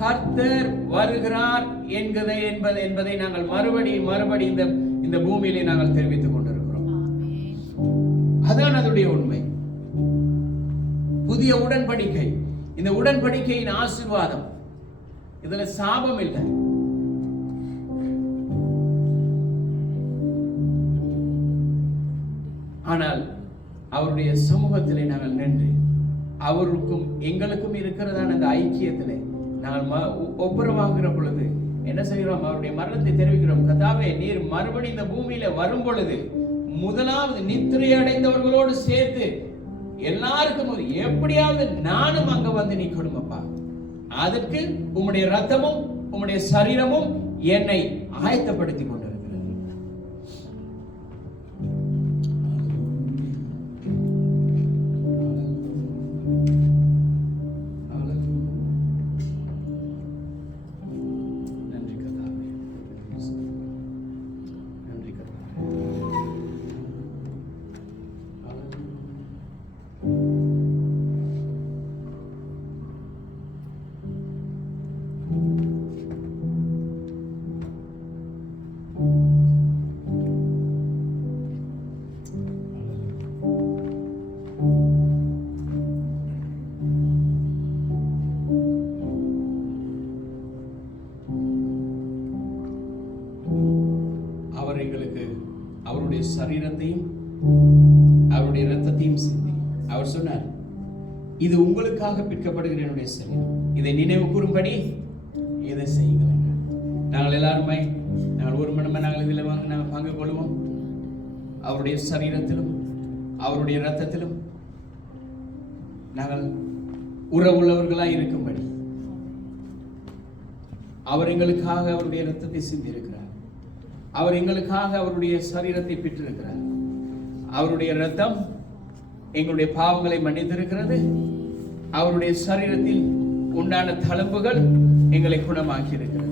கர்த்தர் வருகிறார் என்பதை நாங்கள் மறுபடி இந்த பூமியிலே நாங்கள் தெரிவித்துக் கொண்டிருக்கிறோம். அதான் அதனுடைய உண்மை. புதிய உடன்படிக்கை, இந்த உடன்படிக்கையின் ஆசீர்வாதம், இதுல சாபம் இல்லை. ஆனால் அவருடைய சமூகத்திலே நாங்கள் நின்று அவருக்கும் எங்களுக்கும் இருக்கிறதான அந்த ஐக்கியத்திலே நாங்கள் ஒப்புரவாகிற பொழுது என்ன செய்கிறோம்? அவருடைய மரணத்தை தெரிவிக்கிறோம். கர்த்தாவே, நீர் மறுபடி இந்த பூமியில வரும் பொழுது முதலாவது நித்திரை அடைந்தவர்களோடு சேர்த்து எல்லாருக்கும் எப்படியாவது நானும் அங்க வந்து நிக்கணும் அப்பா. அதற்கு உம்முடைய ரத்தமும் உம்முடைய சரீரமும் என்னை ஆயத்தப்படுத்தி கொண்டிருக்கிறது. அவருடைய சரீரத்தையும் அவருடைய இரத்தத்தையும் சிந்தி அவர் சொன்னார், இது உங்களுக்காக பிற்கப்படுகிற என்னுடைய சரீரம், இதை நினைவு கூறும்படி இதை செய்யுங்கள். நாங்கள் எல்லாருமே நாங்கள் ஒரு மணி நாங்கள் இதில் வாங்க நாங்கள் பங்கு கொள்வோம். அவருடைய சரீரத்திலும் அவருடைய இரத்தத்திலும் நாங்கள் உறவுள்ளவர்களாய் இருக்கும்படி அவர் எங்களுக்காக அவருடைய இரத்தத்தை சிந்தி இருக்கிறார். அவர் எங்களுக்காக அவருடைய சரீரத்தை பெற்றிருக்கிறார். அவருடைய இரத்தம் எங்களுடைய பாவங்களை மன்னித்திருக்கிறது. அவருடைய சரீரத்தில் உண்டான தழும்புகள் எங்களை குணமாக்கி இருக்கிறது.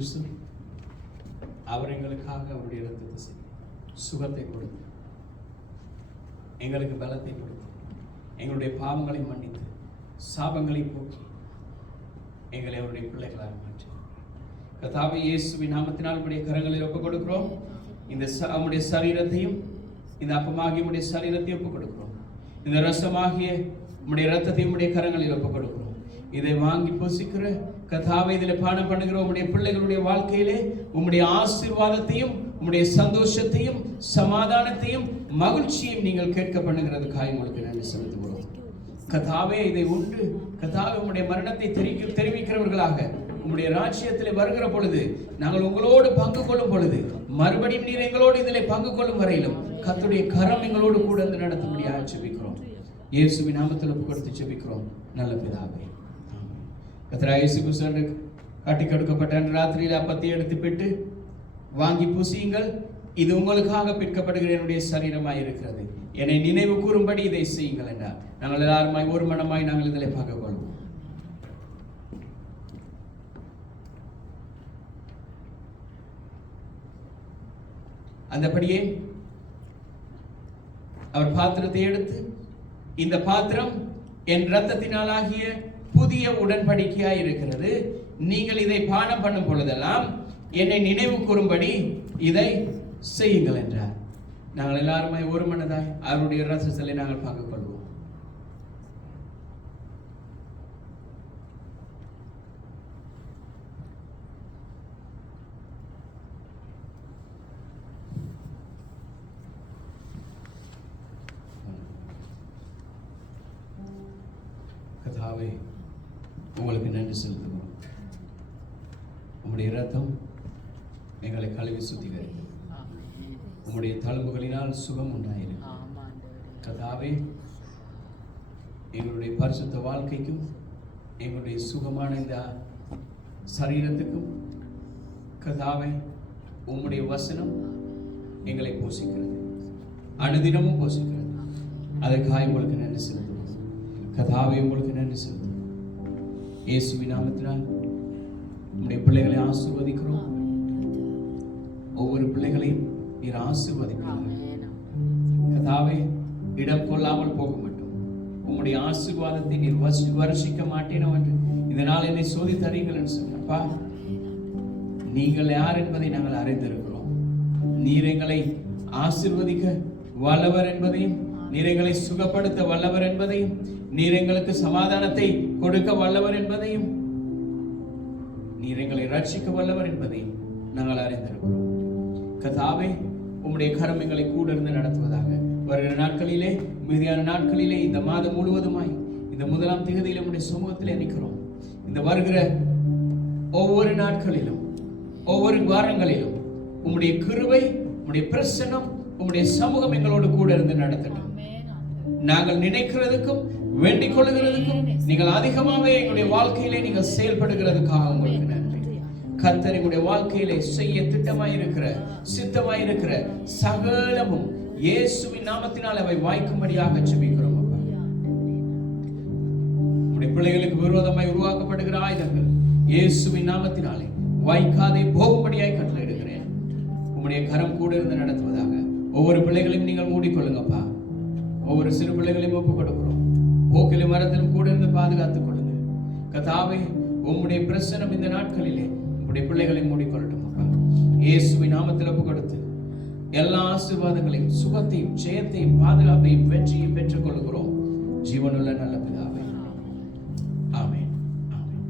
கிறிஸ்து அவர் எங்களுக்காக அவருடைய இரத்தத்தை சிந்தி சுகத்தை கொடுத்து எங்களுக்கு பலத்தை கொடுத்து எங்களுடைய பாவங்களை மன்னித்து சாபங்களை போக்கி எங்களை அவருடைய பிள்ளைகளாக மாற்றி கர்த்தாவே இயேசுவின் நாமத்தினால் உம்முடைய கரங்களில் ஒப்புக் கொடுக்கிறோம். இந்த உம்முடைய சரீரத்தையும் இந்த அப்பமாகிய உம்முடைய சரீரத்தையும் ஒப்புக் கொடுக்கிறோம். இந்த ரசமாகிய உம்முடைய இரத்தத்தையும் உம்முடைய கரங்களில் ஒப்புக் கொடுக்கிறோம். இதை வாங்கி புசிக்கிற கர்த்தாவே இதில் பானம் பண்ணுகிற உம்முடைய பிள்ளைகளுடைய வாழ்க்கையிலே உம்முடைய ஆசீர்வாதத்தையும் உம்முடைய சந்தோஷத்தையும் சமாதானத்தையும் மகிழ்ச்சியையும் நீங்கள் கேட்க பண்ணுகிறதுக்காக உங்களுக்கு நன்றி செலுத்துகிறோம். கர்த்தாவே இதை உண்டு கர்த்தாவே உம்முடைய மரணத்தை தெரிவிக்கிறவர்களாக உம்முடைய ராஜ்யத்திலே வருகிற பொழுது நாங்கள் உங்களோடு பங்கு கொள்ளும் பொழுது மறுபடியும் நீர் எங்களோடு இதிலே பங்கு கொள்ளும் வரையிலும் கர்த்தருடைய கரம் எங்களோடு கூட இருந்து நடத்தும்படியாக ஜெபிக்கிறோம். இயேசுவின் நாமத்தில் ஒப்பு கொடுத்து ஜெபிக்கிறோம் நல்ல பிதாவே. கர்த்தராகிய இயேசு கிறிஸ்து காட்டி கொடுக்கப்பட்ட அன்று ராத்திரியில் அப்பத்தை எடுத்து பிட்டு வாங்கி புசியுங்கள், இது உங்களுக்காக பிற்கப்படுகிற என்னுடைய சரீரமாய் இருக்கிறது, என்னை நினைவு கூறும்படி இதை செய்யுங்கள் என்றார். நாங்கள் எல்லாருமாய் ஒரு மனமாய் நாங்கள் இதில் பங்கு கொள்வோம். அந்தபடியே அவர் பாத்திரத்தை எடுத்து, இந்த பாத்திரம் என் இரத்தத்தினாலாகிய புதிய உடன்படிக்கையாய் இருக்கிறது, நீங்கள் இதை பானம் பண்ணும் பொழுதெல்லாம் என்னை நினைவு கூறும்படி இதை செய்யுங்கள் என்றார். நாங்கள் எல்லாருமே ஒரு மனதாய் அவருடைய இரத்தத்திலே நாங்கள் பங்கு கொள்வோம். கர்த்தாவே உங்களுக்கு நன்றி செலுத்துகிறோம். உம்முடைய இரத்தம் எங்களை கழுவி சுத்திகரிக்கும். உம்முடைய தழும்புகளினால் சுகம் உண்டாயிருக்கும். கர்த்தாவே எங்களுடைய பரிசுத்த வாழ்க்கைக்கும் எங்களுடைய சுகமான இந்த சரீரத்துக்கும் கர்த்தாவே உம்முடைய வசனம் எங்களை போஷிக்கிறது, அனுதினமும் போஷிக்கிறது. அதற்காக உங்களுக்கு நன்றி செலுத்துகிறோம். கர்த்தாவே உங்களுக்கு நன்றி செலுத்துகிறோம். இயேசுவின் நாமத்தினால் உம்முடைய பிள்ளைகளை ஆசீர்வதிக்கிறோம். ஒவ்வொரு பிள்ளைகளையும் நீர் ஆசீர்வதிப்பீர்கள். கர்த்தாவே இடம் கொள்ளாமல் போக மாட்டோம். உம்முடைய ஆசீர்வாதத்தை நீர் வருஷிக்க மாட்டேனோ என்று இதனால் என்னை சோதித்தறீங்கள் என்று சொன்னப்பா, நீங்கள் யார் என்பதை நாங்கள் அறிந்திருக்கிறோம். நீர் எங்களை ஆசீர்வதிக்க வல்லவர் என்பதையும், நீர் எங்களை சுகப்படுத்த வல்லவர் என்பதையும், நீர் எங்களுக்கு சமாதானத்தை கொடுக்க வல்லவர் என்பதையும், நீர் எங்களை ரட்சிக்க வல்லவர் என்பதையும் நாங்கள் அறிந்திருக்கிறோம். கர்த்தாவே உம்முடைய கரம் எங்களை கூட இருந்து நடத்துவதாக. வருகிற நாட்களிலே, மீதியான நாட்களிலே, இந்த மாதம் முழுவதுமாய் இந்த 1ஆம் தேதியிலே உம்முடைய சமூகத்திலே நிற்கிறோம். இந்த வருகிற ஒவ்வொரு நாட்களிலும் ஒவ்வொரு வாரங்களிலும் உம்முடைய கிருபை, உம்முடைய பிரசன்னம், உம்முடைய சமூகம் எங்களோடு கூட இருந்து நடத்தட்டும். நாங்கள் நினைக்கிறதுக்கும் வேண்டிக் கொள்ளுகிறதுக்கும் நீங்கள் அதிகமாகவே எங்களுடைய வாழ்க்கையிலே நீங்கள் செயல்படுகிறதுக்காக உங்களுக்கு நன்றி. கர்த்தர் எங்களுடைய வாழ்க்கையிலே செய்ய திட்டமாயிருக்கிற சித்தமாயிருக்கிற சகலமும் இயேசுவின் நாமத்தினால் அவை வாய்க்கும்படியாக ஜெபிக்கிறோம். உம்முடைய பிள்ளைகளுக்கு விரோதமாய் உருவாக்கப்படுகிற ஆயுதங்கள் இயேசுவின் நாமத்தினாலே வாய்க்காதே போகும்படியாய் கட்டளையிடுகிறேன். உம்முடைய கரம் கூட இருந்து நடத்துவதாக. ஒவ்வொரு பிள்ளைகளையும் நீங்கள் மூடிக்கொள்ளுங்கப்பா. ஒவ்வொரு சிறு பிள்ளைகளையும் ஒப்புக் கொடுக்கிறோம். போக்கிலும் மரத்திலும் கூட இருந்து பாதுகாத்துக் கொள்ளுங்க. கர்த்தாவே உம்முடைய பிரசன்னம் இந்த நாட்களிலே உம்முடைய பிள்ளைகளை மூடிக்கொள்ளட்டும் அப்பா. இயேசுவின் நாமத்தில் ஒப்புக் கொடுத்து எல்லா ஆசீர்வாதங்களையும் சுகத்தையும் ஜெயத்தையும் பாதுகாப்பையும் வெற்றியையும் பெற்றுக் கொள்கிறோம். ஜீவனுள்ள நல்ல பிதாவே, ஆமென். ஆமென்.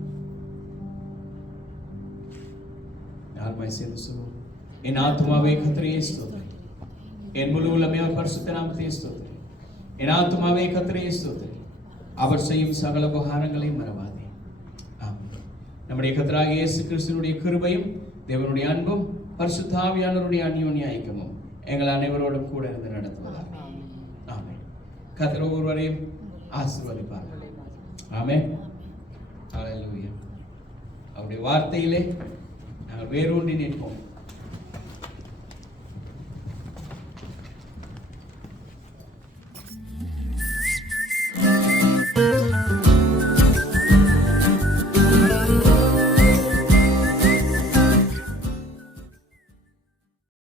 யாருமாய் சேர்ந்து சொல்லுவோம். என் ஆத்துமாவே கர்த்தரையே ஸ்தோத்திரி, என் முழு உள்ளமே பரிசுத்த நாமத்தையே ஸ்தோத்திரி. என் ஆத்துமாவே கர்த்தரையே ஸ்தோத்திரி, அவர் செய்யும் சகல உபகாரங்களையும் மறவாதே. ஆமென். நம்முடைய கர்த்தராகிய இயேசு கிறிஸ்துவினுடைய கிருபையும் தேவனுடைய அன்பும் பரிசுத்த ஆவியானவருடைய அந்யோன்ய ஐக்கியமும் எங்கள் அனைவரோடும் கூட இருந்து நடத்துவதாக. ஆமென். கர்த்தர் ஒவ்வொருவரையும் ஆசீர்வதிப்பார். ஆமென். ஹல்லேலூயா. அவருடைய வார்த்தையிலே நாங்கள் வேரூன்றி நிற்போம்.